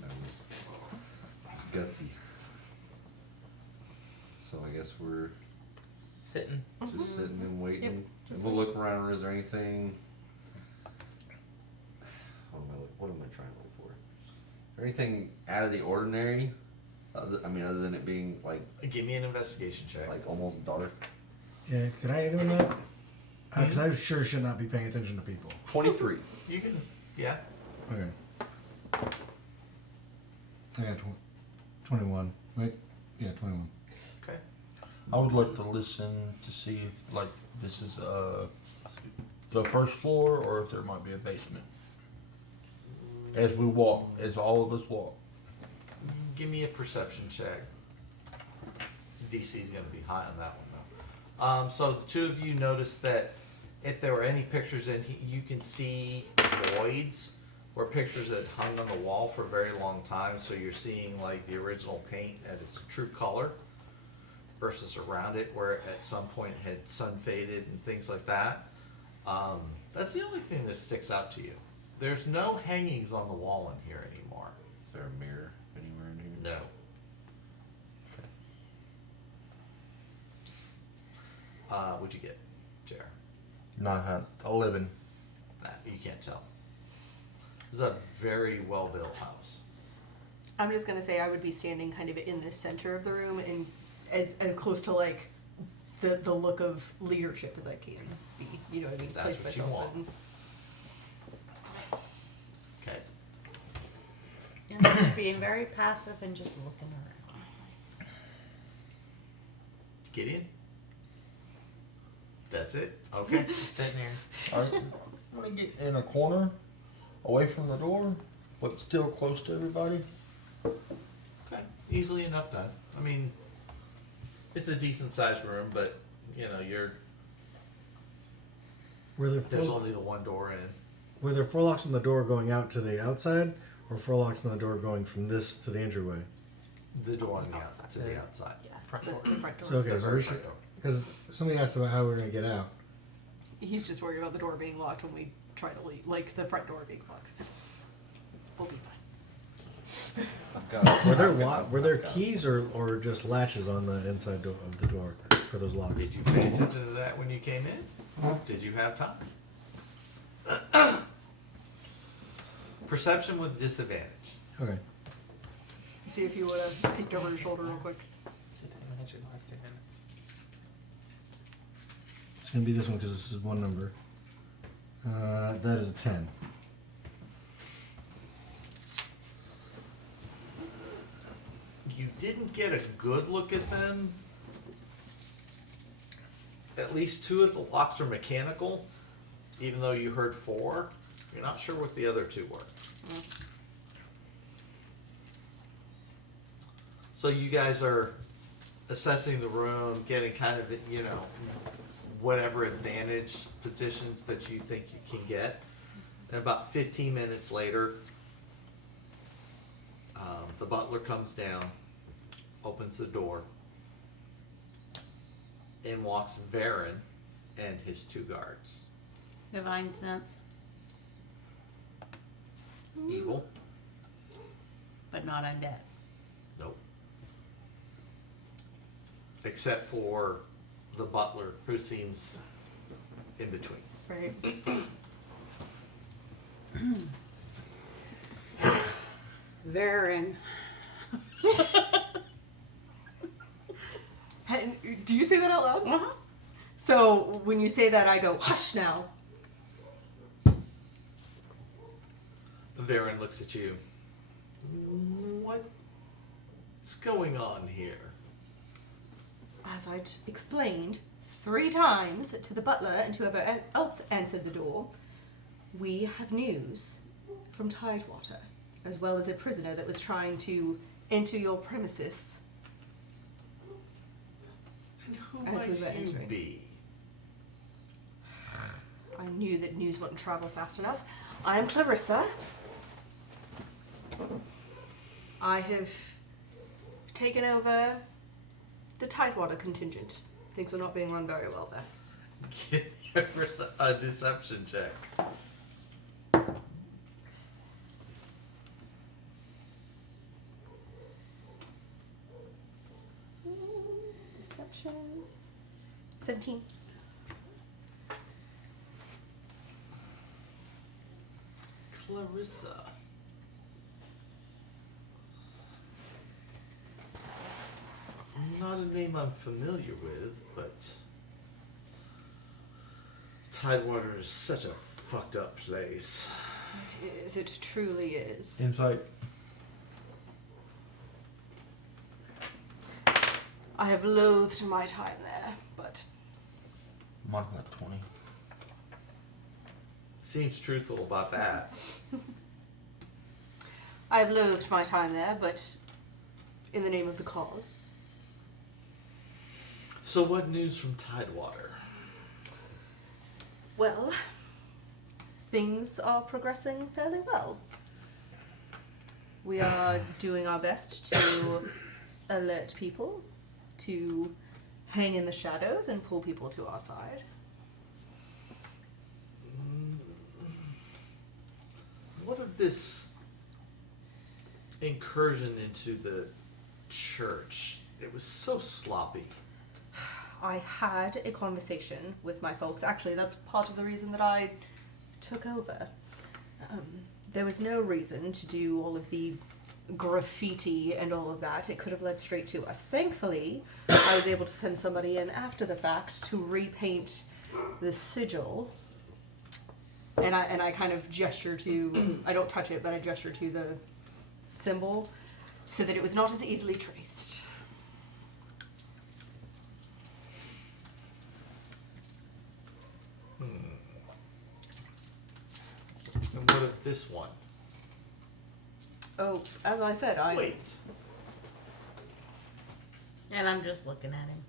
That was gutsy. So I guess we're Sitting. just sitting and waiting. Yep, And just we'll look around. Is there anything? What am I trying to look for? Anything out of the ordinary? Other than it being like Give me an investigation check. almost dark. Yeah, can I do that? Because I sure should not be paying attention to people. 23. You can, yeah. Okay. I got 21. Wait. Yeah, 21. Okay. I would like to listen to see if, like, this is the first floor or if there might be a basement. As we walk, as all of us walk. Give me a perception check. DC is going to be high on that one though. So the two of you notice that if there were any pictures in here, you can see voids where pictures had hung on the wall for a very long time. So you're seeing like the original paint at its true color versus around it where at some point it had sun faded and things like that. That's the only thing that sticks out to you. There's no hangings on the wall in here anymore. Is there a mirror anywhere in here? No. What'd you get, Jer? Not had 11. Nah, you can't tell. This is a very well built house. I'm just gonna say I would be standing kind of in the center of the room and as close to like the look of leadership as I can be. You know what I mean? That's Place what you myself want. in. Okay. And just being very passive and just looking around. Gideon? That's it? Okay. Just sitting here. Alright, I'm gonna get in a corner, away from the door, but still close to everybody. Okay. Easily enough done. I mean, it's a decent sized room, but you know, there's only the one door in. Were there four locks on the door going out to the outside, or four locks on the door going from this to the entryway? The door on the outside, to the outside. Yeah, Front the door. front door. So okay, That's so our we front should, door. because somebody asked about how we're gonna get out. He's just worried about the door being locked when we try to leave, like the front door being locked. We'll be fine. Were there keys or just latches on the inside door of the door for those locks? Did you pay attention to that when you came in? Did you have time? Perception with disadvantage. Okay. See if you would have peeked over your shoulder real quick. It didn't mention the last 2 minutes. It's gonna be this one because this is one number. That is a 10. You didn't get a good look at them, at least 2 of the locks are mechanical, even though you heard 4. You're not sure what the other 2 were. So you guys are assessing the room, getting kind of, you know, whatever advantage positions that you think you can get. And about 15 minutes later, the butler comes down, opens the door. In walks Varen and his 2 guards. Divine sense, Evil? but not undead. Nope. Except for the butler, who seems in between. Right. Varen. And do you say that out loud? Uh-huh. So when you say that, I go, hush now. Varen looks at you. What's going on here? As I'd explained 3 times to the butler and whoever else answered the door, we have news from Tidewater, as well as a prisoner that was trying to enter your premises. And who As we might were you entering. be? I knew that news wouldn't travel fast enough. I am Clarissa. I have taken over the Tidewater contingent. Things were not being run very well there. Give a deception check. Deception. 17. Clarissa. Not a name I'm familiar with, but Tidewater is such a fucked up place. It is. It truly is. Insight. I have loathed my time there, but Modified 20. Seems truthful about that. I have loathed my time there, but in the name of the cause. So what news from Tidewater? Well, things are progressing fairly well. We are doing our best to alert people, to hang in the shadows and pull people to our side. What of this incursion into the church? It was so sloppy. I had a conversation with my folks. Actually, that's part of the reason that I took over. There was no reason to do all of the graffiti and all of that. It could have led straight to us. Thankfully, I was able to send somebody in after the fact to repaint the sigil. And I kind of gesture to, I don't touch it, but I gesture to the symbol so that it was not as easily traced. And what of this one? Oh, as I said, I... Wait. And I'm just looking at him.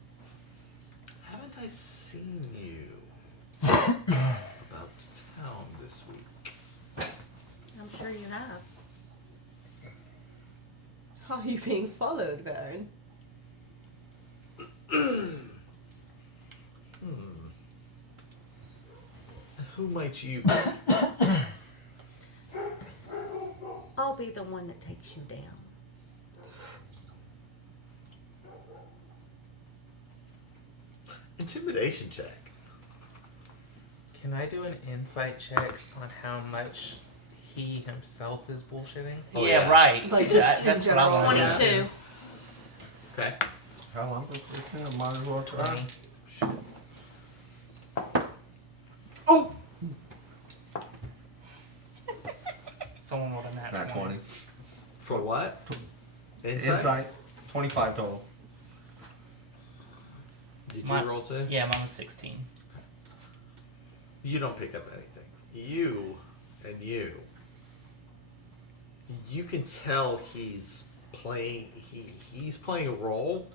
Haven't I seen you about town this week? I'm sure you have. Are you being followed, Baron? Who might you... I'll be the one that takes you down. Intimidation check. Can I do an insight check on how much he himself is bullshitting? Oh, yeah, yeah. right. Like, just That's in what I general. want to know. 22. Okay. How long was it? Might as well try. 20. Shit. Oh! Someone with a nat Not 20. For what? Insight? 25 total. Did you roll to? Yeah, mine was 16. You don't pick up anything. You can tell he's playing he's playing a role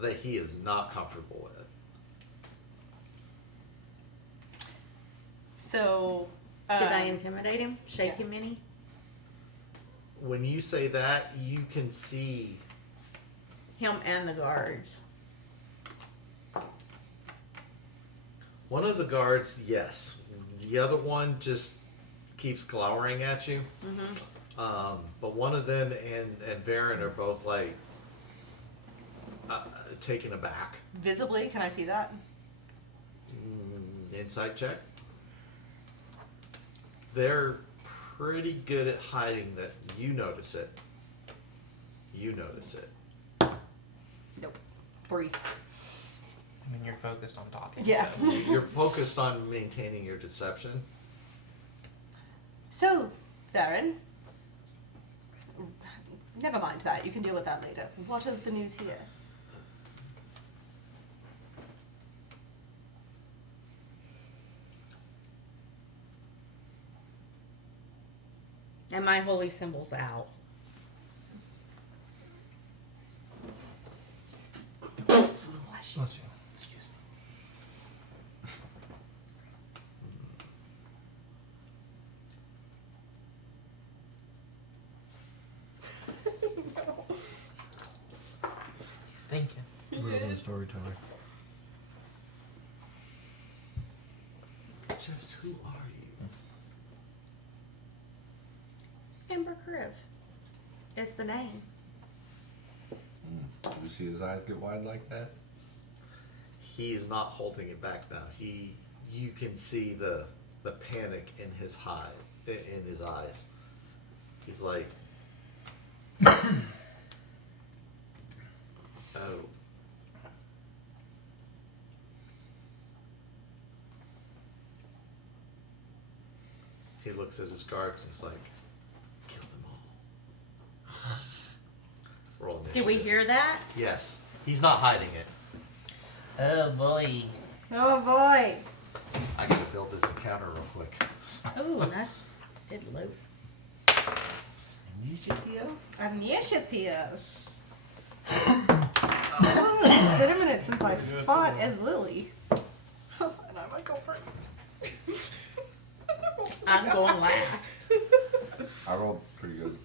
that he is not comfortable with. So, Did I intimidate him? Shake him any? When you say that, you can see Him and the guards. one of the guards, yes. The other one just keeps glowering at you. But one of them and Baron are both like taken aback. visibly, can I see that? Inside check. They're pretty good at hiding that you notice it. You notice it. Nope. 3. I mean, you're focused on talking. Yeah. So. You're focused on maintaining your deception. So, Darren. Never mind that. You can deal with that later. What of the news here? And my holy symbol's out. Bless you. Excuse me. He's thinking. We're the storyteller. Just who are you? Ember Criv is the name. Did you see his eyes get wide like that? He's not holding it back now. You can see the panic in his eyes. He's like, oh. He looks at his guards and he's like, kill them all. Roll Did we initiative. hear that? Yes. He's not hiding it. Oh boy. Oh boy. I gotta build this encounter real quick. Ooh, nice. Did loot. Initiative. It's been a minute since I fought as Lily. And I might go first. I'm going last. I rolled pretty good.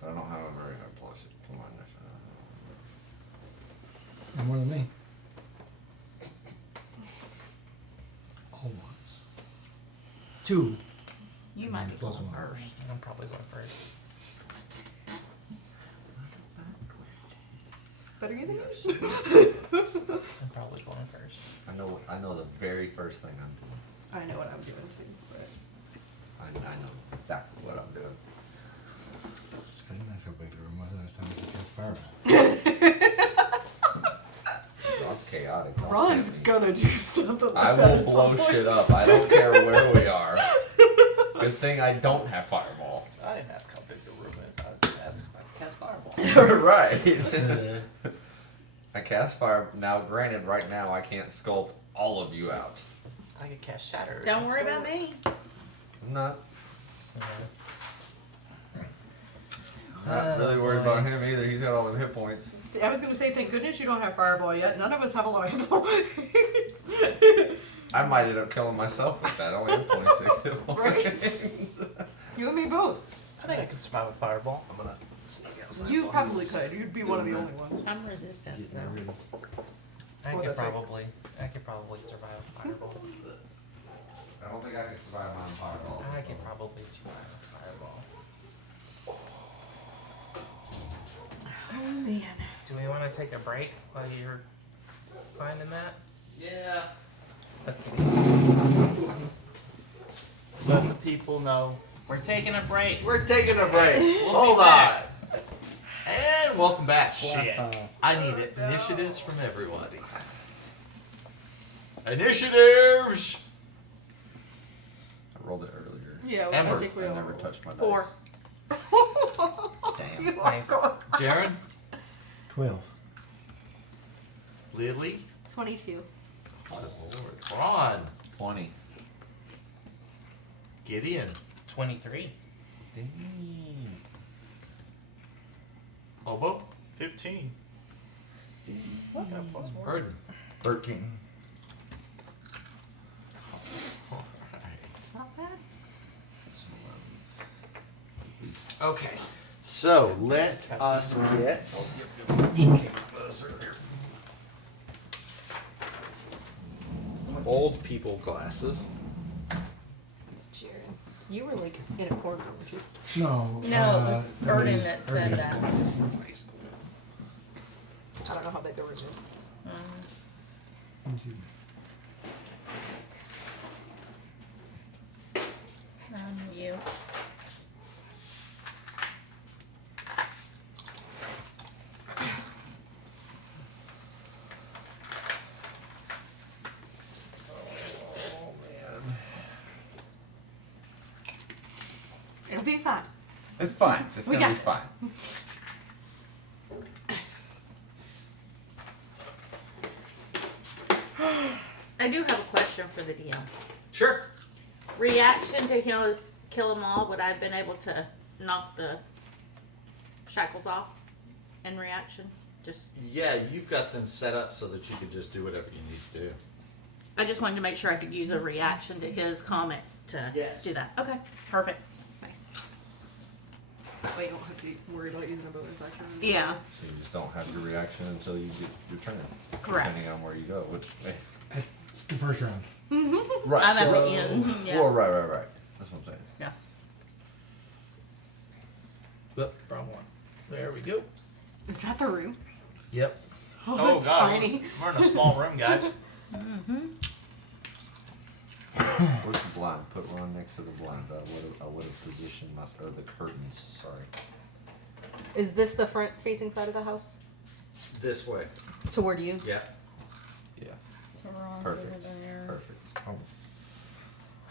But I don't have a very high plus to my initiative. And more than me. All once. 2. You might be Plus going one. first. I'm probably going first. Better you than me. I'm probably going first. I know the very first thing I'm doing. I know what I'm doing too. But I know exactly what I'm doing. I didn't ask how big the room was, and I sounded like a fireball. Ron's chaotic. Don't Ron's tempt me. gonna do something like I that. will at some blow point. shit up. I don't care where we are. Good thing I don't have fireball. I didn't ask how big the room is. I was just asking if I could cast fireball. Right. I cast fire. Now, granted, right now I can't sculpt all of you out. I could cast shatter. Don't and worry about me. swords. I'm not. Yeah. Not really worried about him either. He's got all them hit points. I was gonna say, thank goodness you don't have fireball yet. None of us have a lot of hit points. I might end up killing myself with that. I only have 26 hit points. Right. You and me both. I think I could survive a fireball. I'm gonna sneak outside. You while probably he's could. You'd be one of the only ones. I'm resistant, so. getting ready. I Well, could that's it. probably survive a fireball. I don't think I can survive my fireball. I could probably survive a fireball. Oh man. Do we want to take a break while you're finding that? Yeah. Let the people know. We're taking a break. We're taking a break. Hold on. And welcome back. Shit. I need it. Initiatives from everybody. Initiatives! I rolled it earlier. Yeah, Ember. I think we I all never rolled. touched my 4. dice. Damn. Nice. Jaren? 12. Lily? 22. Good Lord. Ron. 20. Gideon. 23. Obo. 15. Got a plus 4. Burden. 13. It's not bad. Okay. So let us get old people glasses. It's Jared. You were like in a corner, weren't you? No. No, it was Erden was that said Erden. that. I don't know how big the room is. You. It'll be fine. It's fine. It's We gonna be got fine. I do have a question for the DM. Sure. Reaction to his kill them all, would I have been able to knock the shackles off in reaction? Just Yeah, you've got them set up so that you can just do whatever you need to do. I just wanted to make sure I could use a reaction to his comment to Yes. do that. Okay, perfect. Nice. Well, you don't have to be worried about using a bonus action. Yeah, So you just don't have your reaction until you get your turn. Correct. Depending on where you go. Which, The first round. right. I'm at so, the end. Yeah. Well, right. That's what I'm saying. Yeah. Whoop, wrong one. There we go. Is that the room? Yep. Oh, it's God. tiny. We're in a small room, guys. Where's the blind? Put one next to the blinds. I would have positioned my or the curtains. Sorry. Is this the front facing side of the house? This way. Toward you? Yeah. Yeah. So we're on Perfect. over there. Perfect.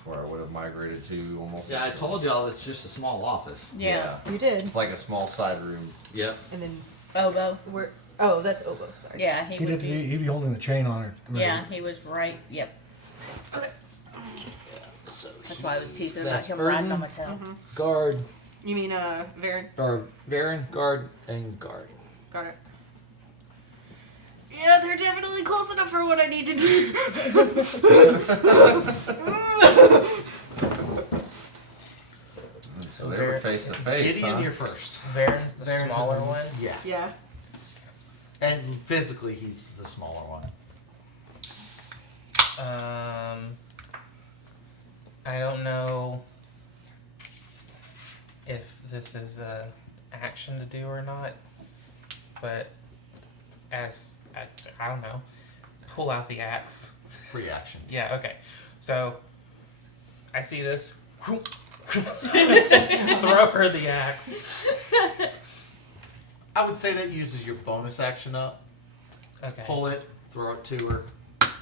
Where I would have migrated to almost. Yeah, I told y'all it's just a small office. Yeah. You did. It's like a small side room. Yep. And then Oboe. where? Oh, that's Obo. Sorry. Yeah, he He'd would have to be. be, he'd be holding the chain on her. Right. Yeah, he was right. Yep. So That's why I was teasing That's about him riding on Erden. my tail. guard, You mean Varen? Varen, guard, and guard. Got it. Yeah, they're definitely close enough for what I need to do. So they were face to face. Gideon, Huh? you're first. Varen's the Varen's smaller in- one. Yeah. Yeah. And physically, he's the smaller one. I don't know if this is a action to do or not, but as I don't know, pull out the axe. Free action. Yeah, okay. So I see this. Throw her the axe. I would say that uses your bonus action up. Okay. Pull it, throw it to her,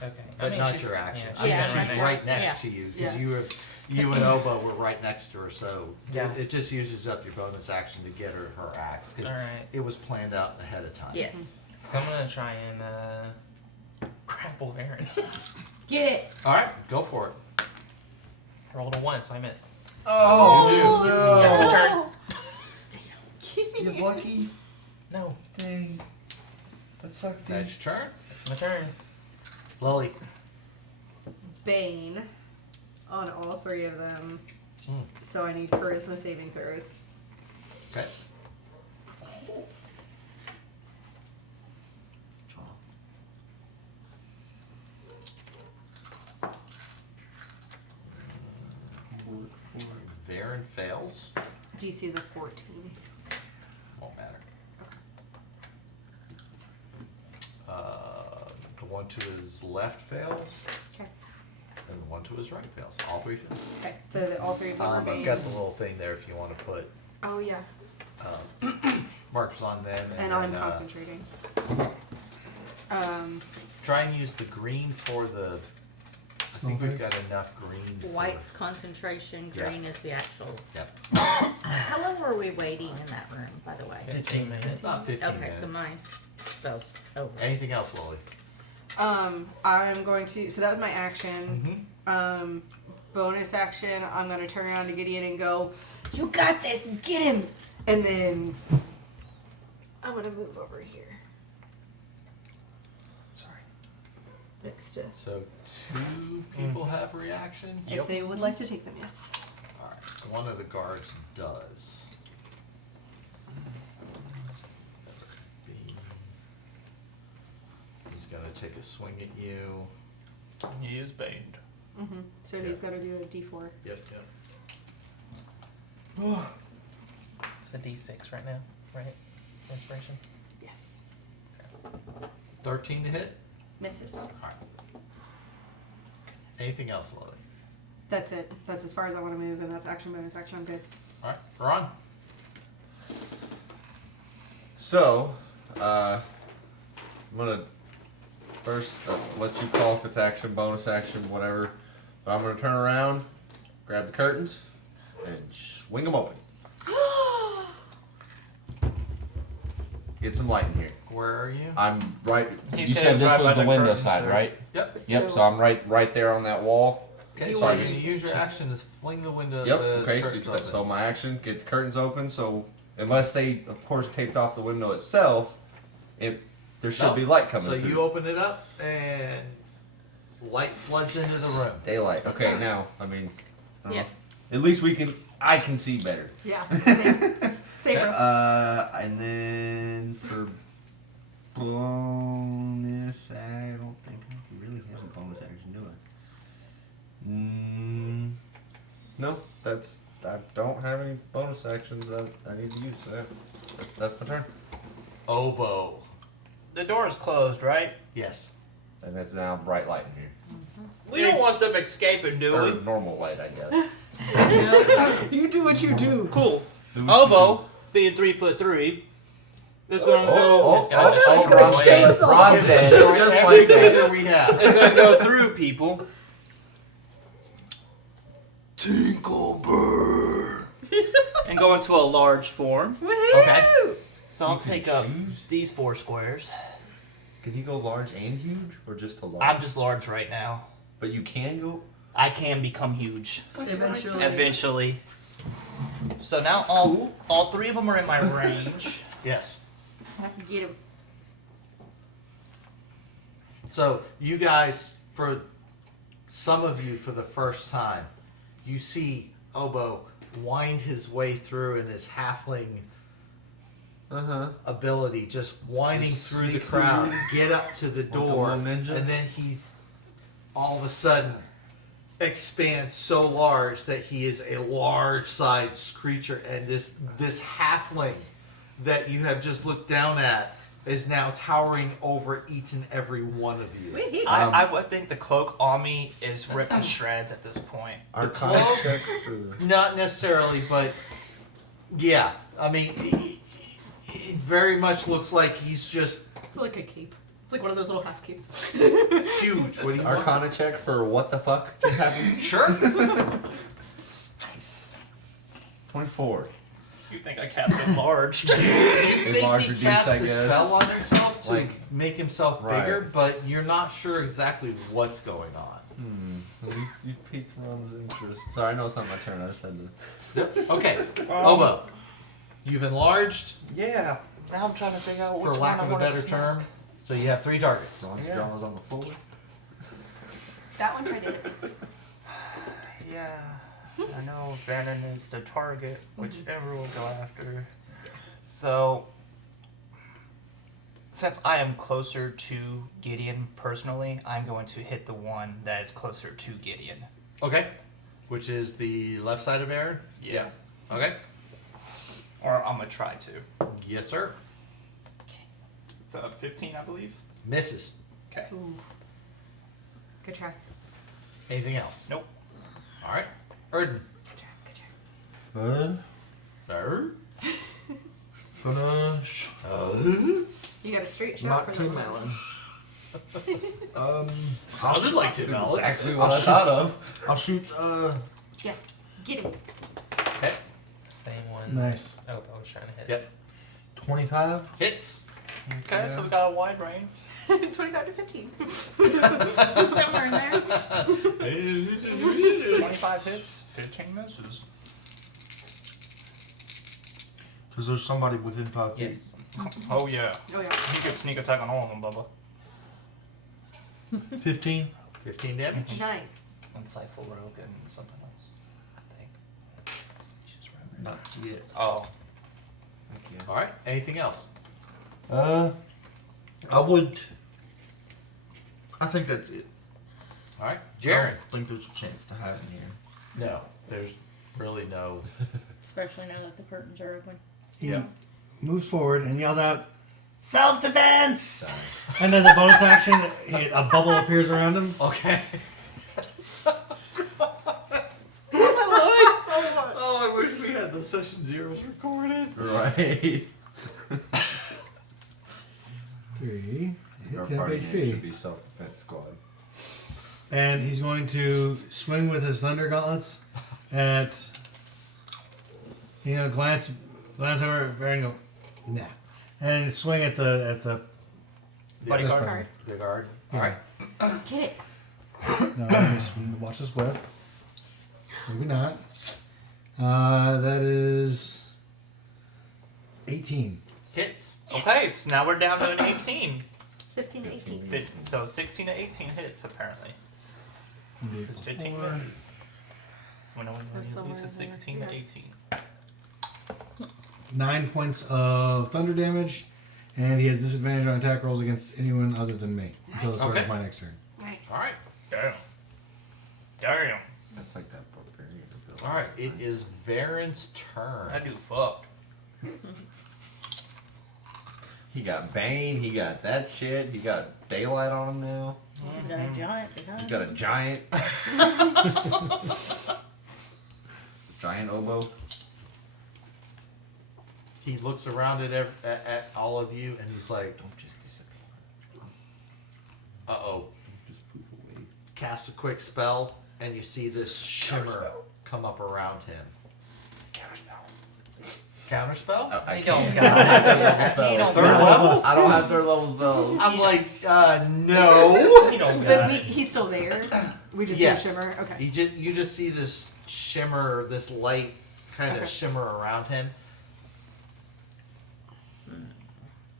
Okay. but not she's- your action. Yeah, I mean, Yeah, she's right right there. next to you because Yeah. you and Obo were right next to her, so Yeah. it just uses up your bonus action to get her axe because Alright. it was planned out ahead of time. Yes. So I'm gonna try and grapple Varen. Get it. All right, go for it. Rolled a 1, so I miss. Oh, That's my no. turn. You're lucky. No, Dang. That sucks, dude. That's your turn. it's my turn. Lily. Bane on all three of them. Mm. So I need charisma saving throws. Okay. Varen fails. DC is a 14. Won't matter. The one to his left fails, Okay. and the one to his right fails. All three fail. Okay. So that all three of them are I've Bane. got the little thing there if you want to put Oh yeah. marks on them. And I'm then, concentrating. Try and use the green for the. I think we've got enough green. For, White's concentration. Yeah. Green is the actual. Yep. How long were we waiting in that room, by the way? 15 minutes. About 15 Okay, minutes. so mine spells over. Anything else, Lily? I'm going to. So that was my action. Bonus action. I'm going to turn around to Gideon and go, "You got this. Get him!" And then I'm going to move over here. Sorry. Next to. So 2 people have reactions. If they would like to take them, yes. All right. One of the guards does. He's gonna take a swing at you. He is baned. So he's got to do a D4. Yep. It's a D6 right now, right? Inspiration. Yes. 13 to hit. Misses. All right. Anything else, Lily? That's it. That's as far as I want to move, and that's action bonus action. I'm good. All right, Ron. So, I'm gonna first let you call if it's action, bonus action, whatever. But I'm gonna turn around, grab the curtains, and swing them open. Get some light in here. Where are you? I'm right. You said this was the window curtains, side, sir. right? Yep. Yep. So I'm right there on that wall. Okay, You so want you're to going to use your action to fling the window. Yep. The Okay. curtains open. So my action, get the curtains open. So unless they, of course, taped off the window itself, there should Nope. be light coming So through. you open it up and light floods into the room. Daylight. Okay. Now, I mean, I don't know Yep. if- at least I can see better. Yeah. Same. Same room. And then for bonus, I don't think I really have a bonus action, do I? No, I don't have any bonus actions that I need to use. So that's my turn. Oboe. The door is closed, right? Yes. And it's now bright light in here. We don't want them escaping, do Or we? normal light, I guess. You do what you do. Cool. Do what you Oboe, being 3'3", is gonna Oh, go. Ron's kill us all. Ron's dead. So Just every like that. figure we have. It's gonna go through people. Tinklebird. And go into a large form. Okay. So I'll You can take up choose? these 4 squares. Can you go large and huge, or just a large? I'm just large right now. But you can go. I can become huge Eventually. eventually. So now all 3 of them are in my range. Yes. Get him. So you guys, for some of you, for the first time, you see Oboe wind his way through in his halfling ability, just winding Just through the sneak crowd, through. get up to the Like a door, little and ninja? then he's all of a sudden expands so large that he is a large-sized creature, and this halfling that you have just looked down at is now towering over each and every one of you. I would think the cloak on me is ripped to shreds at this point. Arcana clothes? check for. Not necessarily, but yeah. I mean, it very much looks like he's just It's like a cape. It's like one of those little half capes. huge. What do you want? Arcana check for what the fuck just happened? Sure. Nice. 24. You think I cast it large? You think large he reduce, cast I a guess. spell on himself to Like- make himself Right. bigger, but you're not sure exactly what's going on. You piqued Ron's interest. Sorry, I know it's not my turn. I just had to. Yep. Okay. Oboe, you've enlarged, Yeah. Now I'm trying to figure out which for one lack I of a want to better term. So you have 3 targets. Ron's Yeah. jaw is on the floor. That one tried to hit. Yeah. I know Vernon is the target, which Ember will go after. So, since I am closer to Gideon personally, I'm going to hit the one that is closer to Gideon. Okay. Which is the left side of Aaron? Yeah. Okay. Or I'm going to try to. Yes, sir. It's a 15, I believe. Misses. Okay. Ooh. Good try. Anything else? Nope. All right. Erden. Good try. Good try. Erden. Finish. You got a straight shot Not for too the melon. Sounded like Tim Allen. Exactly what I thought of. I'll shoot. Yeah. Get him. Okay. Same one. Nice. Oh, I was trying to hit. Yep. 25. Hits. Okay, so we got a wide range. 25 to 15. Somewhere in there. 25 hits, 15 misses. Because there's somebody within 5 feet. Yes. Oh yeah. Oh, yeah. You get sneak attack on all of them, Bubba. 15. 15 damage. Nice. And Cypher Rogue and something else. I think. Not yet. Oh. Thank you. All right. Anything else? I think that's it. All right. I Jaren. don't think there's a chance to hide in here. No, there's really no. Especially now that the curtains are open. He moves forward and yells out, "Self-defense!" And as a bonus action, a bubble appears around him. Okay. Oh, I wish we had those session zeros recorded. Right. 3. Our Hit 10 party name HP. should be Self-Defense Squad. And he's going to swing with his thunder gauntlets at, glance over and go, nah. And swing at the Bodyguard. guard. The guard. Yeah. All right. Get it. No, just watch this whiff. Maybe not. That is 18. Hits. Okay, so now we're down to an 18. 15 to 18. So 16 to 18 hits, apparently. Because 15 misses. So when somewhere loses in 16 there, to yeah. 18. 9 points of thunder damage, and he has disadvantage on attack rolls against anyone other than me until the start of Okay. my next turn. Nice. All right. Damn. Damn. That's like that barbarian ability. All right. It is Varen's turn. That dude fucked. He got Bane, he got that shit, he got daylight on him now. He's got a giant behind He got a giant. Giant oboe. He looks around at all of you and he's like, Don't just disappear. "Uh-oh." Don't just poof away. Casts a quick spell and you see this shimmer come up around him. Counterspell. Counterspell? I He can't. don't I don't have third level He spells. don't Third level? I don't have third level spells. I'm like, no. You don't But got it. he's still there. We just Yes. see a shimmer. Okay. You just see this shimmer, this light kind of Okay. shimmer around him.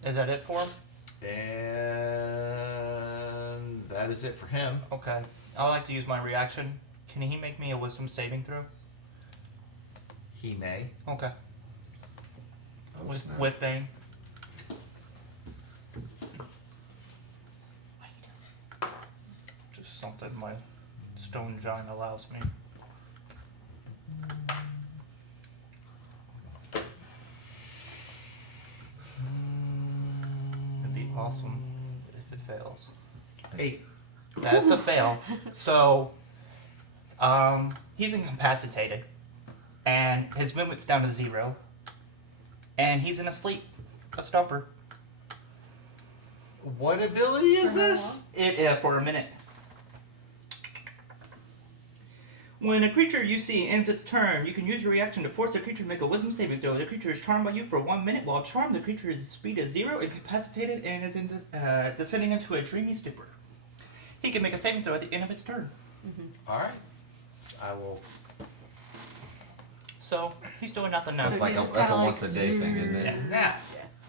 Is that it for him? And that is it for him. Okay. I would like to use my reaction. Can he make me a wisdom saving throw? He may. Okay. Oh, With, snap. with Bane. Just something my stone giant allows me. It'd be awesome if it fails. 8. That's a fail. So, he's incapacitated, and his movement's down to 0, and he's in a sleep, a stupor. What ability is this? For a minute. When a creature you see ends its turn, you can use your reaction to force the creature to make a wisdom saving throw. The creature is charmed by you for 1 minute. While charmed, the creature's speed is 0, incapacitated, and is descending into a dreamy stupor. He can make a saving throw at the end of its turn. Alright. I will. So, he's doing nothing now. So That's like he's just that's a kinda once a day thing, isn't it? Yeah.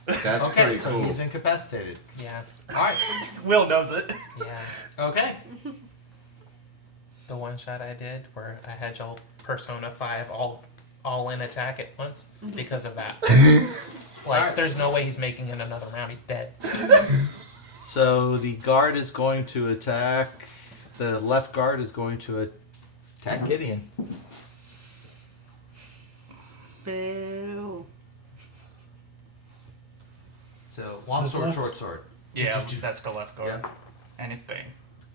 That's Okay, pretty so cool. he's incapacitated. Yeah, Alright. Will does it. yeah. Okay. The one shot I did where I had y'all Persona 5 all in attack at once because of that. Like, Alright. there's no way he's making it another round. He's dead. So the guard is going to attack. The left guard is going to attack Gideon. Boo. So long This sword, left? short sword. Yeah, that's the left guard. Yeah. And it's Bane.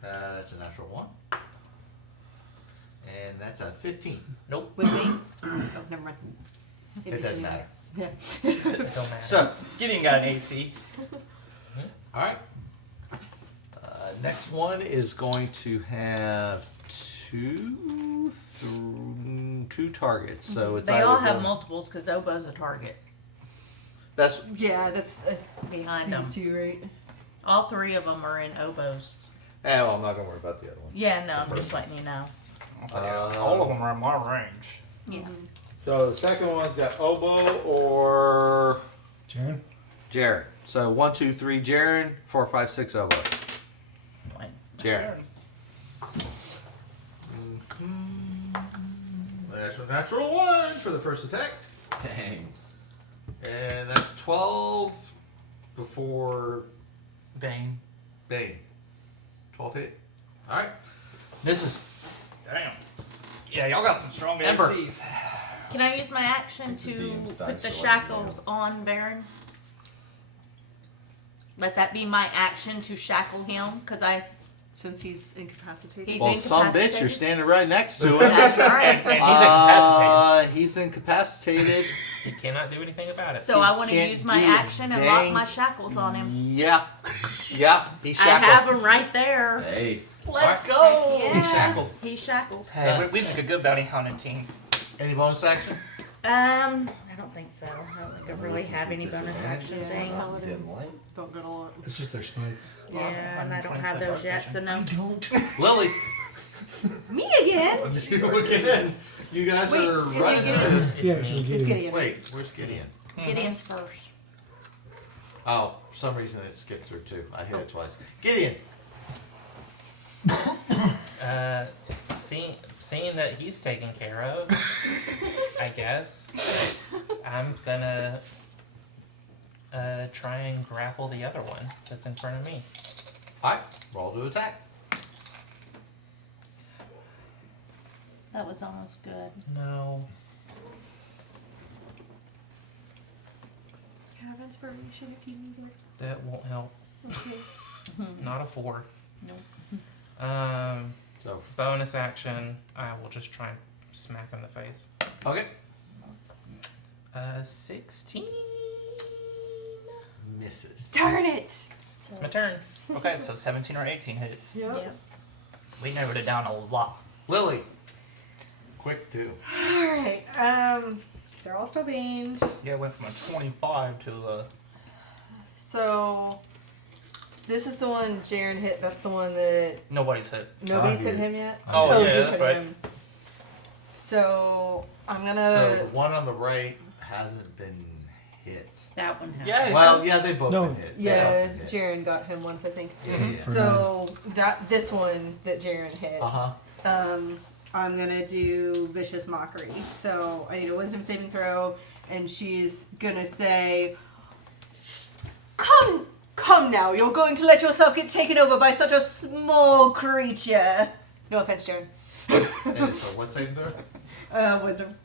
That's a natural 1. And that's a 15. Nope. With me? Oh, never mind. It makes doesn't me- matter. Yeah. It don't matter. So, Gideon got an AC. alright. Next one is going to have two targets. So it's They either all have going- multiples because Obo's a target That's Yeah, that's behind them. these two, right? All three of them are in oboes. well, I'm not gonna worry about the other one. Yeah, no, I'm just letting you know. All of them are in my range. Yeah. So the second one's got oboe or Jaren? Jaren. So 1, 2, 3 Jaren, 4, 5, 6 oboe. Like, Jaren. Natural 1 for the first attack. Dang. And that's 12 before Bane. Bane. 12 hit. Alright. Misses. Damn. Yeah, y'all got some strong Ember. ACs. can I use my action the to DM's put dice the are letting me shackles on Baron? Let that be my action to shackle him, because Since he's incapacitated. he's Well, some bitch, incapacitated. you're standing right next to him. That's right. And he's incapacitated. He's incapacitated. He cannot do anything about it. So I want to can't use my do action and dang- lock my shackles on him. Yeah. Yeah. He's I shackled. have him right there. Hey. Let's go. Yeah. He's shackled. He's shackled. Hey, we make a good bounty hunting team. Any bonus action? I don't think so. I don't think I really have any bonus action things. Don't get a lot. It's just their smites. Yeah, and I don't have those yet, so no. Lily. Me again? You again. You guys Wait, are is it running. Gideon? It's Yeah, me. she'll get It's it. Gideon. Wait, where's Gideon? Gideon's first. Oh, for some reason it skipped through too. I hit it twice. Gideon. Seeing that he's taken care of, I guess I'm gonna try and grapple the other one that's in front of me. Alright, roll to attack. That was almost good. No. Have inspiration if you need it. That won't help. Okay. Not a 4. Nope. So, Bonus action, I will just try and smack him in the face. okay. 16. Misses. Darn it! It's my turn. Okay, so 17 or 18 hits. Yep. We narrowed it down a lot. Lily. Quick too. Alright, they're all still beamed. Yeah, it went from a 25 to So, this is the one Jaren hit. That's the one that nobody's hit. nobody's hit hit him yet? Oh, you yeah, that's hit right. him. So, I'm So gonna. the one on the right hasn't been hit. That one has. Yeah, Well, yeah, they both No. been hit. They Yeah, both been hit. Jaren got him once, I think. Yeah. So, this one that Jaren hit. Uh-huh. I'm gonna do Vicious Mockery. So I need a Wisdom saving throw, and she's gonna say, Come now, you're going to let yourself get taken over by such a small creature. No offense, Jaren. And so what saving throw? Wisdom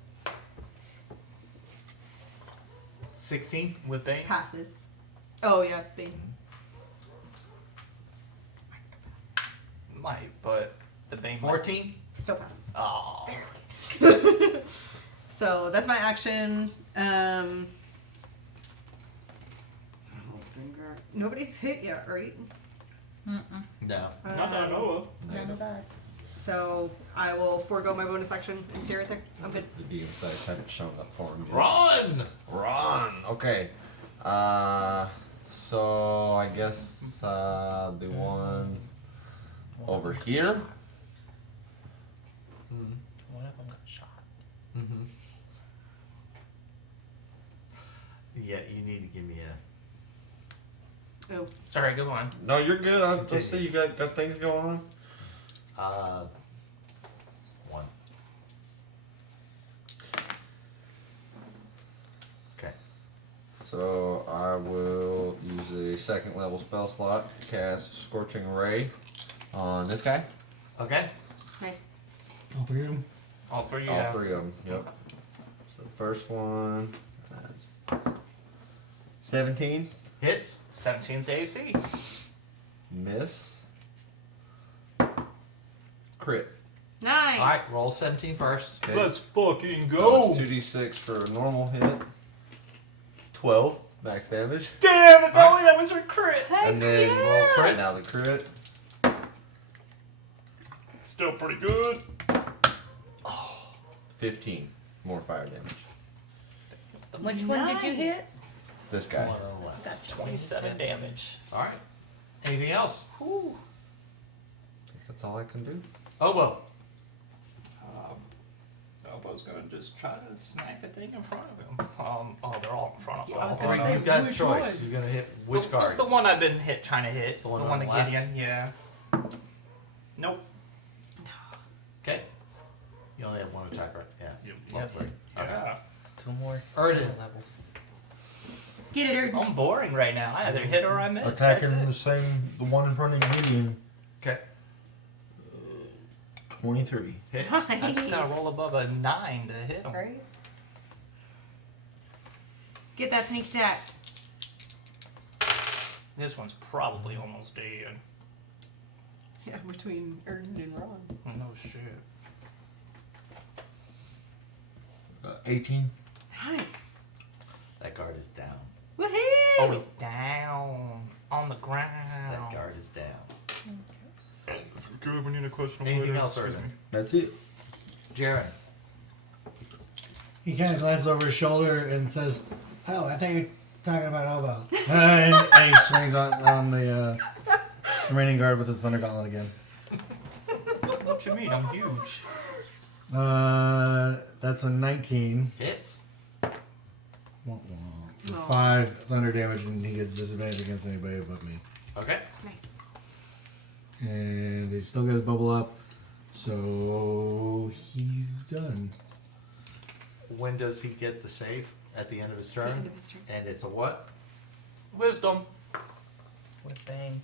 16? With Bane. passes. Oh, yeah, Bane. Might, but the Bane. 14? Still passes. Oh. So that's my action. Nobody's hit yet, right? No. Not that I know None of us. So I will forego my bonus action and stay right there. I'm good. The DM's dice haven't shown up for him yet. Run! Run! Okay. So I guess the one over here. One of them got shot. Mm-hmm. Yeah, you need to give me a... Oh, Sorry, go on. No, you're good. I see you got things going on. 1. Okay. So I will use a second level spell slot to cast Scorching Ray on this guy. Okay. nice. All three of them? All three, All yeah. 3 of them. Yep. So the first one, that's 17, Hits. 17's AC. miss, crit. Nice. Alright, roll 17 first. Okay. Let's fucking So go. it's 2d6 for a normal hit. 12 max damage. Damn, if only that was her crit. And then Roll crit. now the crit. Still pretty good. 15 more fire damage. Which one did you hit? This guy. One on the left. Got 27 damage. Alright. Anything else? That's all I can do. Oboe. Elbow's gonna just try to smack the thing in front of him. Oh, they're all in front of him. I was Three, gonna say, you've got which choice. one? You're gonna hit which guard? The one I've been trying to hit. The one the on one the that left? Gideon, yeah. Nope. Okay. You only have one attack, right? Yeah. Yep. Three. Okay. Yeah. 2 more Erden. levels. Get it, Erden. I'm boring right now. I either hit or I miss. Attacking That's the one in front of Gideon. Okay. 23. Hits. it. I just gotta roll above a 9 to hit him. Right. Get that sneak attack. This one's probably almost dead. Yeah, between Erden and Ron. Oh, no shit. 18. Nice. That guard is down. Woohoo! Oh, he's down on the ground. That guard is down. Good, we need a question. Anything else, Erden? That's it. Jaren. He kind of glances over his shoulder and says, "Oh, I think you're talking about Oboe." and he swings on the remaining guard with his Thunder Gauntlet again. What you mean? I'm huge. That's a 19. Hits. For 5 thunder damage, and he gets disadvantage against anybody but me. Okay. Nice. And he's still got his bubble up, so he's done. When does he get the save? At the end of his turn? end of his turn. And it's a what? Wisdom. With bang.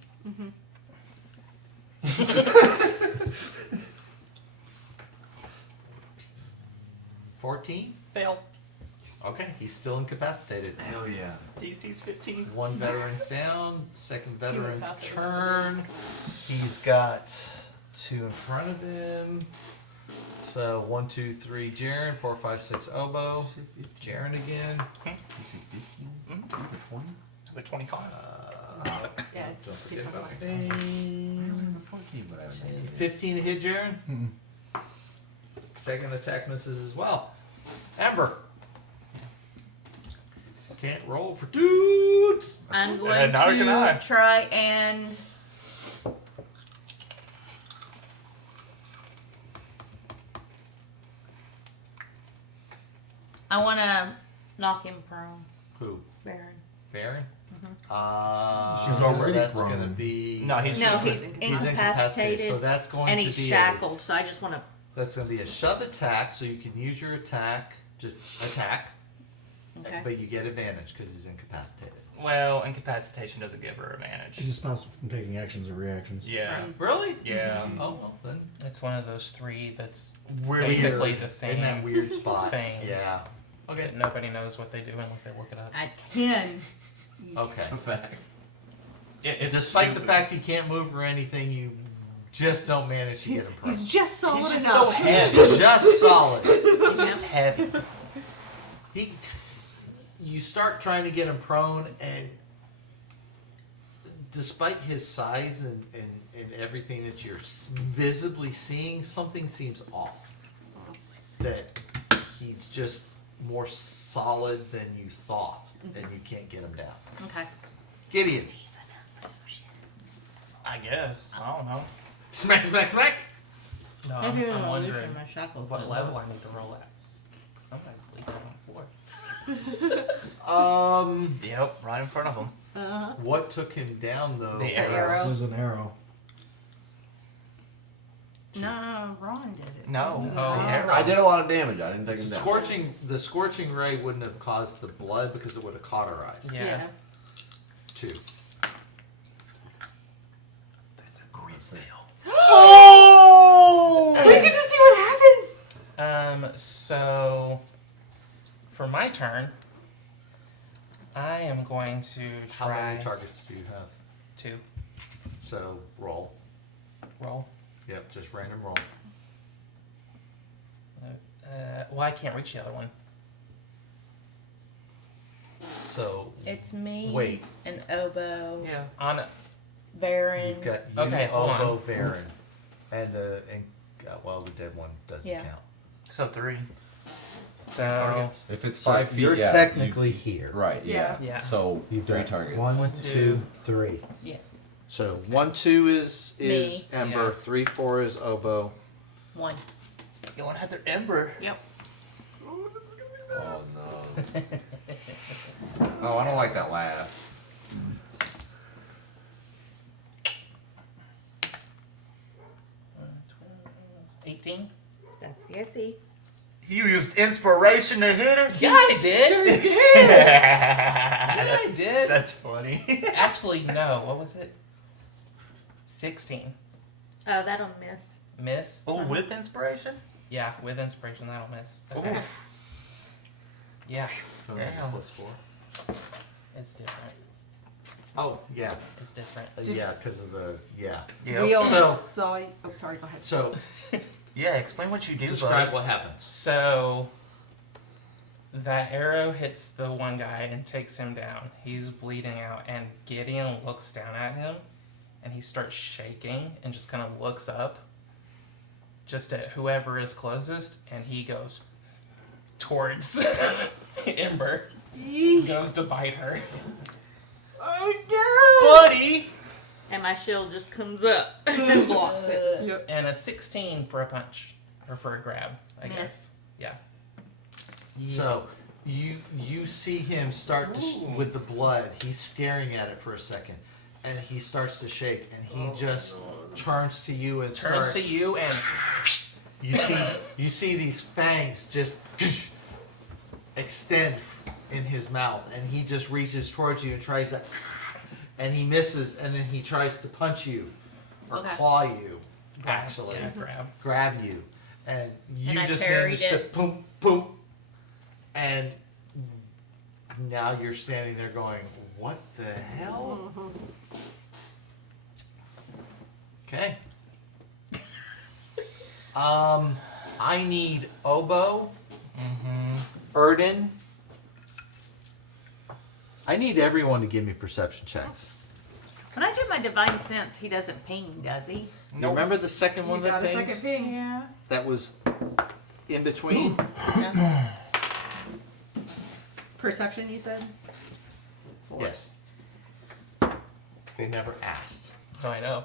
14? Fail. Okay, he's still incapacitated. Hell yeah. DC's 15. One veteran's down. Second veteran's pass it. turn. He's got 2 in front of him. So 1, 2, 3, Jaren. 4, 5, 6, Oboe. Jaren again. You say 15? 20? The 20 con. Yeah, it's Don't forget something about like it. that. 15 to hit Jaren. Second attack misses as well. Ember. Can't roll for dudes. I'm going And neither can I. to try and I want to knock him prone, Who? Baron. Baron? She's So already that's prone. going to be. No, he's No, just he's incapacitated, So that's going and to he's be shackled. So I just want to. that's going to be a shove attack. So you can use your attack to attack, Okay. but you get advantage because he's incapacitated. Well, incapacitation doesn't give her It advantage. just stops from taking actions or reactions. Yeah. Really? Yeah. Oh well, then It's one of those 3 that's weird. basically the same in that weird spot. thing. Yeah. Okay. that nobody knows what they do unless they look it up. A 10. Okay. Fact. It's Despite the fact he can't move or anything, you just don't manage to get him prone. He's just solid He's just enough. so heavy. He's just solid. He's just heavy. You start trying to get him prone, and despite his size and everything that you're visibly seeing, something seems off. That he's just more solid than you thought, and you can't get him down. Okay. Gideon. I guess. I don't know. Smack, smack, smack! No, Maybe I'm I'm wondering my shackle. what level I need to roll at. Sometimes leave that on the floor. Yep, right in front of him. What took him down, though? The It arrow. was an arrow. No, Ron did it. No. Oh, arrow. I did a lot of damage. I didn't take him down. The scorching ray wouldn't have caused the blood because it would have cauterized. Yeah. 2. That's a great fail. Oh! We get to see what happens! So for my turn, I am going to How try many targets do you have? 2 So roll. roll. Yep, just random roll. Well, I can't reach the other one. So It's me. Wait. An oboe. Yeah. On Baron. you've got you, Okay, hold on. Oboe, Varen, and the dead one doesn't Yeah. count. So 3. so Targets. If it's So 5 feet, you're yeah, technically you- here. Right, yeah. Yeah. So You've 3 got targets. 1, One, 2, two. 3. Yeah. So 1, 2 is Me. Ember. Yeah. 3, 4 is Oboe. 1. You want to have their Ember. Yep. Oh no. Oh, I don't like that laugh. 18. That's the SE. You used inspiration to hit her? Yeah, I did. Yeah, I did. That's funny. Actually, no. What was it? 16. Oh, that'll miss. Miss. Oh, with inspiration? Yeah, with inspiration, that'll miss. Okay. Oof. Yeah, Damn. +4. it's different. Oh, yeah. It's different. Yeah, because of the, yeah. Yeah. We all So- saw. Oh, sorry. Go ahead. So, Yeah, explain what you do, describe buddy. what happens. So that arrow hits the one guy and takes him down. He's bleeding out, and Gideon looks down at him, and he starts shaking and just kind of looks up, just at whoever is closest, and he goes towards Ember. Goes to bite her. Buddy! And my shield just comes up and blocks it. Yep. And a 16 for a punch, or for a grab, I Miss. guess. Yeah. So, you see him start to with the blood. He's staring at it for a second, and he starts to shake, and he just turns to you and Turns starts. to you and You see these fangs just extend in his mouth, and he just reaches towards you and tries to, and he misses, and then he tries to punch you or Okay. claw you, actually yeah, grab you, and you And I just parried managed to it. boom, boom, and now you're standing there going, "What the hell?" Okay. I need Oboe, Erden. I need everyone to give me perception checks. When I do my divine sense, he doesn't ping, does he? You remember the second one You that got a pinged? second ping. Yeah. That was in between? Perception, you said? Yes. They never asked. Oh, I know.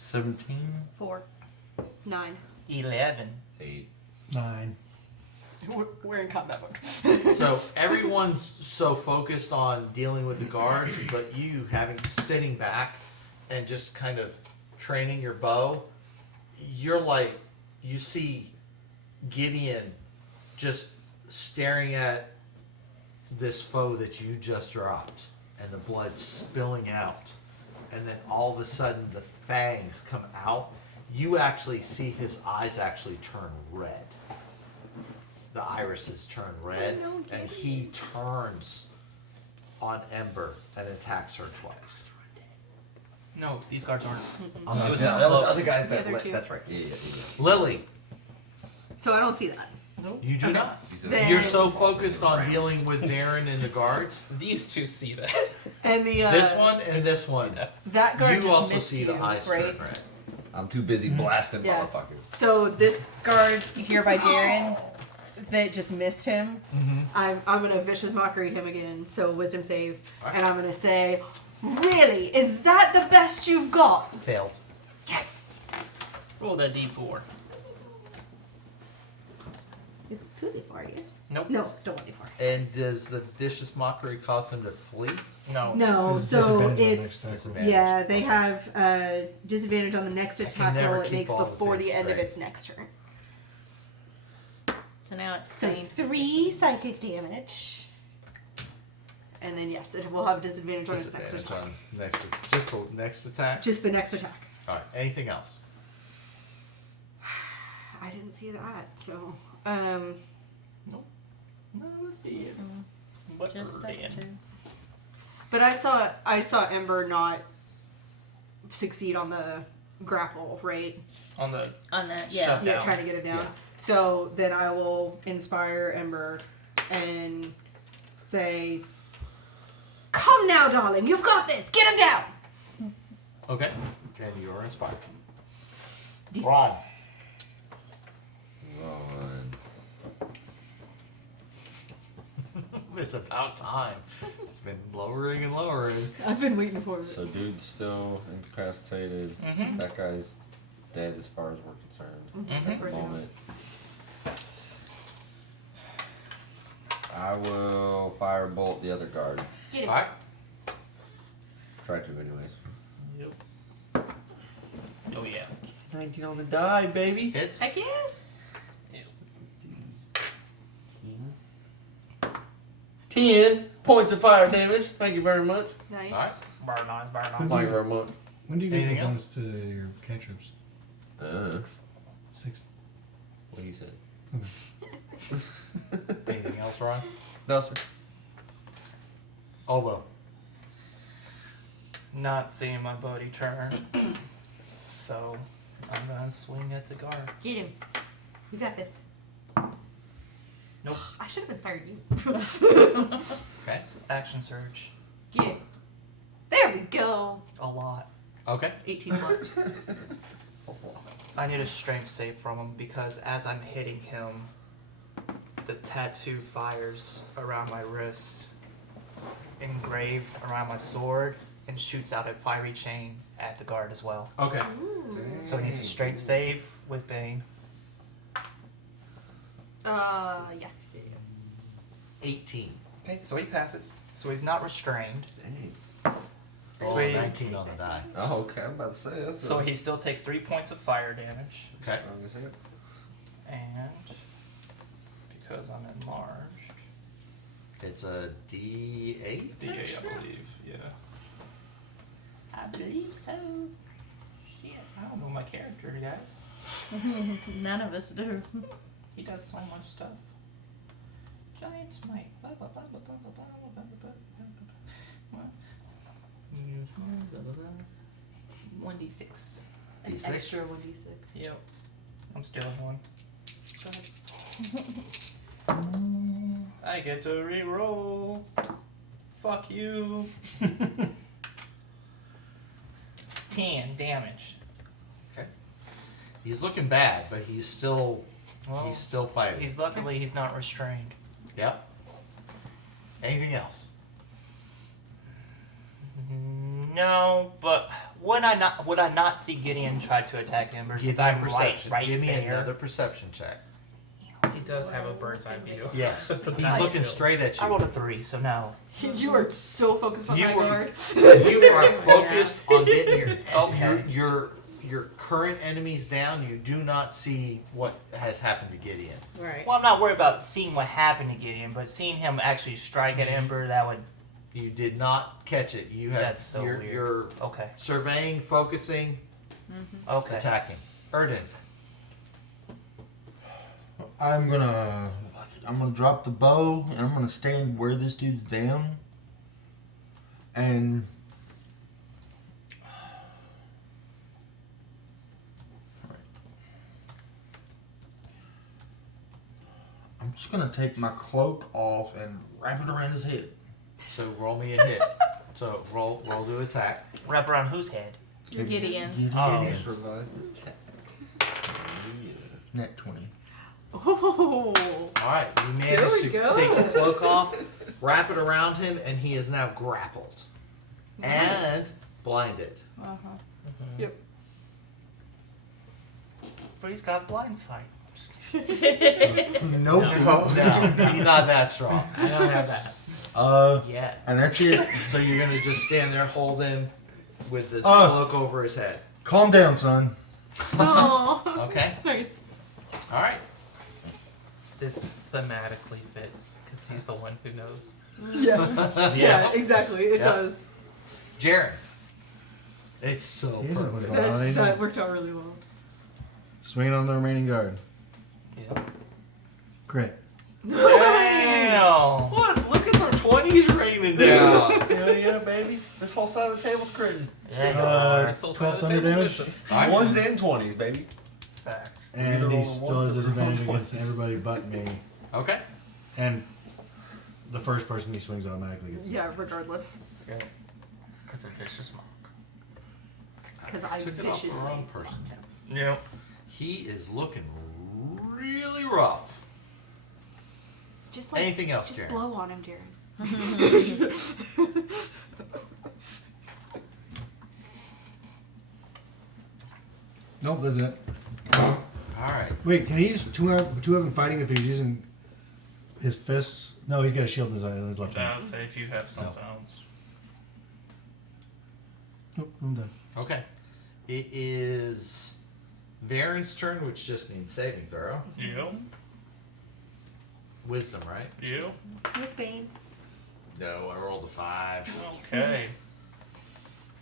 17? 4. 9. 11. 8. 9. We're in combat mode. So everyone's so focused on dealing with the guards, but you sitting back and just kind of training your bow, you're like, you see Gideon just staring at this foe that you just dropped, and the blood spilling out, and then all of a sudden the fangs come out. You actually see his eyes actually turn red. The irises turn red, and he turns on Ember and attacks her twice. No, these guards aren't. Oh, no, It was that was close. other guys The that other two. that's right. Yeah. Lily, So I don't see that. you do Okay. not. Then- You're so focused on dealing with Darren and the guards. These two see that. And the This one and this one. that guard You just also missed see you, the eyes right? turn red. I'm too busy blasting Yeah. motherfuckers. So this guard here by Darren that just missed him, I'm gonna vicious mockery him again. So wisdom save, and I'm gonna say, "Really, is that the best you've got?" Failed. Yes. Roll that d4. It's 2d4, yes. Nope. No, still 1d4. And does the vicious mockery cause him to flee? No. No, There's so disadvantage on it's next attack roll. yeah. They have disadvantage on the next attack never roll it keep makes all the before the things end of straight. its next turn. So now it's So saying 3 psychic damage, and then yes, it will have disadvantage on its next Disadvantage attack. on just the next attack. Just the next attack. All right. Anything else? I didn't see that, so None of us did. But just us Dan. two. but I saw Ember not succeed on the grapple, right? On the On that, Shut yeah. Yeah, down. trying to get it down. Yeah. So then I will inspire Ember and say, "Come now, darling, you've got this. Get him down." Okay. And you're inspired. D6. Ron. It's about time. It's been lowering and lowering. I've been waiting for it. So dude's still incapacitated. That guy's dead as far as we're concerned. That's At where the it's going. moment. I will firebolt the other guard. Get him. Alright. Try to anyways. Yep. Oh yeah. 19 on the die, baby. Hits. Heck yeah. 10 points of fire damage. Thank you very much. Nice. Alright. Burn on, burn When's on. Thank you very much. When do you get Anything the else? bonus to your cantrips? 6. What he said. Anything else, Ron? No, sir. Oh, well. Not seeing my buddy turn. So I'm gonna swing at the guard. Get him. You got this. Nope. I should have inspired you. Okay. Action surge. Get it. There we go. A lot. Okay. 18 plus. I need a strength save from him because as I'm hitting him, the tattoo fires around my wrists, engraved around my sword, and shoots out a fiery chain at the guard as well. Okay. So he needs a strength save with Bane. Yeah. 18. Okay, so he passes. So he's not restrained. Dang. Oh, Sweet. 19 on the die. Oh, okay. I'm about to say that's So he still takes 3 points of fire damage. Okay. strong as hell. And because I'm enlarged, It's a D8? D8, I believe. Yeah. I believe so. Shit, I don't know my character, guys. None of us do. He does so much stuff. Giant smite. Blah, blah, blah, blah, blah, blah, blah, blah, blah, blah, blah. 1d6. An D6? extra 1d6. Yep. I'm stealing one. I get to re-roll. Fuck you. 10 damage. Okay. He's looking bad, but he's still Well, he's still fighting. he's luckily he's not restrained. Yep. Anything else? No, but would I not see Gideon try to attack Ember Give since me I'm perception. right Give me there? another perception check. He does have a bird's eye view. Yes. That's what He's I looking feel. straight at I you. rolled a 3, so no. You are so focused on You that were- guard. You are focused on getting Okay. your current enemies down. You do not see what has happened to Gideon. Right. Well, I'm not worried about seeing what happened to Gideon, but seeing him actually strike at Ember, that would. You did not catch it. You have That's so weird. you're Okay. surveying, focusing, Okay. attacking. Erden. I'm gonna drop the bow and I'm gonna stand where this dude's down. And I'm just gonna take my cloak off and wrap it around his head. So roll me a hit. So roll to attack. Wrap around whose head? Gideon's. Oh. Improvised attack. Net 20. Oh. All right, you There managed we to go. take the cloak off, wrap it around him, and he is now grappled and blinded. Yep. But he's got blind sight. Nope. No, he's not that strong. I don't have that. Yeah. And that's it. So you're gonna just stand there, hold him with this Oh. cloak over his head. Calm down, son. Oh. Okay. Nice. All right. This thematically fits because he's the one who knows. Yeah. Yeah, exactly. It Yeah. does. Jaren. It's so He doesn't perfect. look Well, he's- That worked out really well. Swing it on the remaining guard. Yeah. Crit. Damn. What? Look at their 20s raining down. Hell yeah, baby. This whole side of the table's critting. Yeah, you are. It's also 12 the thunder table's damage. missing. All right. Ones and 20s, baby. Facts. And Either he roll still ones has or disadvantage roll against 20s. everybody but me. Okay. And the first person he swings automatically gets. Yeah, regardless. Because of vicious monk. Because I Took it off the viciously. wrong person. Yep. He is looking really rough. Just like Anything else, just Jaren? blow on him, Jaren. Nope, that's it. All right. Wait, can he use two weapon fighting if he's using his fists? No, he's got a shield in his left hand. I'll say if you have some sounds. Nope, I'm done. Okay. It is Varen's turn, which just means saving throw. You? Wisdom, right? You? With Bane. No, I rolled a 5. Okay.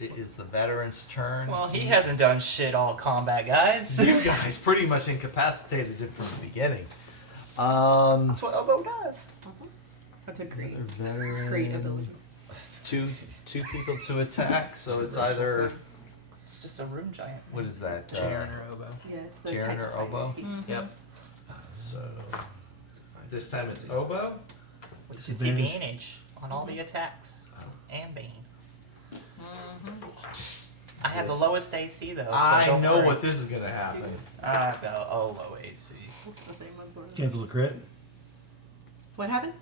It is the veteran's turn. Well, he hasn't done shit all combat, guys. You guys pretty much incapacitated him from the beginning. That's what Elbow does. That's a great, Veteran. great ability. Two people to attack, so it's either It's just a room giant. what is that? Jaren or Oboe. Yeah, it's the Jaren type or of fighting. Oboe? Yep. So this time it's Oboe. With Advantage. disadvantage on all the attacks. And Bane. I have the Yes. lowest AC though. So I don't know worry. what this is gonna happen. I go low AC. I was gonna say one's one. Cancel the crit. What happened?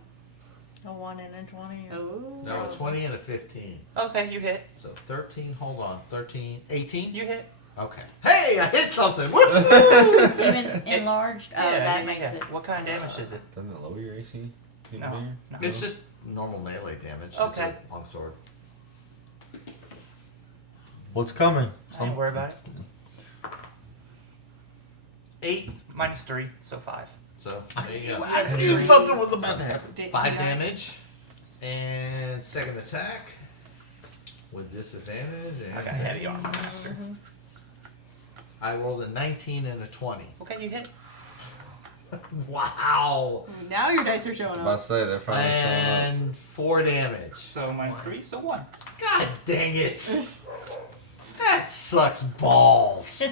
A 1 and a 20. Oh. No, a 20 and a 15. Okay, you hit. So 13, hold on. 13, 18? You hit. Okay. Hey, I hit something! Woo! Even enlarged? Oh, that makes it. What kind of damage is it? Doesn't it lower your AC? No. No. It's just normal melee damage. Okay. It's a longsword. What's coming? Don't worry about it. 8. Minus 3, so 5. So there you go. I knew something was about to happen. 5 damage. And second attack. With disadvantage. And I got heavy armor master. I rolled a 19 and a 20. Okay, you hit. Wow! Now your dice are showing I'm about to up. say they're finally showing up. And 4 damage. So minus 3, so 1. God dang it! That sucks balls.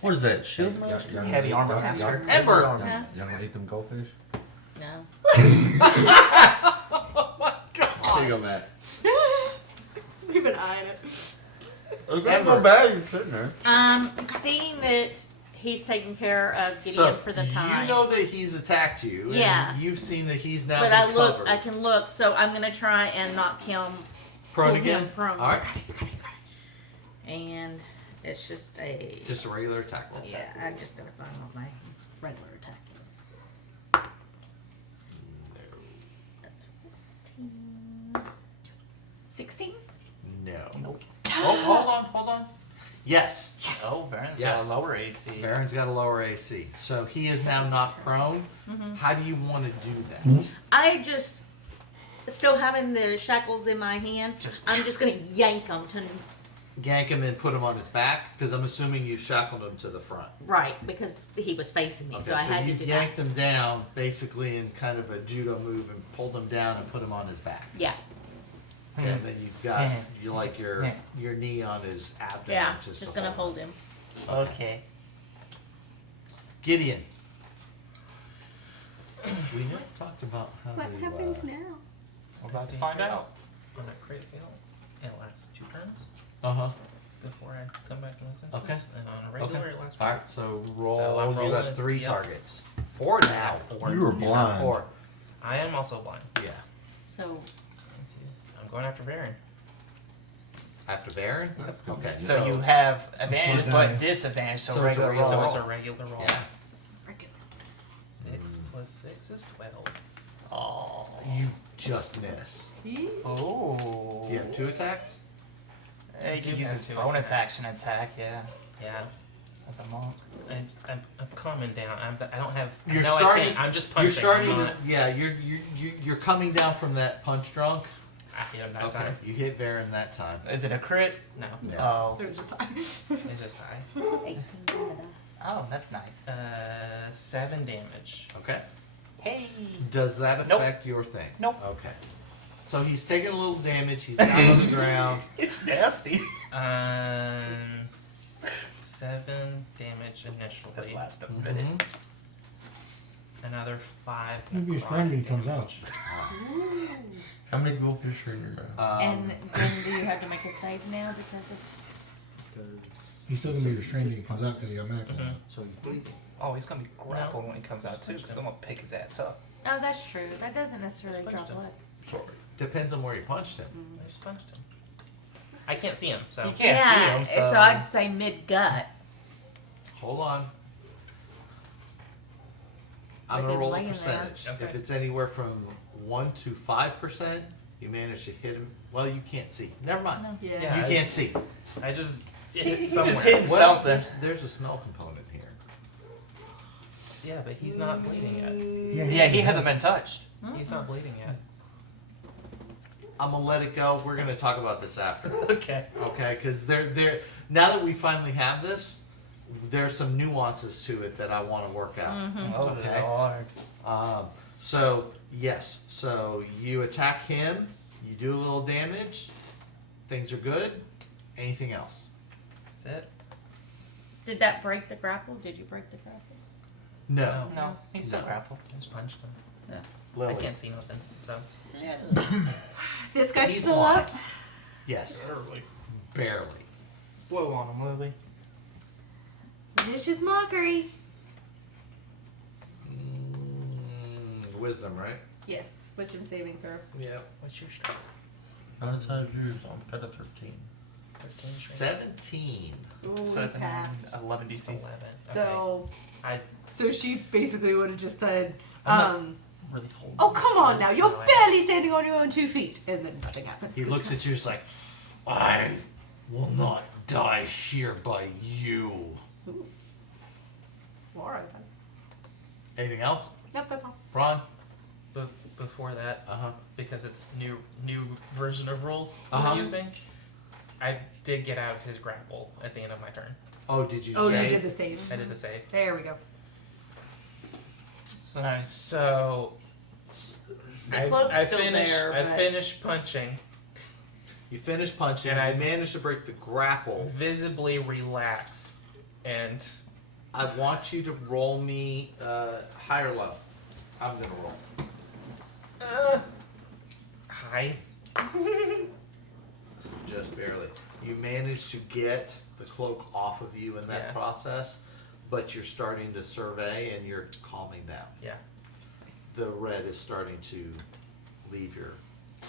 What is that? Shield Y'all- master? y'all Heavy eat armor y'all- master. y'all- Ember. Yeah. Y'all gonna eat them goldfish? No. There you go, Matt. Keep an eye on it. It's Ember. not bad. You're sitting there. Seeing that he's taking care of Gideon So for the time. you know that he's attacked you. And Yeah. you've seen that he's now but been I look, covered. I can look, so I'm gonna try and knock him Prone pull again. him prone. All right. And it's just a Just a regular attack roll. yeah. I'm just gonna find what my regular attack is. That's 14. 16. No. Nope. Oh, hold on. Yes. Oh, Baron's Yes. got a lower AC. Baron's got a lower AC, so he is now not prone. Mm-hmm. How do you want to do that? I just still having the shackles in my hand. I'm just gonna yank him to Yank him and put him on his back, because I'm assuming you shackled him to the front. right because he was facing me, Okay, so I had to you've do yanked him down, basically in kind of a judo move, and pulled him down and put him on his back. that. Yeah. Okay, and then you've got your knee on his abdomen. Yeah. just Just to gonna hold him. Okay. Gideon. We never talked about how What to, happens now? We're about to find out. On a crit fail, it lasts 2 turns Uh-huh. before I come back to my senses. Okay. And on a regular, it lasts 4 Alright, so roll. So I'm you rolling got it, 3 yep. targets. 4 now. 4. You were You got blind. 4. I am also blind. Yeah. So I'm going after Baron. After Baron? That's good. Okay. So you have advantage Plus but nine. disadvantage, so, So it's a regular roll. roll. So it's a regular roll. Yeah. 6 plus 6 is 12. Oh. You just miss. Oh. You have 2 attacks? He can Two use and his 2 bonus attacks. action attack, yeah. Yeah. As a monk. I'm calming down. I don't have. You're no, starting. I can't. I'm just punching. You're starting I'm to. not, Yeah, you're coming down from that punch drunk. I hit him that Okay, time. you hit Baron that time. Is it a crit? No. No. Oh. It was just high. It's just high. 18 Canada. Oh, that's nice. 7 damage. Okay. Hey. Does that Nope. affect your thing? Nope. Okay. So he's taking a little damage. He's down on the ground. It's nasty. 7 damage initially. That lasts a minute. Mhm. Another 5. Maybe he's friend when he comes out. damage. How many goldfish are in your mouth? And then do you have to make a save now because of? He's still gonna be restrained when he comes out because he got medical. Mhm. So he's bleeding. Oh, he's gonna be grappled when he comes out too, because I'm gonna pick his ass up. Oh, that's true. That doesn't necessarily Just drop punched him. what. Sorry. Depends on where you punched him. I just punched him. I can't see him, so. You can't Yeah, see him, so. I'd say mid gut. Hold on. I'm Like gonna they're roll a laying there. percentage. Okay. If it's anywhere from 1 to 5%, you manage to hit him. Well, you can't see. Never mind. Yeah. Yeah, You I can't just- see. I just hit He just somewhere. hit Well, something. there's a smell component here. Yeah, but he's not bleeding yet. Yeah, he hasn't been touched. He's not bleeding yet. I'm gonna let it go. We're gonna talk about this after. Okay. Okay, because now that we finally have this, there's some nuances to it that I want to work out. Oh, Okay. Lord. So yes, so you attack him, you do a little damage, things are good. Anything else? That's it. Did that break the grapple? Did you break the grapple? No. No, he's still No. grappled. I just punched him. Lily. I can't see nothing, so. This guy's He's still blind. up. Yes. Barely. Barely. Blow on him, Lily. Vicious mockery. Wisdom, right? Yes. Wisdom saving throw. Yeah. What's your strength? That's how yours. I'm cut at 13. 17. Ooh, So that's pass. 11 DC. 11. So, I so she basically would have just said, I'm Really hold. "Oh, come on now! You're No, I- barely standing on your own 2 feet," and then nothing happens. He looks at you just like, I will not die here by you. All right then. Anything else? Yep, that's all. Ron? before that, Uh-huh. because it's new version of rules Uh-huh. we're using, I did get out of his grapple at the end of my turn. Oh, did you Oh, say? you did the save. I did the save. There we go. So nice. So The cloak's still finished. there, I but- finished punching, You finished punching, And and I- you managed to break the grapple. visibly relax, and I want you to roll me high or low. I'm gonna roll. hi. Just barely. You managed to get the cloak off of you in that Yeah. process, but you're starting to survey and you're calming down. Yeah. The red is starting to leave your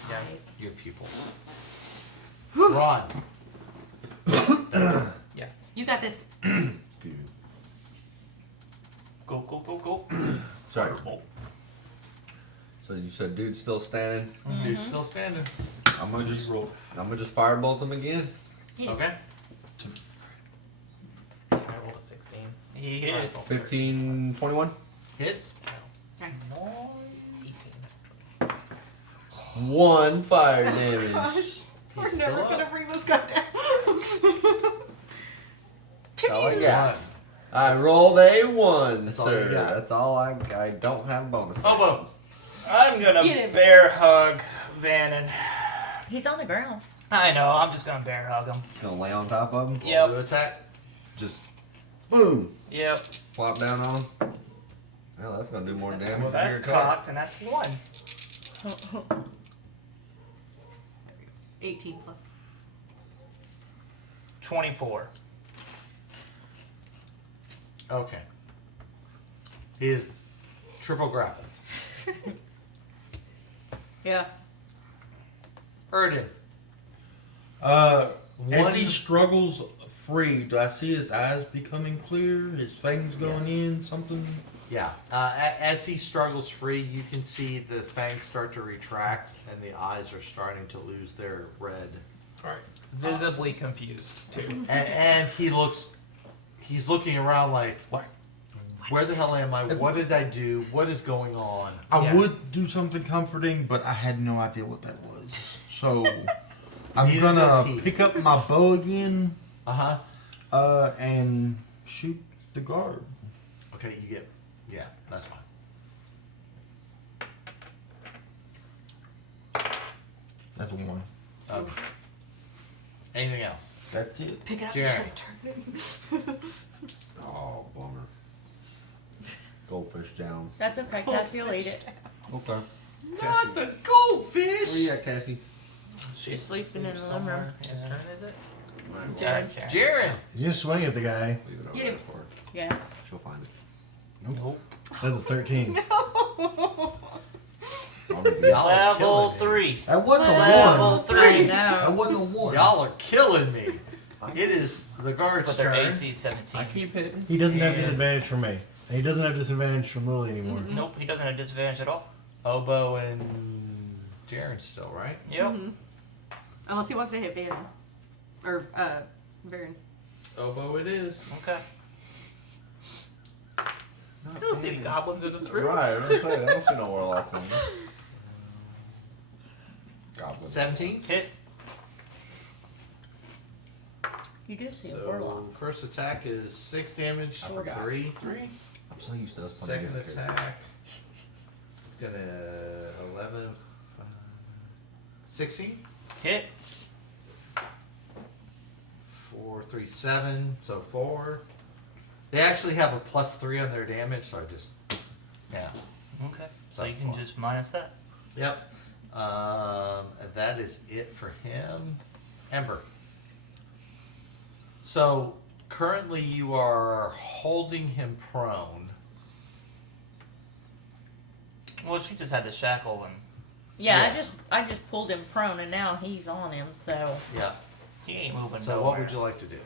Yeah. your pupil. Ron. You got this. Go, go, go, go. Sorry. So you said dude's still standing. Dude's still standing. I'm gonna just firebolt him again. Okay. I rolled a 16. He hits. 15, 21. Hits. Nice. 18. 1 fire damage. Gosh, we're He's never still gonna up. bring this guy down. That's all I got. One. I rolled a 1, That's all you sir. got. That's all I don't have bonus. Hobo. actions. I'm gonna Get him. bear hug Vannon. He's on the ground. I know, I'm just gonna bear hug him. Gonna lay on top of him. Roll Yep. to attack. Just boom. Yep. Plop down on him. Well, that's gonna do more damage. Well, than that's your attack. cocked, and that's 1. 18 plus. 24. Okay. He is triple grappled. Yeah. Erden. As One- he struggles free, do I see his eyes becoming clear? His fangs going in? Something? Yeah. As he struggles free, you can see the fangs start to retract and the eyes are starting to lose their red. Alright. Visibly confused, too. And he's looking around like, What? where the hell am I? What did I do? What is going on? I Yeah. would do something comforting, but I had no idea what that was. So I'm Neither gonna does he. pick up my bow again Uh-huh. and shoot the guard. Okay, you get, yeah, that's fine. That's a 1. Anything else? That's it. Pick it up Jared. and try to turn it. Oh, bummer. Goldfish down. That's okay. Cassie will eat it. Okay. Not the goldfish! Where you at, Cassie? She's sleeping in the living somewhere. room. His turn, is it? Jared. Jared! He's gonna swing at the guy. Leave it over Get there him. for her. Yeah. She'll find it. Nope. Level 13. Y'all are Level killing me. 3. I wasn't a Level one. 3. I wasn't a one. Y'all are killing me. It is the guard's But their turn. AC is 17. I keep hitting. He doesn't have And- disadvantage from me. And he doesn't have disadvantage from Lily anymore. Nope, he doesn't have disadvantage at all. Oboe and Jaren still, right? Yep. Unless he wants to hit Van. Or, Varen. Oboe it is. Okay. I don't see any goblins in this room. Right, I was gonna say, I don't see no warlocks in there. Goblin. 17. Hit. You do see a So warlock. first attack is 6 damage I for forgot. 3. I'm so used to us playing Second against characters. attack is gonna 11, 16. Hit. 4, 3, 7. So 4. They actually have a +3 on their damage, so I just yeah. Okay. So you can just minus that. Yep. And that is it for him. Ember. So currently you are holding him prone. Well, she just had the shackle and Yeah, Yeah. I just pulled him prone and now he's on him, so Yeah. he ain't moving So nowhere. what would you like to do?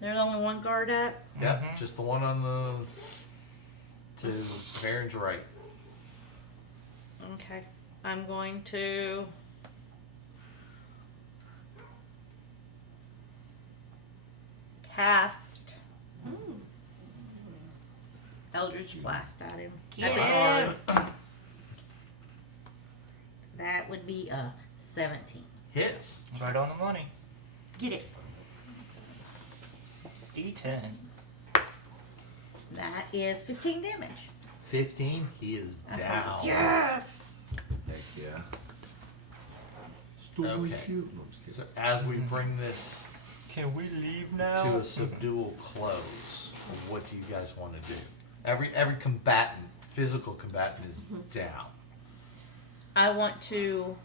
there's only one guard up. Yeah, just the one on the to Varen's right. Okay. I'm going to cast Eldritch Blast at him. At the guard. That would be a 17. Hits. Right on the money. Get it. D10. That is 15 damage. 15. He is down. Yes! Heck yeah. Okay. So as we bring this Can we leave now? to a subdual close, what do you guys want to do? Every combatant, physical combatant, is down. I want to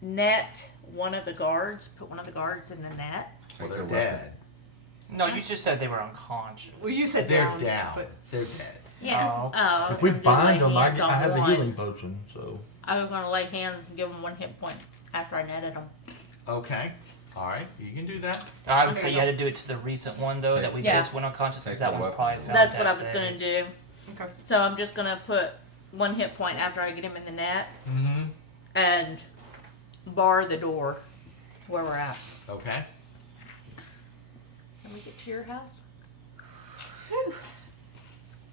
net one of the guards, put one of the guards in the net. Well, Take they're their weapon. dead. No, you just said they were unconscious. Well, you said They're down. down. But They're dead. Yeah. Oh. If we bind them, I hands on have a one. healing potion, so. I was going to lay hands and give them 1 hit point after I netted them. Okay. All right. You can do that. I would say you had to do it to the recent one though that we Yeah. just went unconscious because Take that the one's weapon. probably found. That's what I that was going to saves. do. Okay. So I'm just going to put 1 hit point after I get him in the net Mm-hmm. and bar the door where we're at. Okay. Can we get to your house?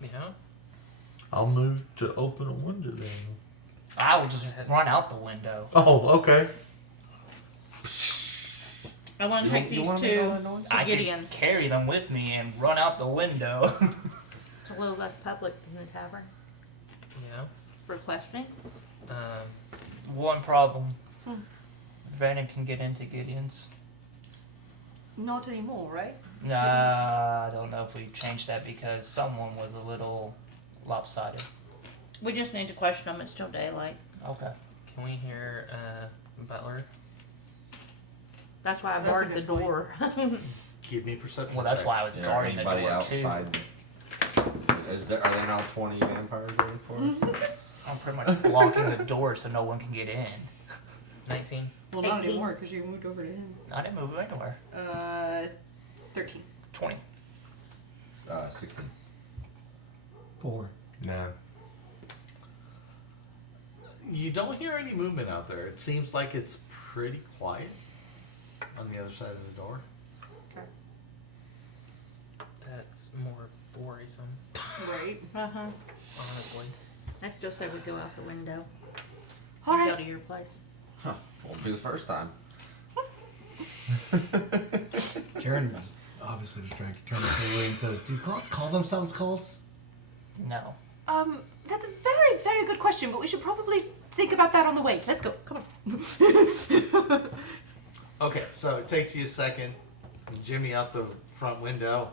You know? I'll move to open a window then. I will just run out the window. Oh, okay. I want to take these two to I can Gideon's. carry them with me and run out the window. It's a little less public than the tavern You know? for questioning. One problem. Venom can get into Gideon's. not anymore, right? Nah, I don't know if we changed that because someone was a little lopsided. We just need to question them. It's still daylight. Okay. Can we hear Butler? That's why I That's a barred the good point. door. Give me perception. Well, that's why I checks. was Yeah, guarding the anybody door outside? Are there now 20 vampires waiting for us? too. I'm pretty much blocking the door so no one can get in. 19? Well, not 18. anymore because you moved over to him. I didn't move anywhere. 13. 20. 16. 4. Nah. You don't hear any movement out there. It seems like it's pretty quiet on the other side of the door. That's more worrisome, Right. Uh-huh. honestly. I still say we go out the window. All We right. go to your place. Huh. Won't be the first time. Jaren's obviously distracted, trying to say away and says, "Do cults call themselves cults?" No. That's a very, very good question, but we should probably think about that on the way. Let's go. Come on. Okay, so it takes you a second. Jimmy out the front window.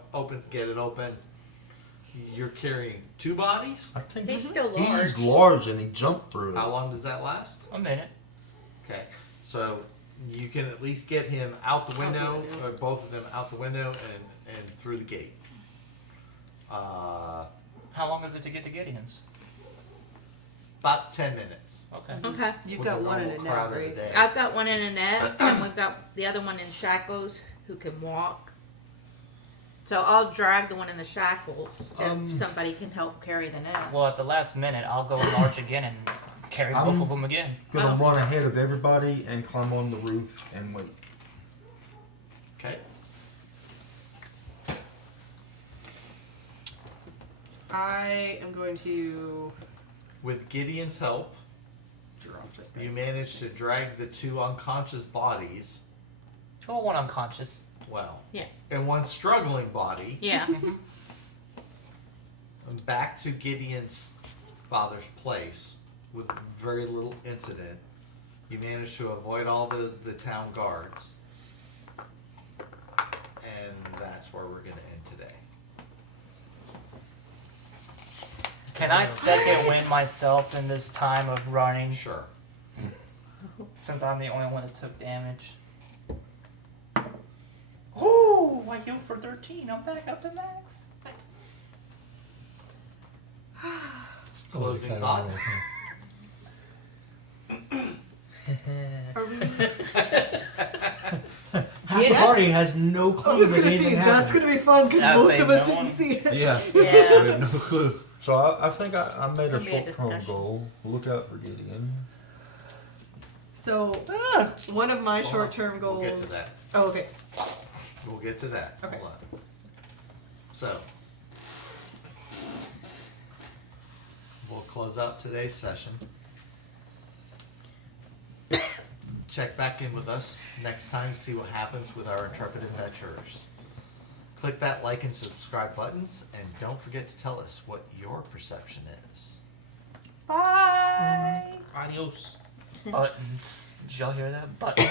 Get it open. You're carrying 2 bodies? I think He's still large. he's large and he jumped through it. How long does that last? A minute. Okay, so you can at least get him out the window, or both of them out the window and through the gate. How long is it to get to Gideon's? About 10 minutes. Okay. Okay. You've with got the one in normal a net, crowd of the right? day. I've got one in a net, and we've got the other one in shackles who can walk. So I'll drag the one in the shackles if somebody can help carry the net. Well, at the last minute, I'll go large again and carry both of them again. Gonna Oh. run ahead of everybody and climb on the roof and wait. Okay. I am going to. With Gideon's help, you manage to drag the 2 unconscious bodies, Oh, one unconscious. well, Yeah. and one struggling body, Yeah. back to Gideon's father's place with very little incident. You manage to avoid all the town guards. And that's where we're going to end today. Can I second win myself in this time of running? Sure. Since I'm the only one that took damage. Ooh, I healed for 13. I'm back up to max. Nice. I was Closing excited thoughts? about it. Half the party has no clue that anything happened. gonna be fun because I most say of us no didn't one. see it. Yeah. Yeah. We have no clue. So I think I made a gonna be a short-term discussion. goal. Look out for Gideon. So, one of my Hold on. short-term goals. We'll get to that. Oh, okay. We'll get to that. Okay. Hold on. So, we'll close out today's session. Check back in with us next time to see what happens with our intrepid adventurers. Click that like and subscribe buttons, and don't forget to tell us what your perception is. Bye. Adios. Buttons. Did y'all hear that? Buttons.